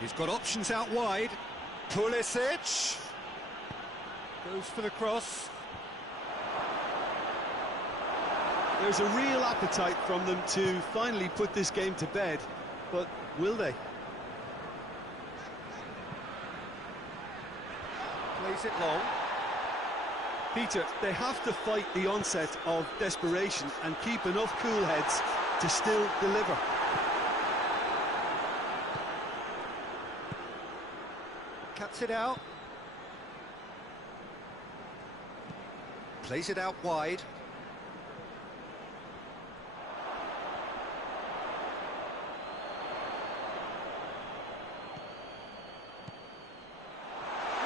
He's got options out wide. Pulisic goes for the cross. There's a real appetite from them to finally put this game to bed, but will they? Plays it long. Peter, they have to fight the onset of desperation and keep enough cool heads to still deliver. Cuts it out. Plays it out wide.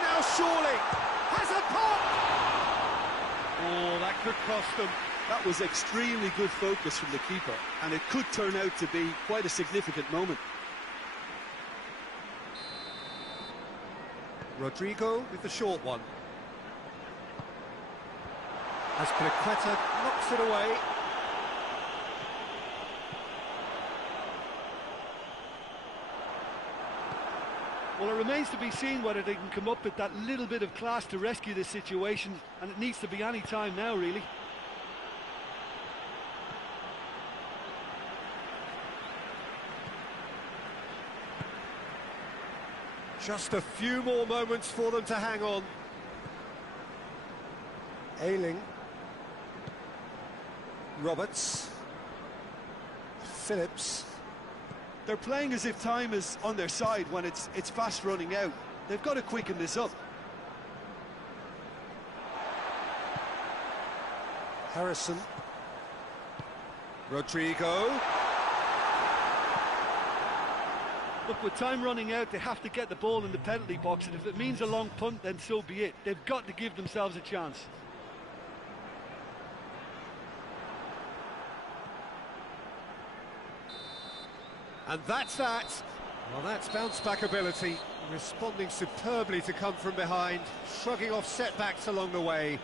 Now surely has a pop. Oh, that could cost them. That was extremely good focus from the keeper, and it could turn out to be quite a significant moment. Rodrigo with the short one. Azpilicueta knocks it away. Well, it remains to be seen whether they can come up with that little bit of class to rescue this situation, and it needs to be any time now, really. Just a few more moments for them to hang on. Ayling. Roberts. Phillips. They're playing as if time is on their side when it's fast running out. They've got to quicken this up. Harrison. Rodrigo. Look, with time running out, they have to get the ball in the penalty box, and if it means a long punt, then so be it. They've got to give themselves a chance. And that's that. Well, that's bounce-back ability, responding superbly to come from behind, shrugging off setbacks along the way,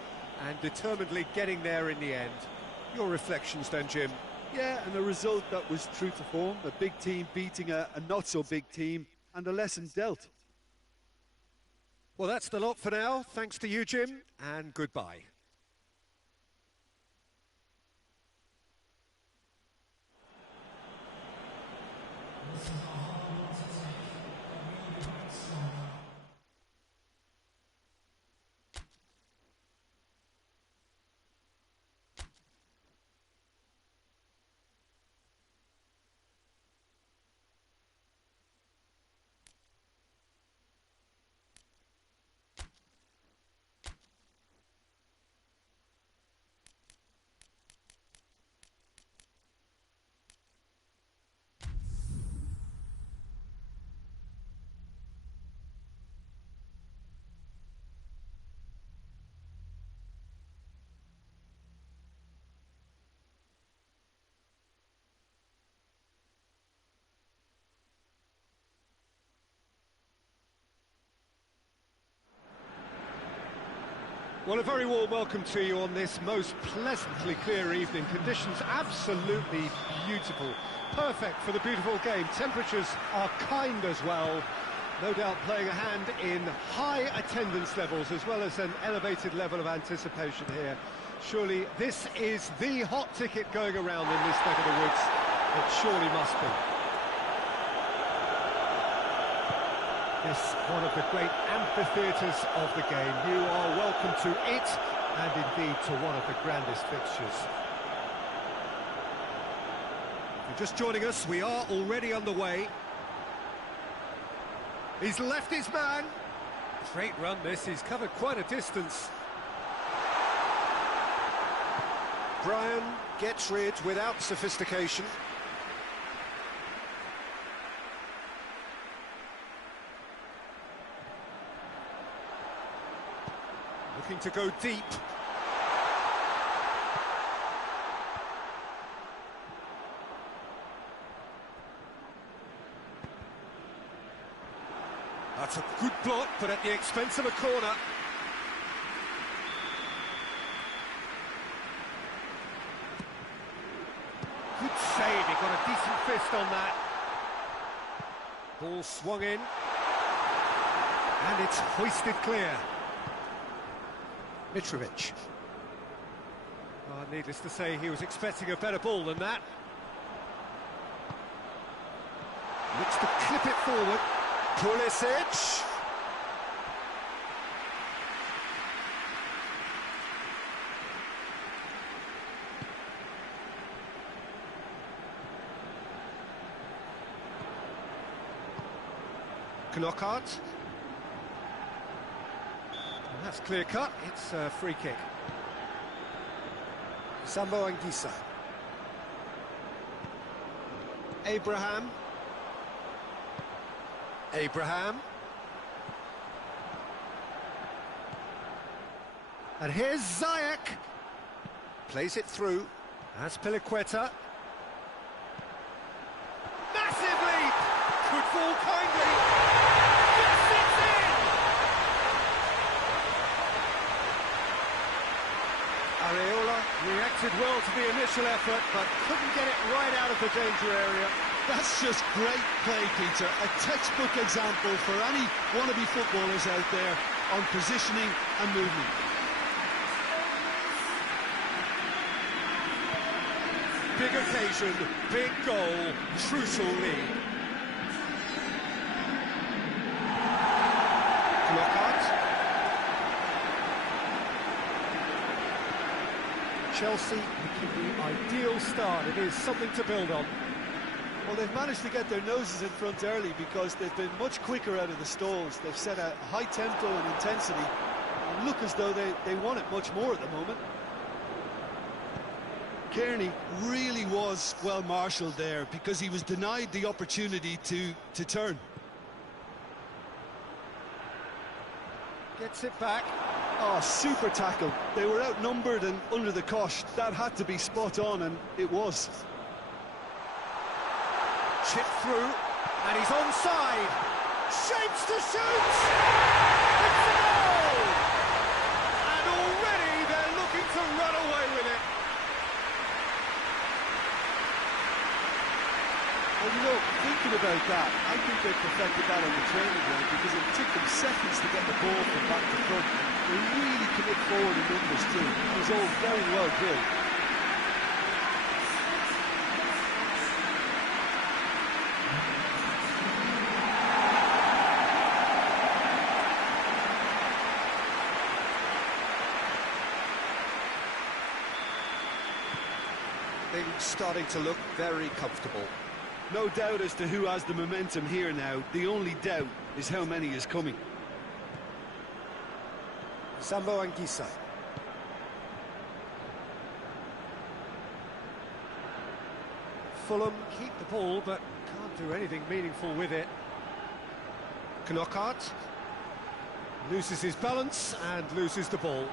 and determinedly getting there in the end. Your reflections then, Jim? Yeah, and a result that was true to form, a big team beating a not-so-big team, and a lesson dealt. Well, that's the lot for now. Thanks to you, Jim, and goodbye. Well, a very warm welcome to you on this most pleasantly clear evening. Conditions absolutely beautiful. Perfect for the beautiful game. Temperatures are kind as well. No doubt playing a hand in high attendance levels as well as an elevated level of anticipation here. Surely this is the hot ticket going around in this neck of the woods. It surely must be. This one of the great amphitheatres of the game. You are welcome to it, and indeed to one of the grandest fixtures. If you're just joining us, we are already underway. He's left his man. Great run this, he's covered quite a distance. Brian gets rid without sophistication. Looking to go deep. That's a good block, but at the expense of a corner. Good save, he got a decent fist on that. Ball swung in. And it's hoisted clear. Mitrovic. Needless to say, he was expecting a better ball than that. Looks to clip it forward. Pulisic. Knockout. That's clear cut, it's a free kick. Sambo Anguissa. Abraham. And here's Ziyech. Plays it through. That's Piliqueta. Massive leap! Could fall kindly. Yes, it's in! Areola reacted well to the initial effort, but couldn't get it right out of the danger area. That's just great play, Peter. A textbook example for any wannabe footballers out there on positioning and movement. Big occasion, big goal, crucial lead. Lockhart. Chelsea making the ideal start. It is something to build on. Well, they've managed to get their noses in front early because they've been much quicker out of the stalls. They've set a high tempo and intensity and look as though they want it much more at the moment. Kearney really was well marshalled there because he was denied the opportunity to turn. Gets it back. Oh, super tackle. They were outnumbered and under the cosh. That had to be spot on, and it was. Chip through, and he's onside. Shapes to shoot! It's a goal! And already they're looking to run away with it. Well, you know, thinking about that, I think they perfected that on the training ground because it took them seconds to get the ball from back to front. They really commit forward in numbers too. It was all very well drilled. Things starting to look very comfortable. No doubt as to who has the momentum here now. The only doubt is how many is coming. Sambo Anguissa. Fulham keep the ball, but can't do anything meaningful with it. Knockout loses his balance and loses the ball.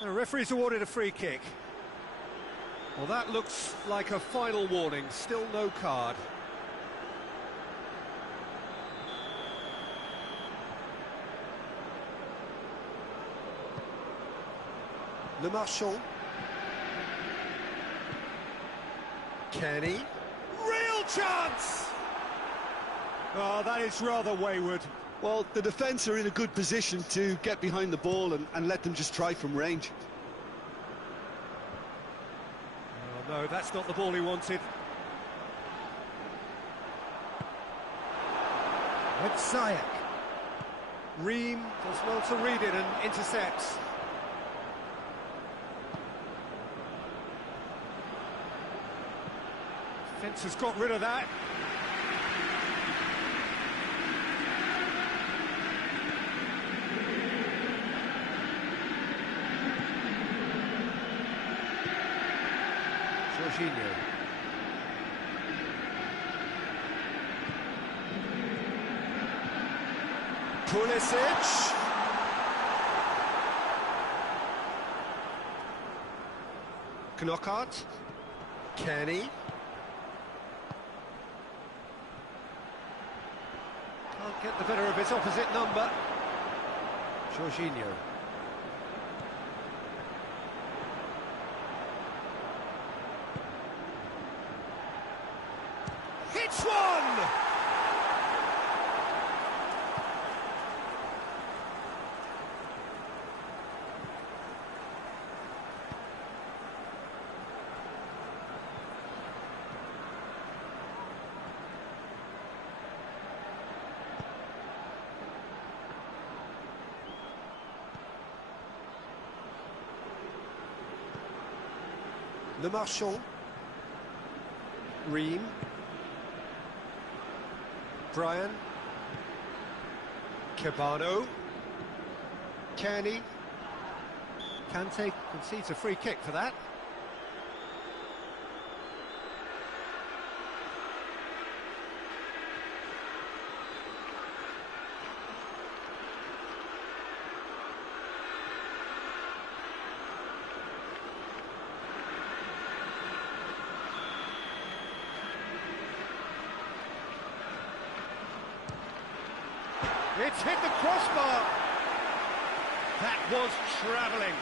The referee's awarded a free kick. Well, that looks like a final warning. Still no card. Le Marchand. Kenny. Real chance! Oh, that is rather wayward. Well, the defence are in a good position to get behind the ball and let them just try from range. Oh, no, that's not the ball he wanted. With Ziyech. Ream does well to read it and intercepts. Defence has got rid of that. Jorginho. Pulisic. Knockout. Kenny. Can't get the better of his opposite number. Jorginho. Hits one! Le Marchand. Ream. Brian. Cabano. Kearney. Kante concedes a free kick for that. It's hit the crossbar. That was travelling.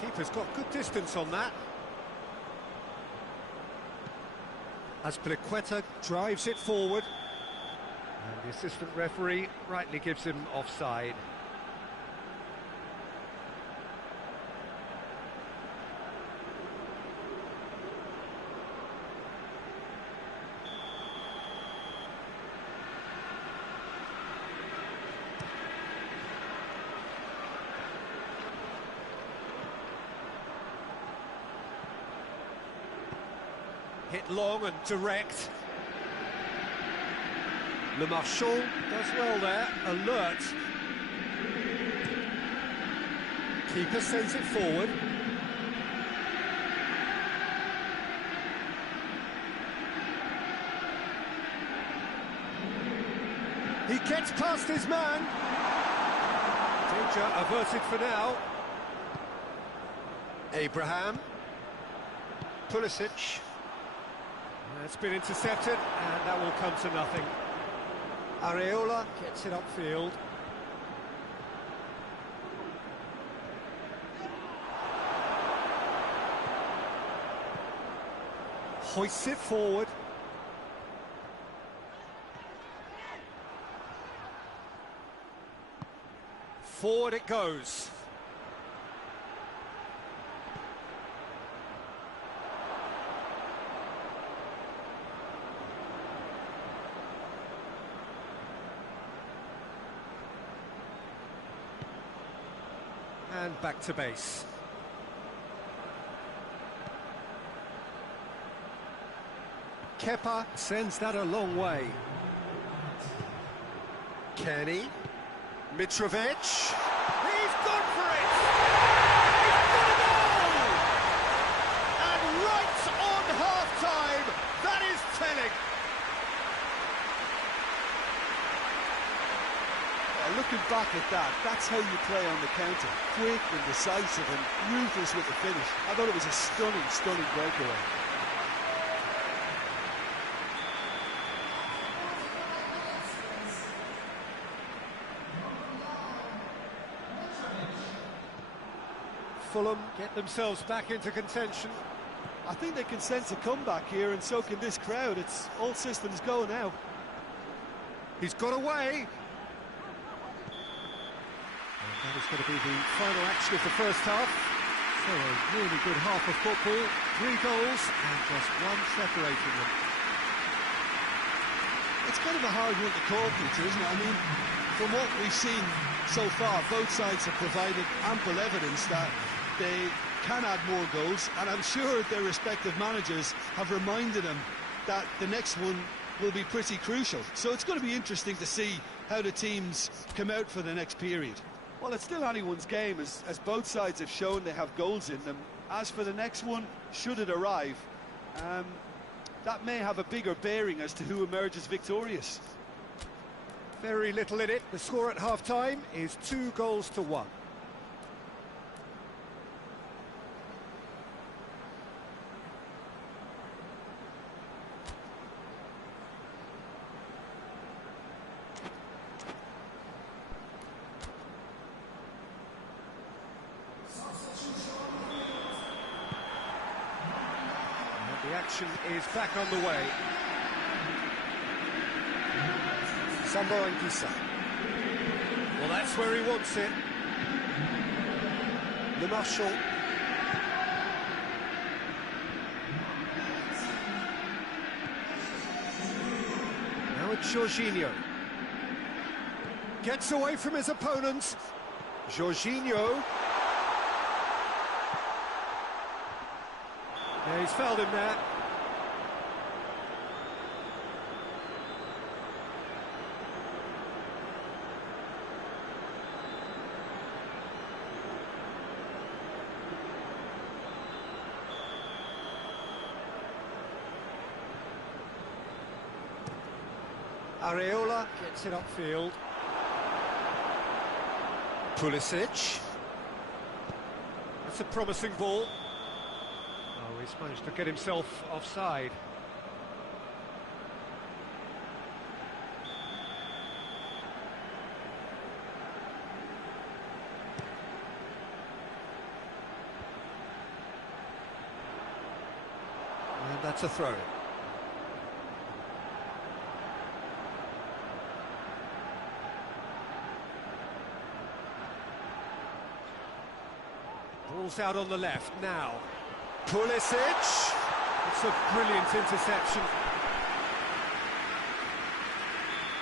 Keeper's got good distance on that. Azpilicueta drives it forward. And the assistant referee rightly gives him offside. Hit long and direct. Le Marchand does well there, alert. Keeper sends it forward. He gets past his man. Danger averted for now. Abraham. Pulisic. It's been intercepted, and that will come to nothing. Areola gets it upfield. Hoists it forward. Forward it goes. And back to base. Kepa sends that a long way. Kenny. Mitrovic. He's gone for it! He's got a goal! And right on half-time, that is telling. Looking back at that, that's how you play on the counter. Quick and decisive and ruthless with the finish. I thought it was a stunning, stunning breakaway. Fulham get themselves back into contention. I think they can sense a comeback here, and so can this crowd. It's all systems go now. He's got away. That is going to be the final action of the first half. So a really good half of football, 3 goals and just one separating them. It's kind of a hard one to call, Peter, isn't it? I mean, from what we've seen so far, both sides have provided ample evidence that they can add more goals, and I'm sure their respective managers have reminded them that the next one will be pretty crucial. So it's going to be interesting to see how the teams come out for the next period. Well, it's still anyone's game, as both sides have shown they have goals in them. As for the next one, should it arrive, that may have a bigger bearing as to who emerges victorious. Very little in it. The score at half-time is 2-1. The action is back on the way. Sambo Anguissa. Well, that's where he wants it. Le Marchand. Now it's Jorginho. Gets away from his opponents. Jorginho. Yeah, he's fouled him there. Areola gets it upfield. Pulisic. That's a promising ball. Oh, he's managed to get himself offside. And that's a throw. Ball's out on the left now. Pulisic. It's a brilliant interception.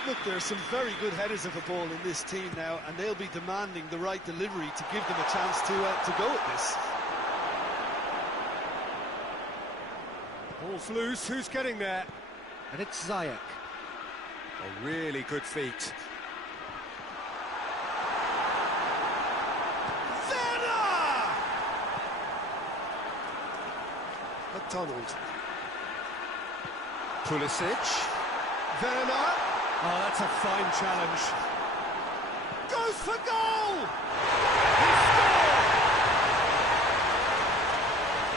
Look, there are some very good headers of a ball in this team now, and they'll be demanding the right delivery to give them a chance to go at this. Ball's loose, who's getting there? And it's Ziyech. A really good feat. Seno! McDonald. Pulisic. Werner. Oh, that's a fine challenge. Goes for goal! He scored!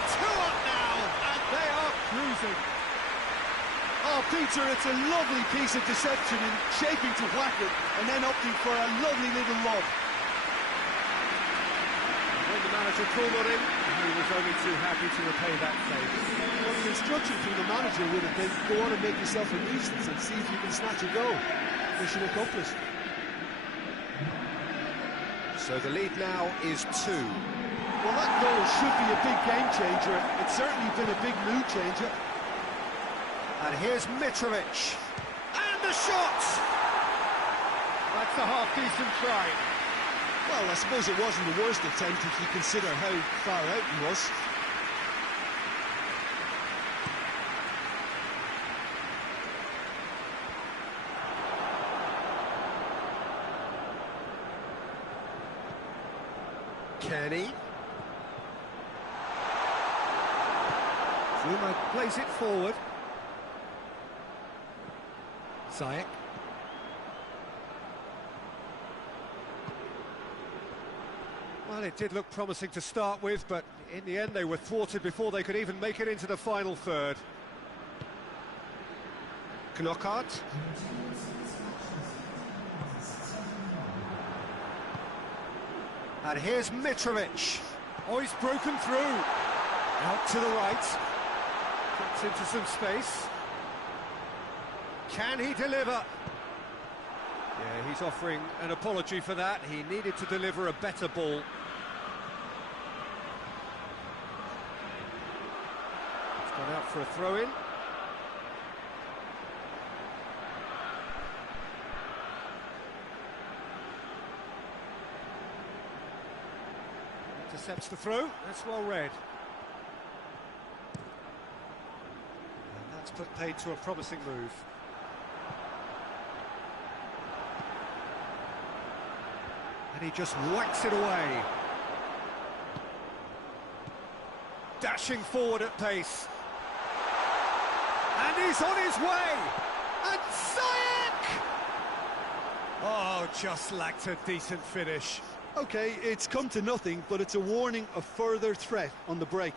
2 up now, and they are cruising. Oh, Peter, it's a lovely piece of deception in shaping to whack it and then opting for a lovely little lob. When the manager called on him, he was only too happy to repay that favour. Well, the instruction from the manager would have been, go on and make yourself a nuisance and see if you can snatch a goal. Mission accomplished. So the lead now is 2. Well, that goal should be a big game changer. It's certainly been a big mood changer. And here's Mitrovic. And the shot! That's a half-decent try. Well, I suppose it wasn't the worst attempt if you consider how far out he was. Kenny. Zuma plays it forward. Ziyech. Well, it did look promising to start with, but in the end they were thwarted before they could even make it into the final third. Knockout. And here's Mitrovic. Oh, he's broken through. Out to the right. Gets into some space. Can he deliver? Yeah, he's offering an apology for that. He needed to deliver a better ball. It's gone out for a throw-in. Intercepts the throw. That's well read. And that's put paid to a promising move. And he just whacks it away. Dashing forward at pace. And he's on his way! And Ziyech! Oh, just lacked a decent finish. OK, it's come to nothing, but it's a warning of further threat on the break.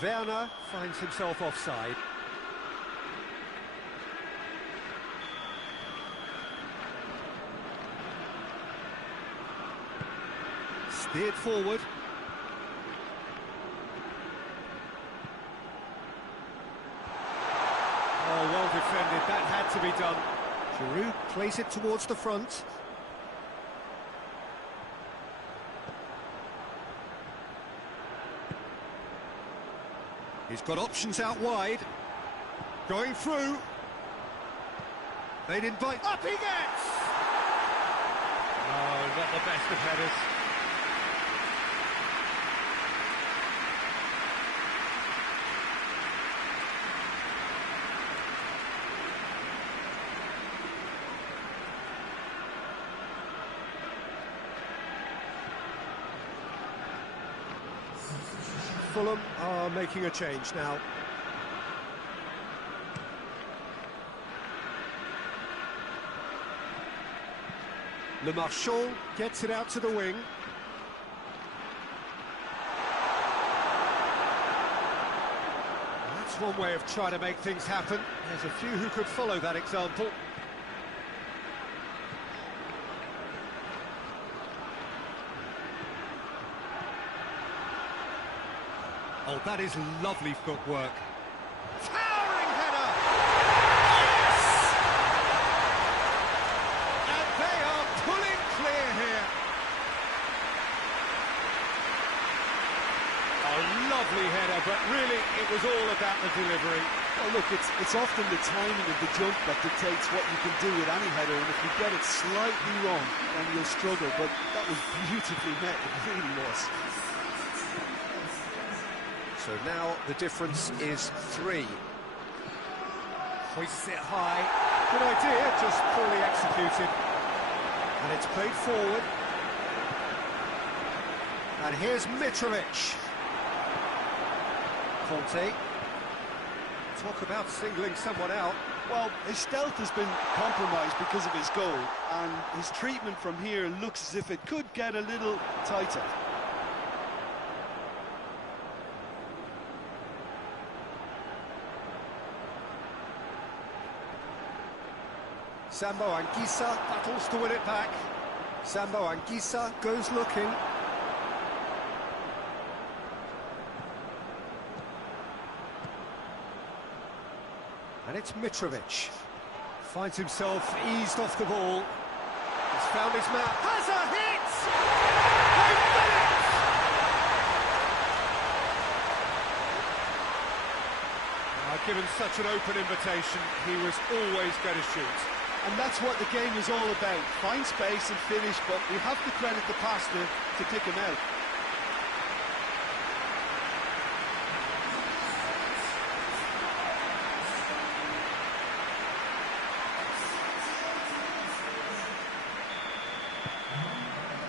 Werner finds himself offside. Steered forward. Oh, well defended. That had to be done. Giroud plays it towards the front. He's got options out wide. Going through. They'd invite. Up he gets! Oh, not the best of headers. Fulham are making a change now. Le Marchand gets it out to the wing. That's one way of trying to make things happen. There's a few who could follow that example. Oh, that is lovely footwork. Towering header! Yes! And they are pulling clear here. A lovely header, but really it was all about the delivery. Well, look, it's often the timing of the jump that dictates what you can do with any header, and if you get it slightly wrong, then you'll struggle, but that was beautifully met, it really was. So now the difference is 3. Hoists it high. Good idea, just poorly executed. And it's played forward. And here's Mitrovic. Conte. Talk about singling someone out. Well, his stealth has been compromised because of his goal, and his treatment from here looks as if it could get a little tighter. Sambo Anguissa battles to win it back. Sambo Anguissa goes looking. And it's Mitrovic. Finds himself eased off the ball. He's found his man. Has a hit! They've done it! Given such an open invitation, he was always going to shoot. And that's what the game is all about. Find space and finish, but we have to credit the passer to pick him out.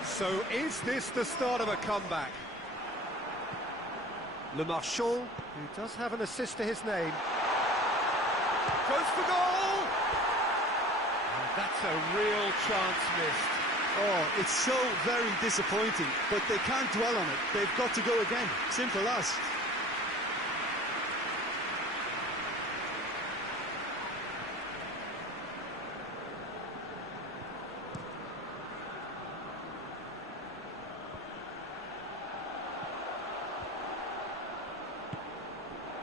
So is this the start of a comeback? Le Marchand, who does have an assist to his name, goes for goal! And that's a real chance missed. Oh, it's so very disappointing, but they can't dwell on it. They've got to go again. Simple as.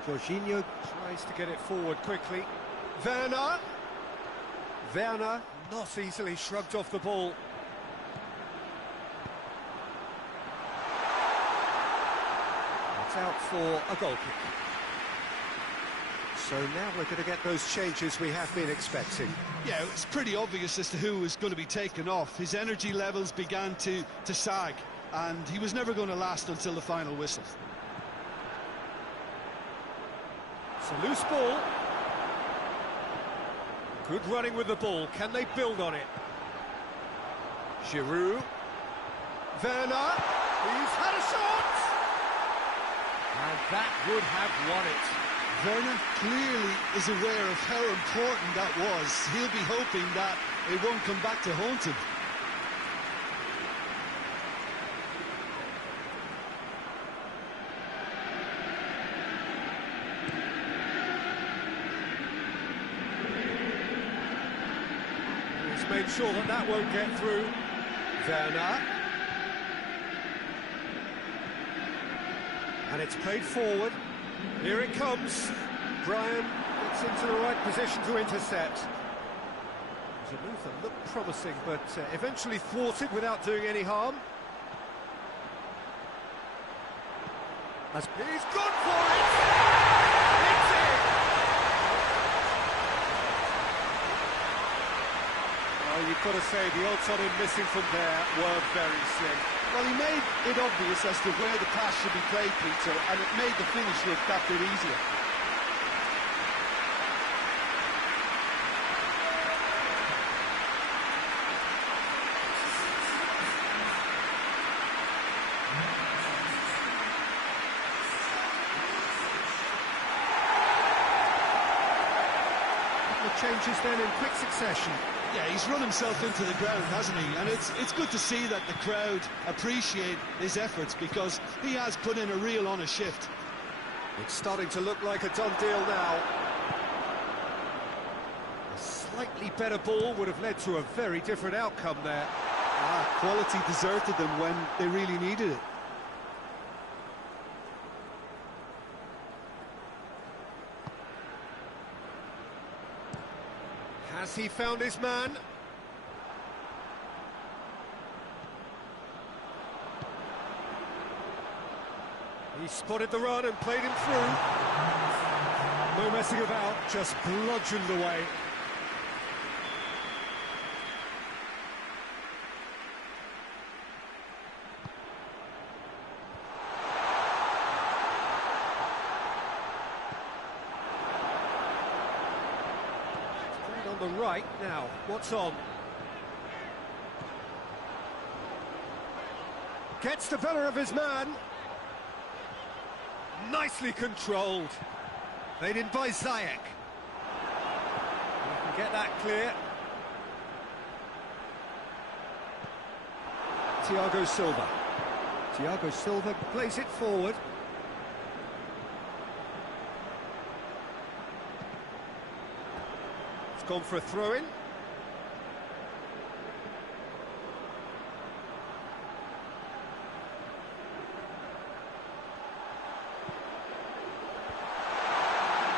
Jorginho tries to get it forward quickly. Werner not easily shrugged off the ball. It's out for a goal kick. So now we're going to get those changes we have been expecting. Yeah, it's pretty obvious as to who was going to be taken off. His energy levels began to sag, and he was never going to last until the final whistle. It's a loose ball. Good running with the ball. Can they build on it? Giroud. Werner. He's had a shot. And that would have won it. Werner clearly is aware of how important that was. He'll be hoping that it won't come back to haunt him. Made sure that that won't get through. Werner. And it's played forward. Here it comes. Brian gets into the right position to intercept. It was a move that looked promising, but eventually thwarted without doing any harm. As he's gone for it! It's in! Well, you've got to say the odds on him missing from there were very slim. Well, he made it obvious as to where the pass should be played, Peter, and it made the finish look that bit easier. The changes then in quick succession. Yeah, he's run himself into the ground, hasn't he? And it's good to see that the crowd appreciate his efforts, because he has put in a real honest shift. It's starting to look like a done deal now. A slightly better ball would have led to a very different outcome there. Quality deserted them when they really needed it. Has he found his man? He spotted the run and played him through. No messing about, just bludgeoned away. On the right now, what's on? Gets the better of his man. Nicely controlled. Played in by Ziyech. He can get that clear. Thiago Silva. Thiago Silva plays it forward. Gone for a throw-in.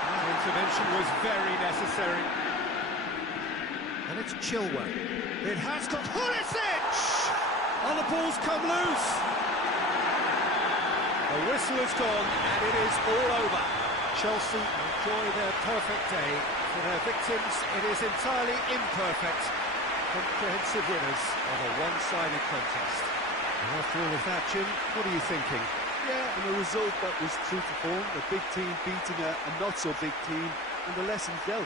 That intervention was very necessary. And it's Chilwell. It has got Pulisic! Oh, the ball's come loose. The whistle has gone and it is all over. Chelsea enjoy their perfect day. For their victims, it is entirely imperfect. Comprehensive winners of a one-sided contest. And after all of that, Jim, what are you thinking? Yeah, and a result that was true to form. A big team beating a not-so-big team, and the lessons dealt.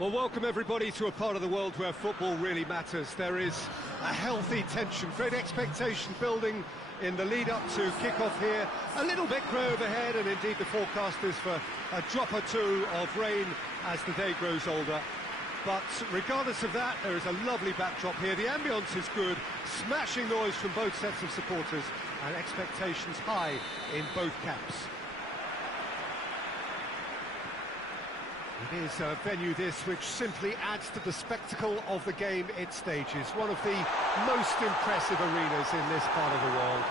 Well, welcome everybody to a part of the world where football really matters. There is a healthy tension, great expectation building in the lead-up to kick-off here. A little bit grey overhead, and indeed the forecast is for a drop or two of rain as the day grows older. But regardless of that, there is a lovely backdrop here. The ambience is good, smashing noise from both sets of supporters, and expectations high in both camps. It is a venue this which simply adds to the spectacle of the game it stages. One of the most impressive arenas in this part of the world.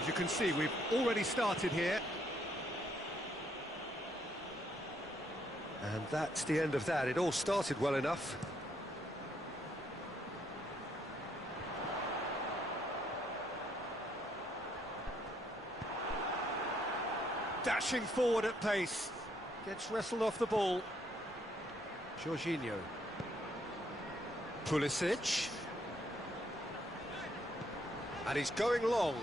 As you can see, we've already started here. And that's the end of that. It all started well enough. Dashing forward at pace, gets wrestled off the ball. Jorginho. Pulisic. And he's going long.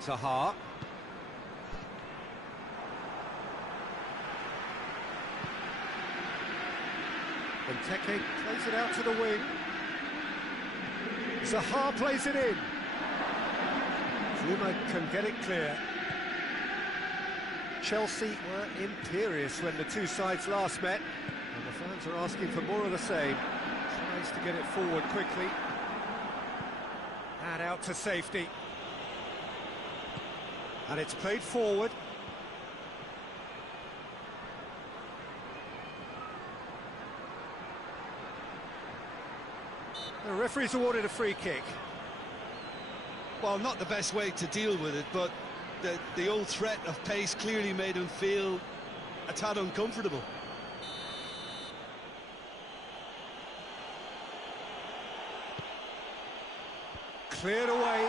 Zaha. And Teke plays it out to the wing. Zaha plays it in. Zuma can get it clear. Chelsea were imperious when the two sides last met, and the fans are asking for more of the same. Tries to get it forward quickly. And out to safety. And it's played forward. The referee's awarded a free kick. Well, not the best way to deal with it, but the old threat of pace clearly made him feel a tad uncomfortable. Cleared away.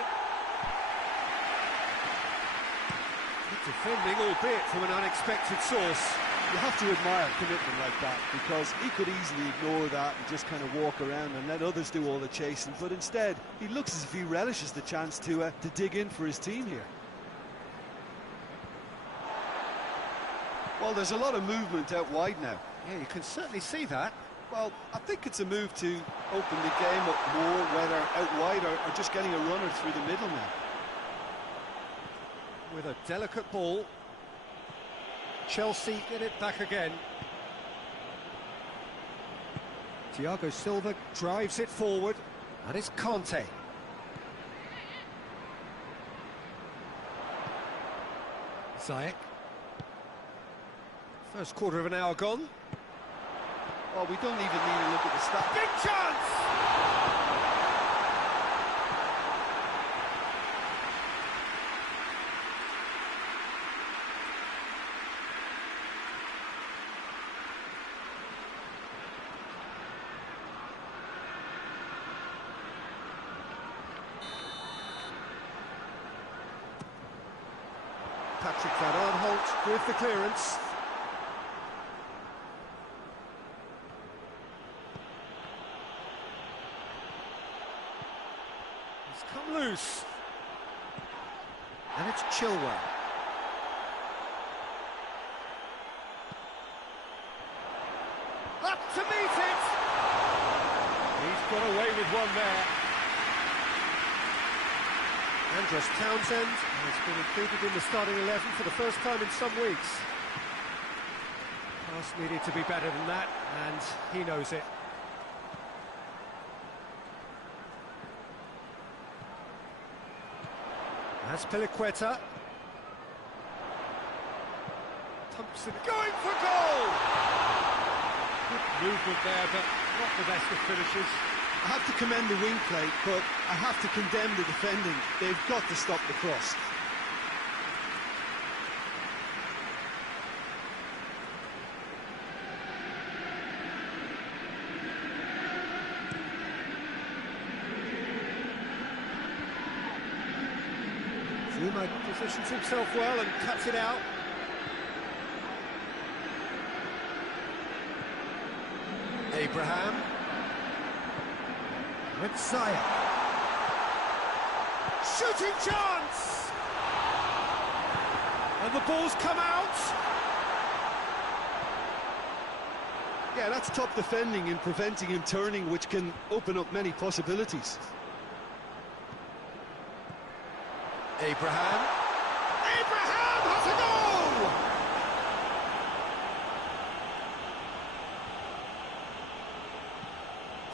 Good defending, albeit from an unexpected source. You have to admire commitment like that, because he could easily ignore that and just kind of walk around and let others do all the chasing, but instead he looks as if he relishes the chance to dig in for his team here. Well, there's a lot of movement out wide now. Yeah, you can certainly see that. Well, I think it's a move to open the game up more, whether out wide or just getting a runner through the middle now. With a delicate ball. Chelsea get it back again. Thiago Silva drives it forward, and it's Conte. Ziyech. First quarter of an hour gone. Well, we don't even need to look at the stats. Big chance! Patrick Van Aanholt with the clearance. It's come loose. And it's Chilwell. Up to meet it! He's got away with one there. Andros Townsend has been included in the starting 11 for the first time in some weeks. Pass needed to be better than that, and he knows it. That's Piliqueta. Thompson going for goal! Good movement there, but not the best of finishes. I have to commend the wing play, but I have to condemn the defending. They've got to stop the cross. Zuma positions himself well and cuts it out. Abraham. With Ziyech. shooting chance! And the ball's come out. Yeah, that's top defending and preventing him turning, which can open up many possibilities. Abraham has a goal!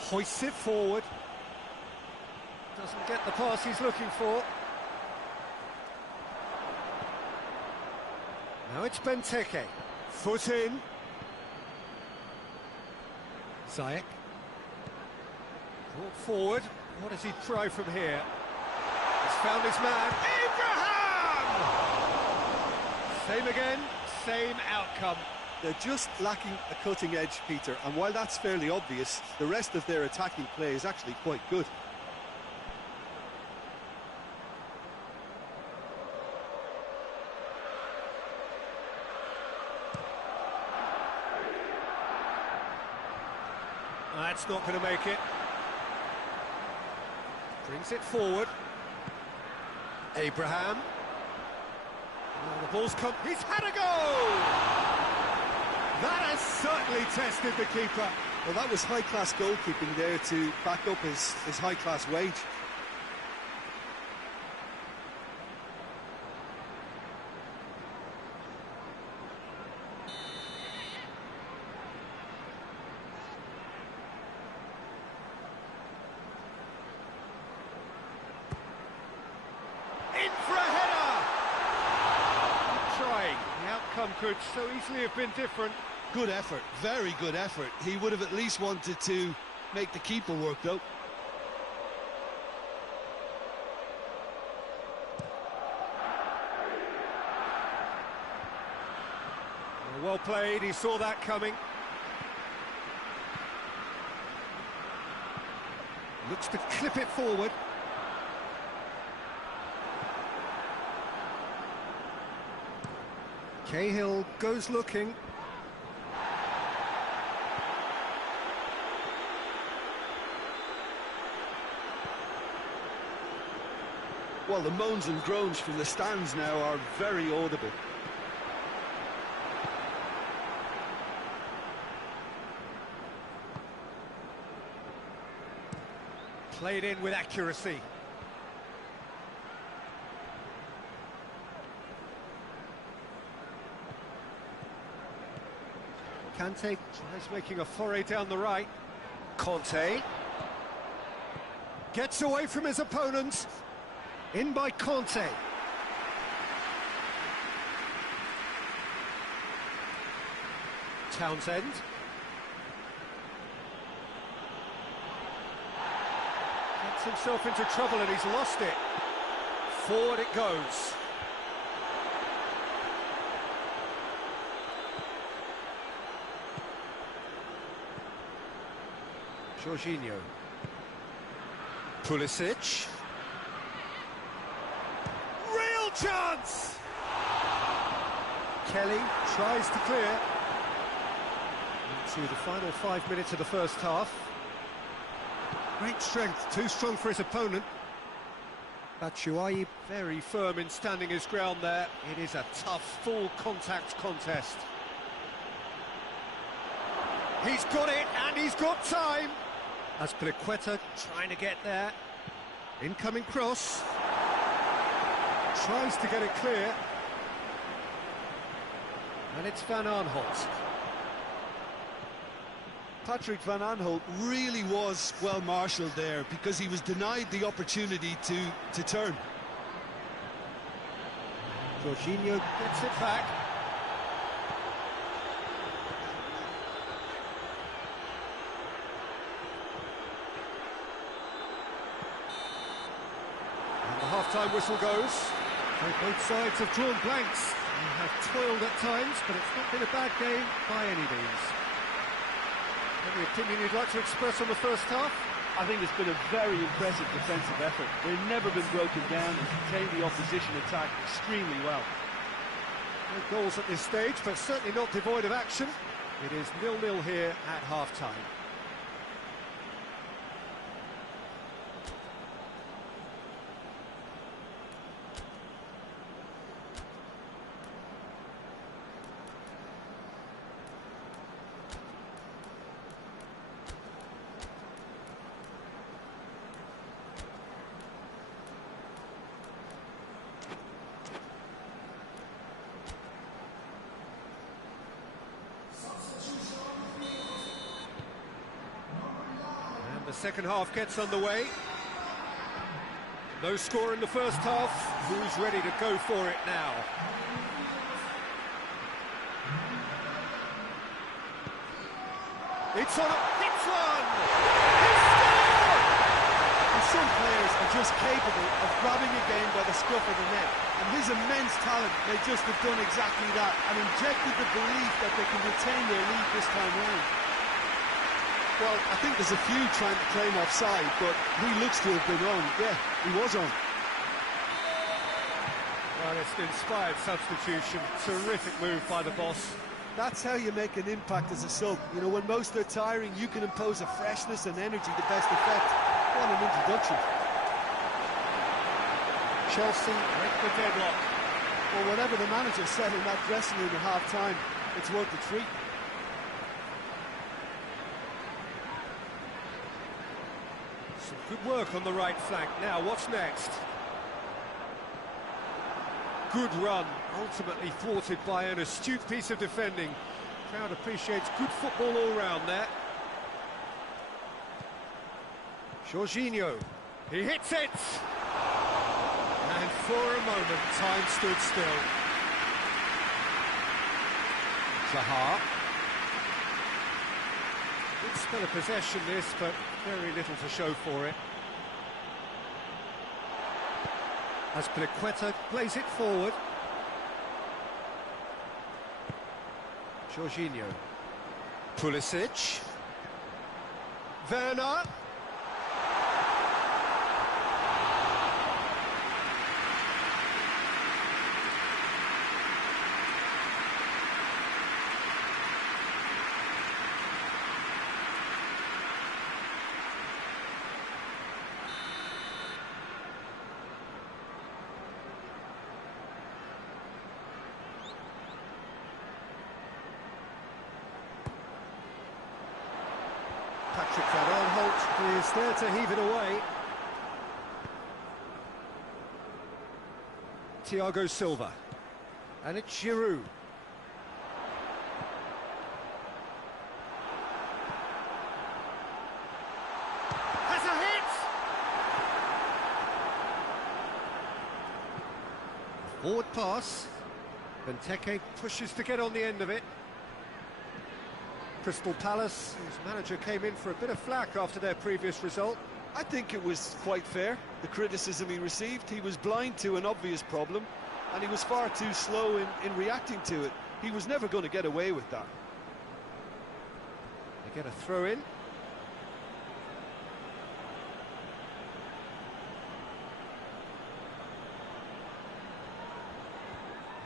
Hoists it forward. Doesn't get the pass he's looking for. Now it's Benteke. Foot in. Ziyech. Brought forward. What does he try from here? He's found his man. Abraham! Same again, same outcome. They're just lacking a cutting edge, Peter, and while that's fairly obvious, the rest of their attacking play is actually quite good. That's not going to make it. Brings it forward. Abraham. Oh, the ball's come. He's had a goal! That has certainly tested the keeper. Well, that was high-class goalkeeping there to back up his high-class wage. In for a header! Trying. The outcome could so easily have been different. Good effort, very good effort. He would have at least wanted to make the keeper work, though. Well played, he saw that coming. Looks to clip it forward. Cahill goes looking. Well, the moans and groans from the stands now are very audible. Played in with accuracy. Kante tries making a foray down the right. Conte gets away from his opponents. In by Conte. Townsend. Gets himself into trouble and he's lost it. Forward it goes. Jorginho. Pulisic. Real chance! Kelly tries to clear. Into the final 5 minutes of the first half. Great strength, too strong for his opponent. Batshuayi very firm in standing his ground there. It is a tough, full contact contest. He's got it, and he's got time. Azpilicueta trying to get there. Incoming cross. Tries to get it clear. And it's Van Aanholt. Patrick Van Aanholt really was well marshalled there because he was denied the opportunity to turn. Jorginho gets it back. And the half-time whistle goes. Both sides have drawn blanks and have toiled at times, but it's not been a bad game by any means. Any opinion you'd like to express on the first half? I think it's been a very impressive defensive effort. They've never been broken down and contained the opposition attack extremely well. No goals at this stage, but certainly not devoid of action. It is 0-0 here at half-time. second half gets underway. No score in the first half. Who's ready to go for it now? It's on a hits one! And some players are just capable of grabbing a game by the scruff of the neck, and his immense talent may just have done exactly that and injected the belief that they can retain their lead this time round. Well, I think there's a few trying to claim offside, but he looks to have been on. Yeah, he was on. Well, it's an inspired substitution. Terrific move by the boss. That's how you make an impact as a sub. You know, when most are tiring, you can impose a freshness and energy to best effect. What an introduction. Chelsea break the deadlock. Well, whatever the manager said in that dressing room at half-time, it's worth the treat. Some good work on the right flank. Now, what's next? Good run, ultimately thwarted by an astute piece of defending. Crowd appreciates good football all round there. Jorginho, he hits it! And for a moment, time stood still. Zaha. Good spell of possession this, but very little to show for it. As Azpilicueta plays it forward. Jorginho. Pulisic. Werner. Patrick Van Aanholt is there to heave it away. Thiago Silva. And it's Giroud. Has a hit! Forward pass. Benteke pushes to get on the end of it. Crystal Palace, whose manager came in for a bit of flack after their previous result. I think it was quite fair, the criticism he received. He was blind to an obvious problem, and he was far too slow in reacting to it. He was never going to get away with that. They get a throw in.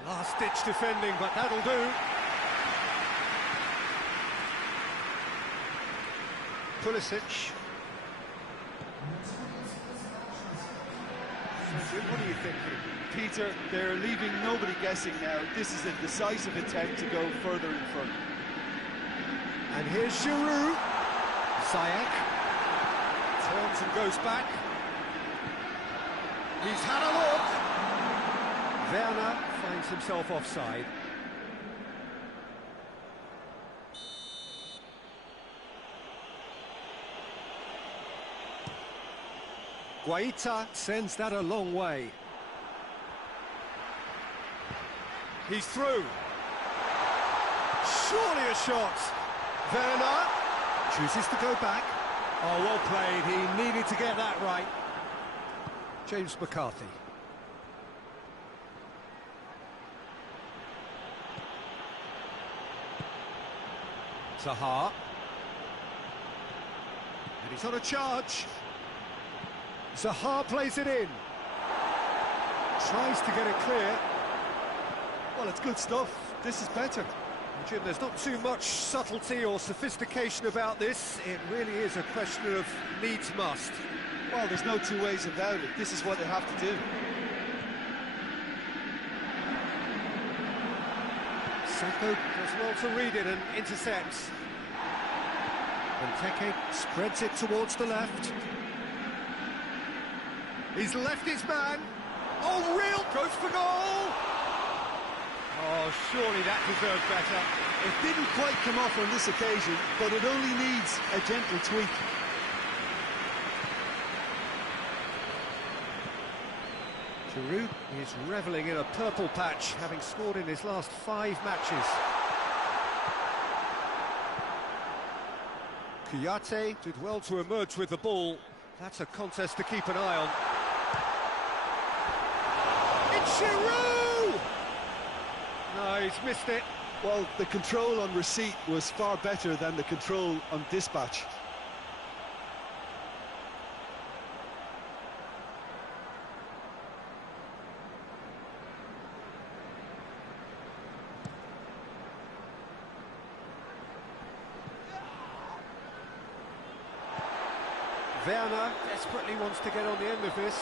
Last-ditch defending, but that'll do. Pulisic. What are you thinking? Peter, they're leaving nobody guessing now. This is a decisive attempt to go further in front. And here's Giroud. Ziyech turns and goes back. He's had a look. Werner finds himself offside. Guaita sends that a long way. He's through. Surely a shot. Werner chooses to go back. Oh, well played. He needed to get that right. James McCarthy. Zaha. And he's on a charge. Zaha plays it in. Tries to get it clear. Well, it's good stuff. This is better. Jim, there's not too much subtlety or sophistication about this. It really is a question of needs must. Well, there's no two ways about it. This is what they have to do. Seno does well to read it and intercepts. Benteke spreads it towards the left. He's left his man. Oh, real goes for goal. Oh, surely that deserved better. It didn't quite come off on this occasion, but it only needs a gentle tweak. Giroud is revelling in a purple patch, having scored in his last 5 matches. Kouyaté did well to emerge with the ball. That's a contest to keep an eye on. It's Giroud! No, he's missed it. Well, the control on receipt was far better than the control on dispatch. Werner desperately wants to get on the end of this.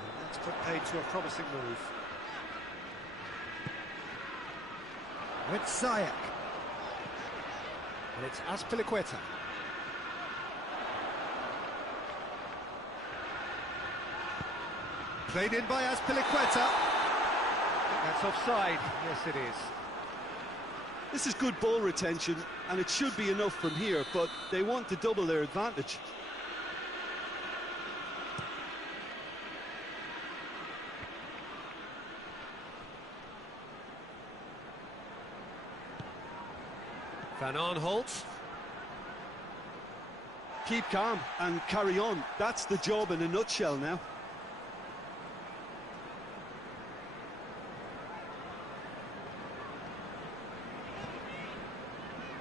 And that's put paid to a promising move. It's Ziyech. And it's Azpilicueta. Played in by Azpilicueta. That's offside. Yes, it is. This is good ball retention, and it should be enough from here, but they want to double their advantage. Van Aanholt. Keep calm and carry on. That's the job in a nutshell now.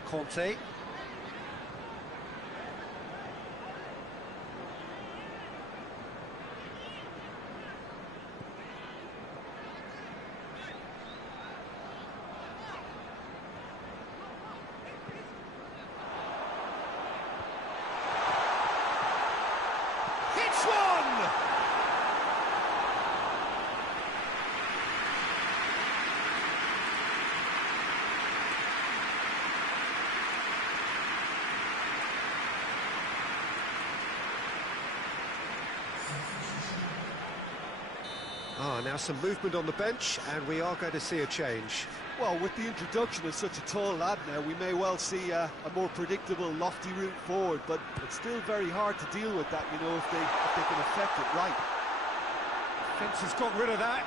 Conte. Hits one! Now some movement on the bench, and we are going to see a change. Well, with the introduction of such a tall lad now, we may well see a more predictable, lofty route forward, but it's still very hard to deal with that, you know, if they can affect it right. Fence has got rid of that.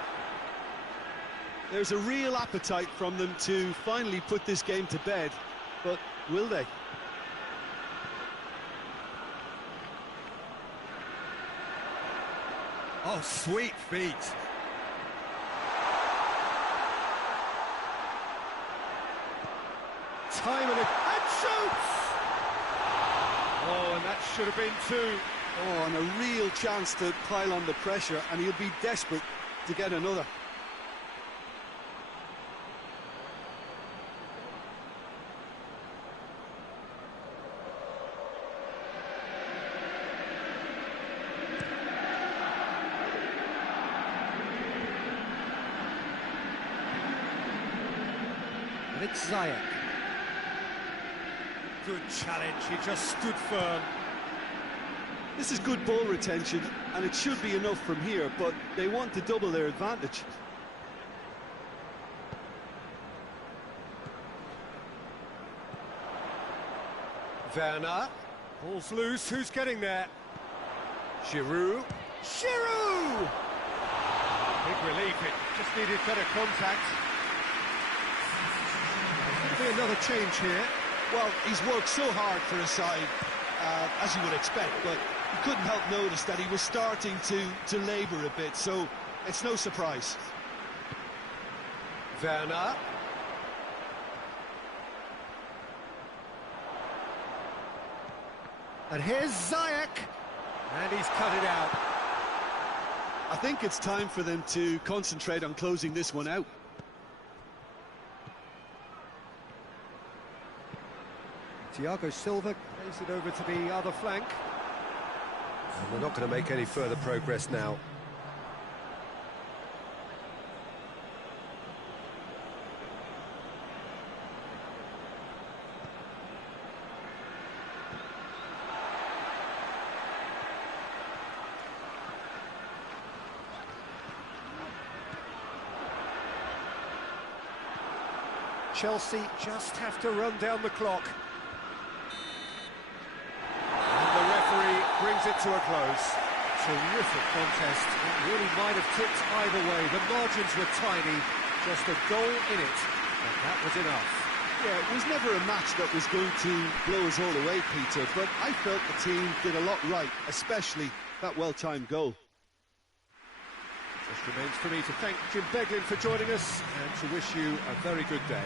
There's a real appetite from them to finally put this game to bed, but will they? Oh, sweet feet. Time and shoots! Oh, and that should have been 2. Oh, and a real chance to pile on the pressure, and he'll be desperate to get another. And it's Ziyech. Good challenge, he just stood firm. This is good ball retention, and it should be enough from here, but they want to double their advantage. Werner. Ball's loose, who's getting there? Giroud. Giroud! Big relief, it just needed better contact. There'll be another change here. Well, he's worked so hard for his side, as you would expect, but you couldn't help notice that he was starting to labour a bit, so it's no surprise. Werner. And here's Ziyech. And he's cut it out. I think it's time for them to concentrate on closing this one out. Thiago Silva plays it over to the other flank. And we're not going to make any further progress now. Chelsea just have to run down the clock. brings it to a close. Terrific contest. It really might have tipped either way. The margins were tiny, just a goal in it, and that was enough. Yeah, it was never a match that was going to blow us all away, Peter, but I felt the team did a lot right, especially that well-timed goal. Just remains for me to thank Jim Beglin for joining us and to wish you a very good day.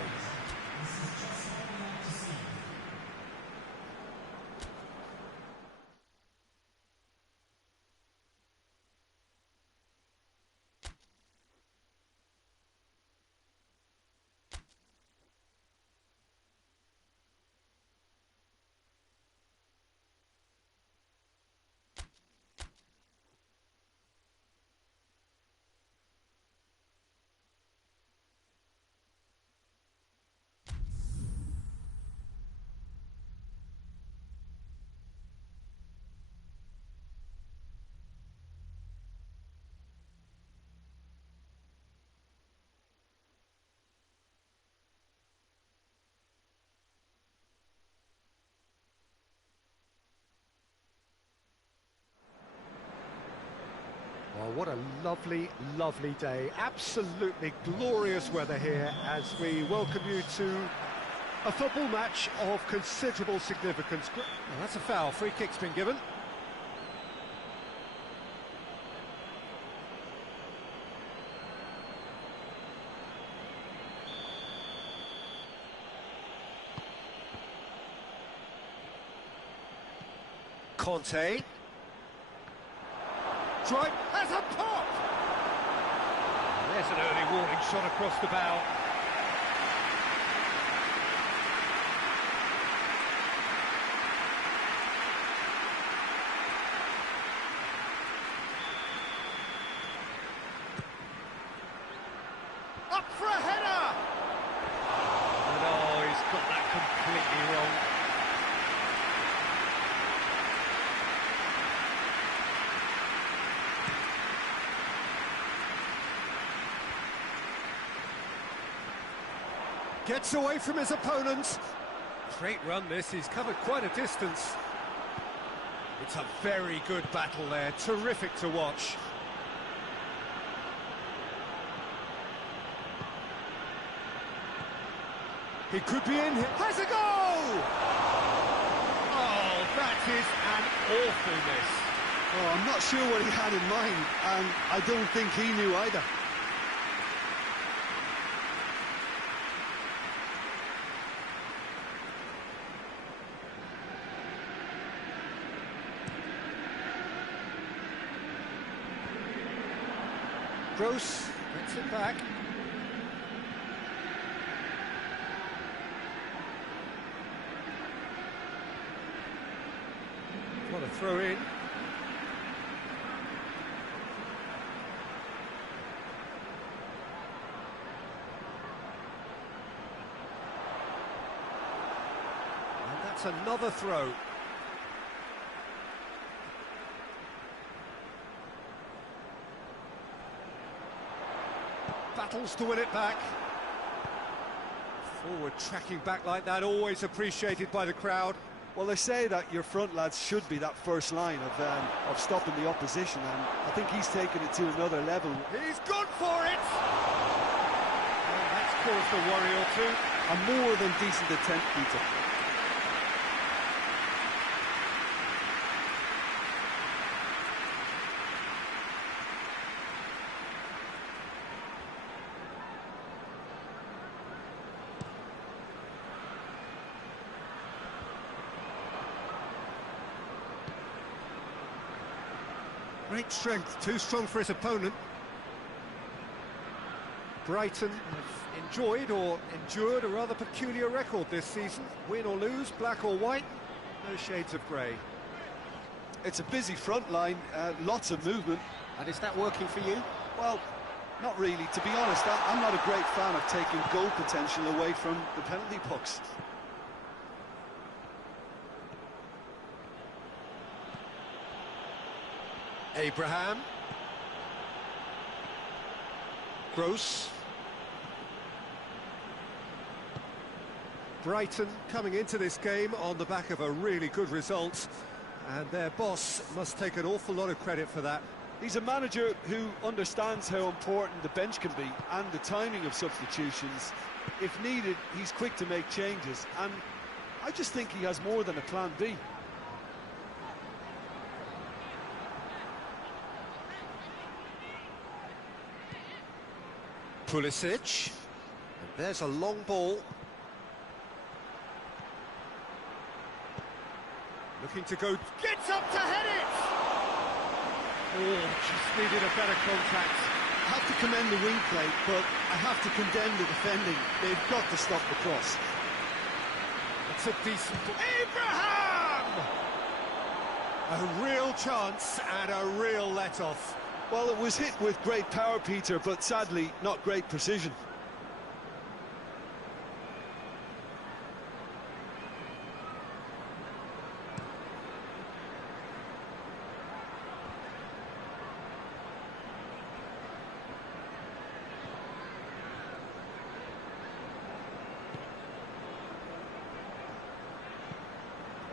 Well, what a lovely, lovely day. Absolutely glorious weather here as we welcome you to a football match of considerable significance. Well, that's a foul. Free kick's been given. Conte. Drive has a pop! There's an early warning shot across the bow. Up for a header! And oh, he's got that completely wrong. Gets away from his opponent. Great run this, he's covered quite a distance. It's a very good battle there, terrific to watch. He could be in here. Has a goal! Oh, that is an awful miss. Oh, I'm not sure what he had in mind, and I don't think he knew either. Gross gets it back. What a throw in. And that's another throw. Battles to win it back. Forward tracking back like that, always appreciated by the crowd. Well, they say that your front lads should be that first line of stopping the opposition, and I think he's taken it to another level. He's gone for it! And that's caused a worry or two. A more than decent attempt, Peter. Great strength, too strong for his opponent. Brighton have enjoyed or endured a rather peculiar record this season. Win or lose, black or white, no shades of grey. It's a busy front line, lots of movement. And is that working for you? Well, not really. To be honest, I'm not a great fan of taking goal potential away from the penalty box. Abraham. Gross. Brighton coming into this game on the back of a really good result. and their boss must take an awful lot of credit for that. He's a manager who understands how important the bench can be and the timing of substitutions. If needed, he's quick to make changes, and I just think he has more than a plan B. Pulisic, and there's a long ball. Looking to go, gets up to head it! Oh, just needed a better contact. I have to commend the wing play, but I have to condemn the defending. They've got to stop the cross. It's a decent ball. Abraham! A real chance and a real let-off. Well, it was hit with great power, Peter, but sadly, not great precision.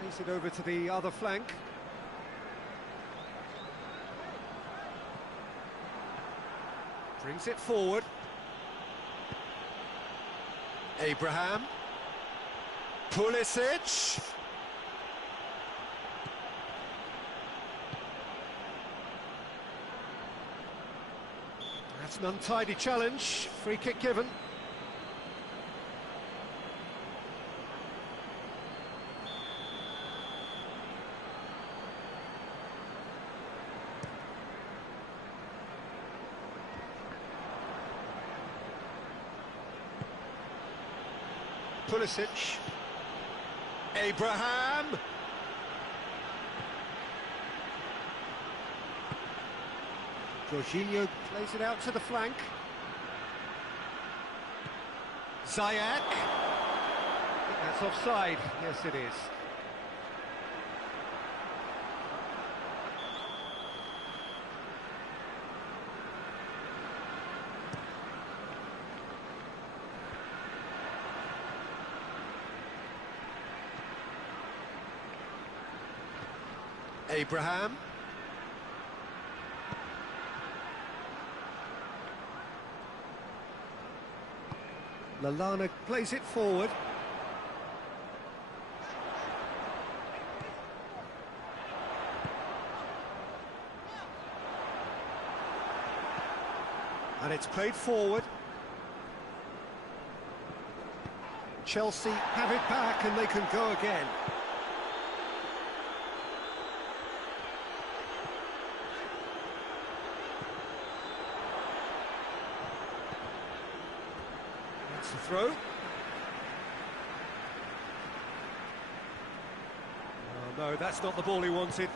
Plays it over to the other flank. Brings it forward. Abraham. Pulisic. That's an untidy challenge. Free kick given. Pulisic. Abraham. Jorginho plays it out to the flank. Ziyech. I think that's offside. Yes, it is. Abraham. Lallana plays it forward. And it's played forward. Chelsea have it back and they can go again. That's the throw. Oh no, that's not the ball he wanted.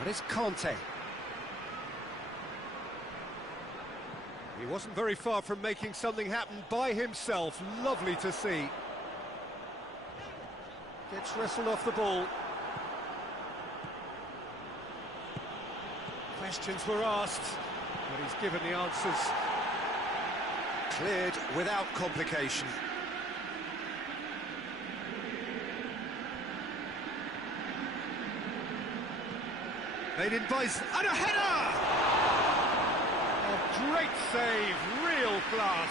And it's Conte. He wasn't very far from making something happen by himself. Lovely to see. Gets wrestled off the ball. Questions were asked, but he's given the answers. Cleared without complication. Made in by... and a header! A great save, real class.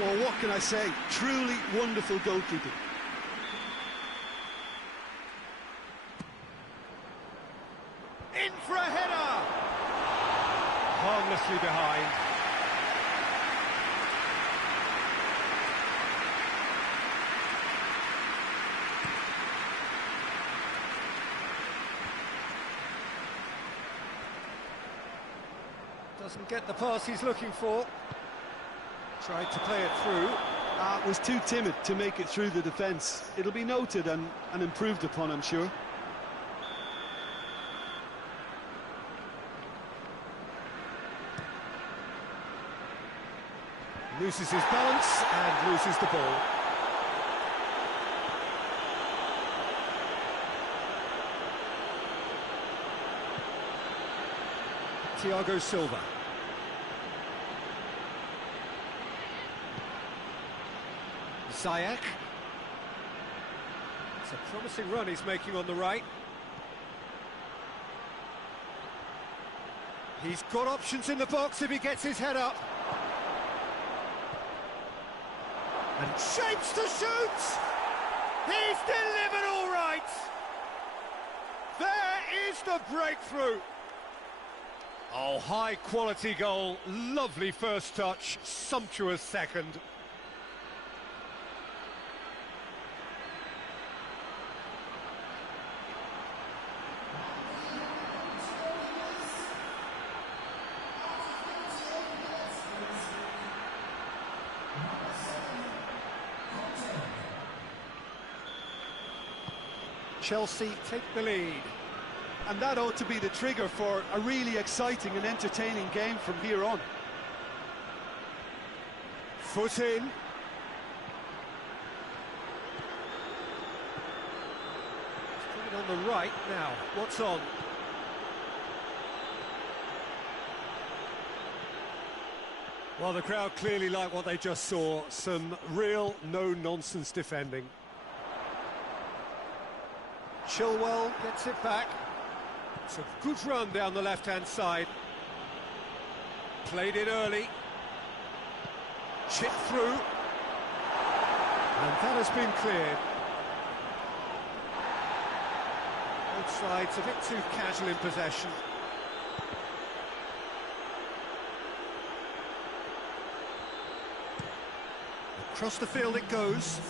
Well, what can I say? Truly wonderful goalkeeping. In for a header! Harmlessly behind. Doesn't get the pass he's looking for. Tried to play it through. Was too timid to make it through the defence. It'll be noted and improved upon, I'm sure. Loses his balance and loses the ball. Thiago Silva. Ziyech. It's a promising run he's making on the right. He's got options in the box if he gets his head up. And shapes to shoot! He's delivered all right! There is the breakthrough! Oh, high-quality goal, lovely first touch, sumptuous second. Chelsea take the lead. And that ought to be the trigger for a really exciting and entertaining game from here on. Foot in. He's put it on the right now. What's on? Well, the crowd clearly like what they just saw. Some real no-nonsense defending. Chilwell gets it back. It's a good run down the left-hand side. Played it early. Chipped through. And that has been cleared. Both sides a bit too casual in possession. Across the field it goes.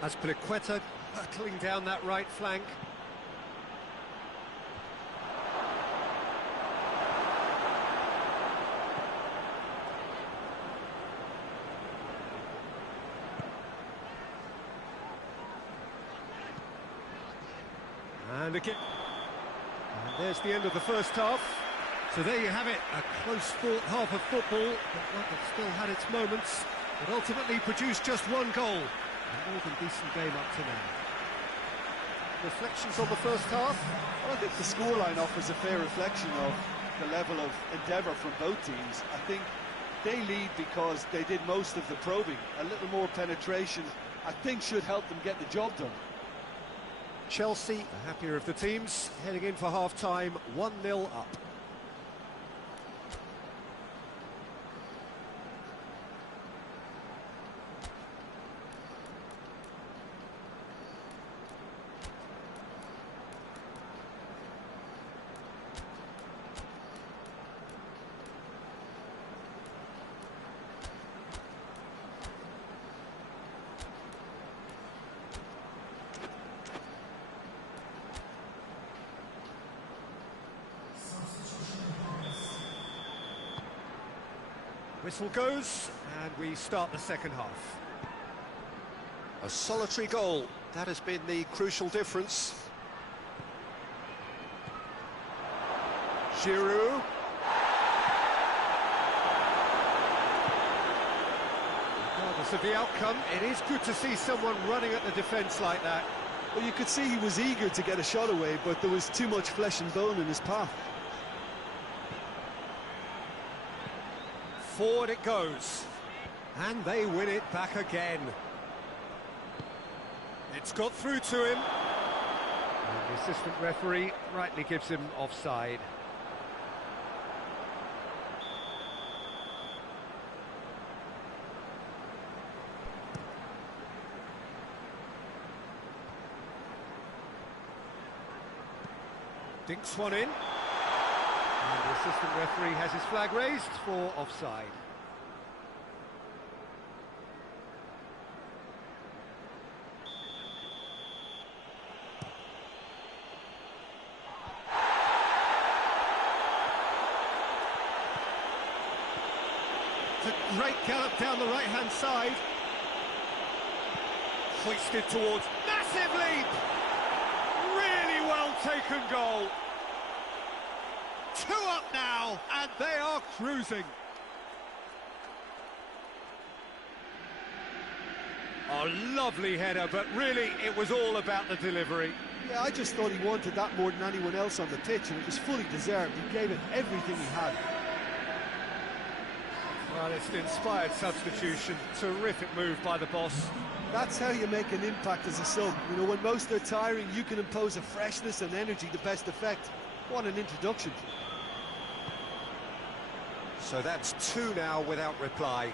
As Piliqueta hurtling down that right flank. And again. And there's the end of the first half. So there you have it, a close-fought half of football, but one that still had its moments, but ultimately produced just one goal. A more than decent game up to now. Reflections on the first half? Well, I think the scoreline offers a fair reflection of the level of endeavour from both teams. I think they lead because they did most of the probing. A little more penetration, I think, should help them get the job done. Chelsea, the happier of the teams, heading in for half-time, 1-0 up. Whistle goes, and we start the second half. A solitary goal, that has been the crucial difference. Giroud. Regardless of the outcome, it is good to see someone running at the defence like that. Well, you could see he was eager to get a shot away, but there was too much flesh and bone in his path. Forward it goes, and they win it back again. It's got through to him, and the assistant referee rightly gives him offside. Dinks one in. And the assistant referee has his flag raised for offside. It's a great gallop down the right-hand side. Hoisted towards, massive leap! Really well taken goal. 2 up now, and they are cruising. A lovely header, but really it was all about the delivery. Yeah, I just thought he wanted that more than anyone else on the pitch, and it was fully deserved. He gave it everything he had. Well, it's an inspired substitution. Terrific move by the boss. That's how you make an impact as a sub. You know, when most are tiring, you can impose a freshness and energy to best effect. What an introduction. So that's 2 now without reply.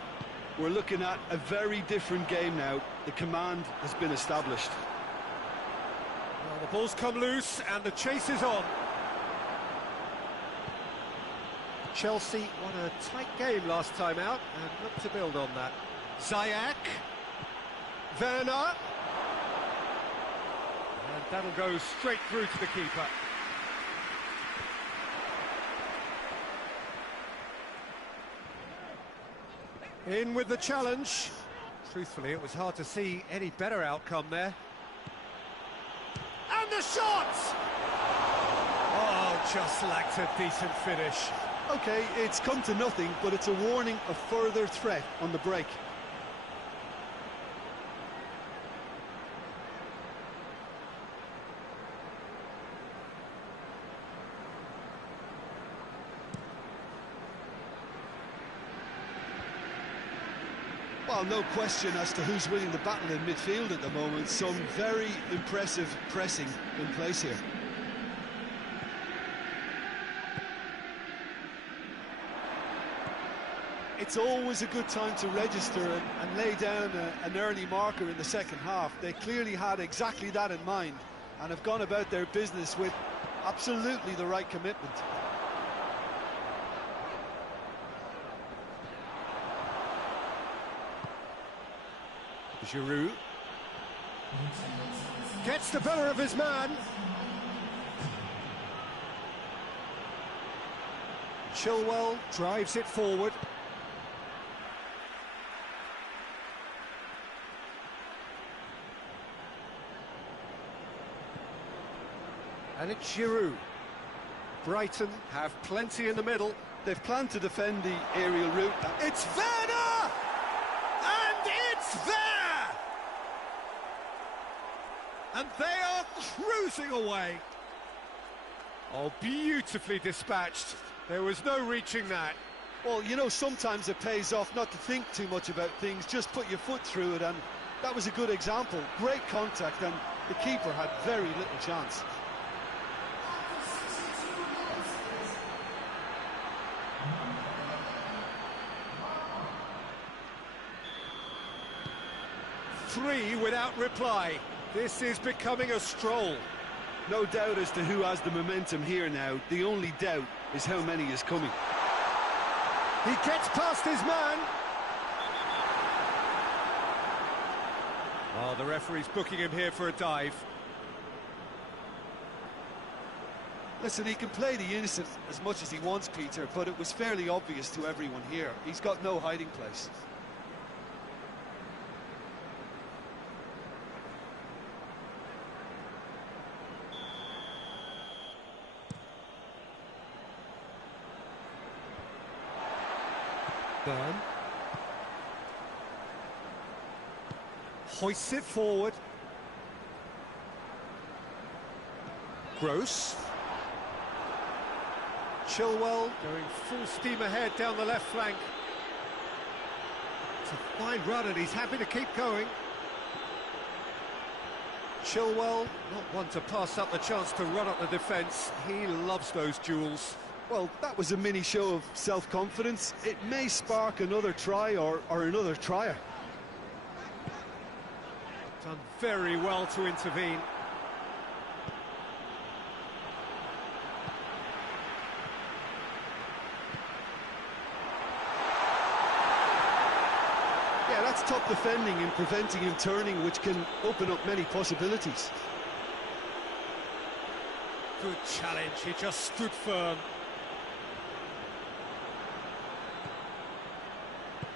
We're looking at a very different game now. The command has been established. Well, the ball's come loose and the chase is on. Chelsea won a tight game last time out and look to build on that. Ziyech. Werner. And that'll go straight through to the keeper. In with the challenge. Truthfully, it was hard to see any better outcome there. And the shot! Oh, just lacked a decent finish. Okay, it's come to nothing, but it's a warning of further threat on the break. Well, no question as to who's winning the battle in midfield at the moment. Some very impressive pressing in place here. It's always a good time to register and lay down an early marker in the second half. They clearly had exactly that in mind and have gone about their business with absolutely the right commitment. Giroud gets the better of his man. Chilwell drives it forward. And it's Giroud. Brighton have plenty in the middle. They've planned to defend the aerial route. It's Werner! And it's there! And they are cruising away. Oh, beautifully dispatched. There was no reaching that. Well, you know, sometimes it pays off not to think too much about things, just put your foot through it, and that was a good example. Great contact, and the keeper had very little chance. Three without reply. This is becoming a stroll. No doubt as to who has the momentum here now. The only doubt is how many is coming. He gets past his man. Oh, the referee's booking him here for a dive. Listen, he can play the innocent as much as he wants, Peter, but it was fairly obvious to everyone here. He's got no hiding place. Burn. Hoists it forward. Gross. Chilwell going full steam ahead down the left flank. It's a fine run and he's happy to keep going. Chilwell, not one to pass up the chance to run up the defence. He loves those duels. Well, that was a mini show of self-confidence. It may spark another try or another trier. Done very well to intervene. Yeah, that's top defending and preventing him turning, which can open up many possibilities. Good challenge, he just stood firm.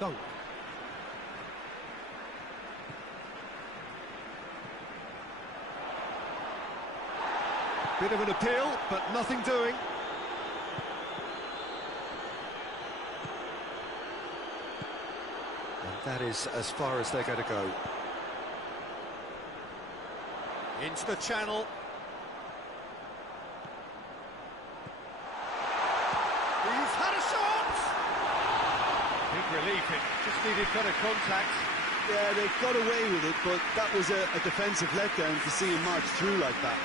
Dunk. Bit of an appeal, but nothing doing. And that is as far as they're going to go. Into the channel. He's had a shot! He relief, it just needed better contact. Yeah, they got away with it, but that was a defensive letdown to see him march through like that.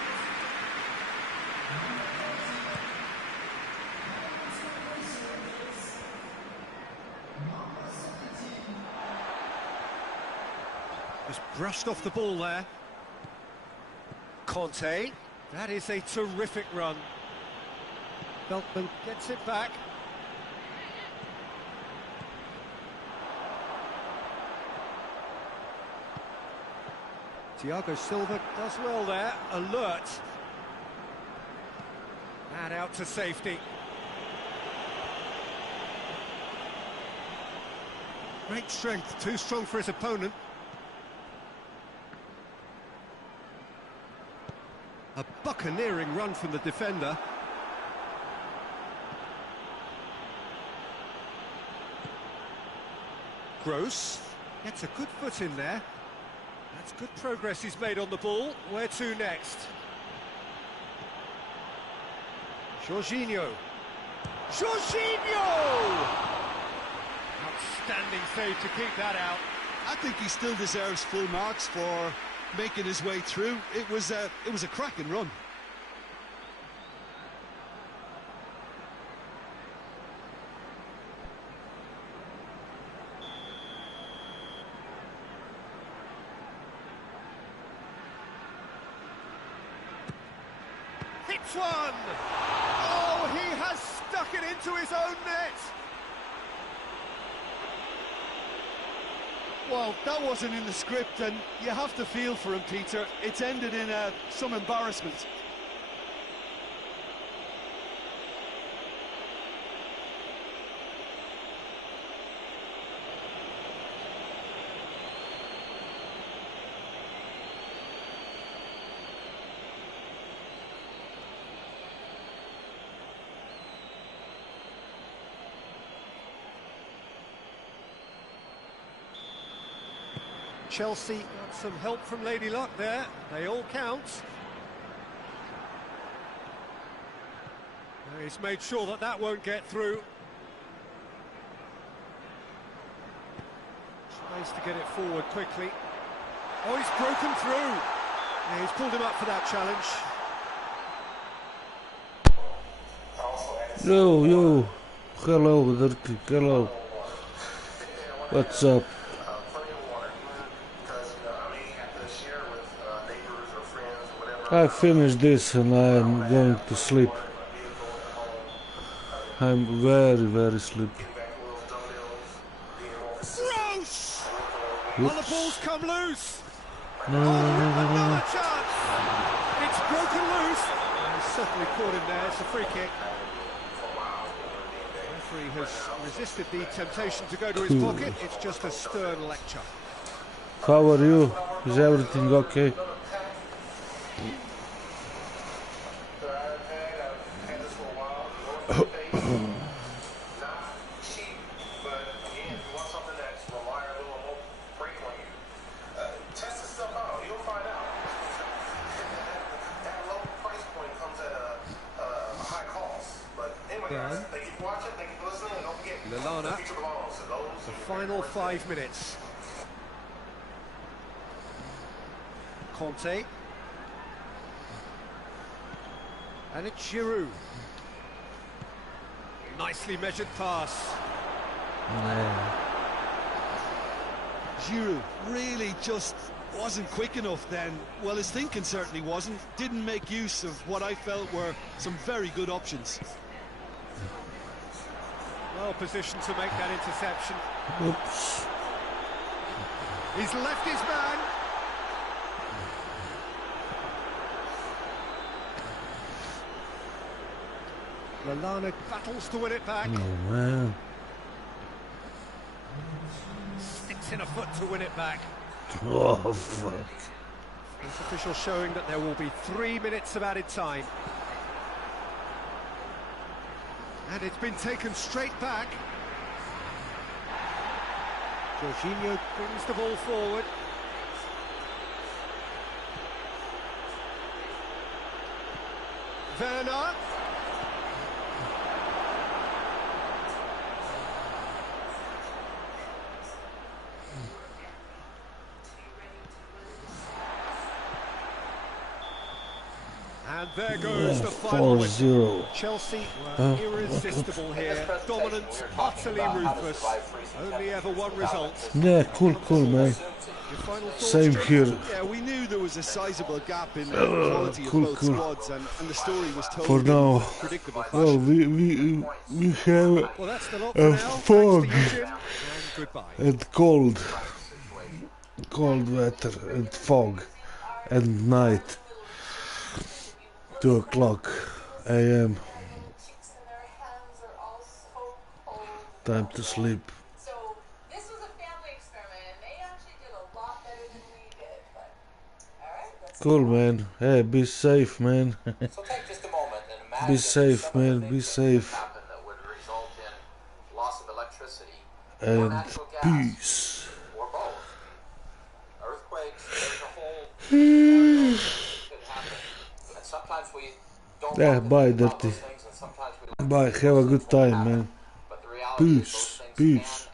Just brushed off the ball there. Conte, that is a terrific run. Beltman gets it back. Thiago Silva does well there, alert. And out to safety. Great strength, too strong for his opponent. A buccaneering run from the defender. Gross gets a good foot in there. That's good progress he's made on the ball. Where to next? Jorginho. Jorginho! Outstanding save to keep that out. I think he still deserves full marks for making his way through. It was a cracking run. Hits one! Oh, he has stuck it into his own net! Well, that wasn't in the script, and you have to feel for him, Peter. It's ended in some embarrassment. Chelsea got some help from Lady Luck there. They all count. He's made sure that that won't get through. Tries to get it forward quickly. Oh, he's broken through. Yeah, he's pulled him up for that challenge. Yo, hello, Dirty, hello. What's up? I finished this and I'm going to sleep. I'm very sleepy. Gross! Oh, the ball's come loose. No. Another chance. It's broken loose. He's certainly caught him there. It's a free kick. The referee has resisted the temptation to go to his pocket. It's just a stern lecture. How are you? Is everything okay? Lallana, the final 5 minutes. Conte. And it's Giroud. Nicely measured pass. Giroud really just wasn't quick enough then. Well, his thinking certainly wasn't. Didn't make use of what I felt were some very good options. Well positioned to make that interception. Oops. He's left his man. Lallana battles to win it back. Oh man. Sticks in a foot to win it back. Oh fuck. This official showing that there will be 3 minutes of added time. And it's been taken straight back. Jorginho brings the ball forward. Werner. And there goes the final whistle. 4-0. Chelsea were irresistible here, dominant, utterly ruthless. Only ever one result. Yeah, cool, man. Your final thoughts, Same Jim? here. Yeah, we knew there was a sizable gap in the quality of both squads, and the story was told For in now, predictable fashion. well, we have Well, that's the lot for now. fog Thanks to you, Jim, and goodbye. and cold weather and fog and night. 2 o'clock a.m. Time to sleep. So this was a family experiment, and they actually did a lot better than we did. But all right, let's Cool, man. Hey, be safe, man. So take just a moment and imagine Be safe, some of the man. things Be that safe. could happen that would result in loss of electricity or And natural gas peace. or both. Earthquakes, there's a whole could happen. And sometimes we don't Yeah, want to bye, think about Dirty. those things, and sometimes we Bye. Have a good time, man. but the reality is those Peace. things Peace. can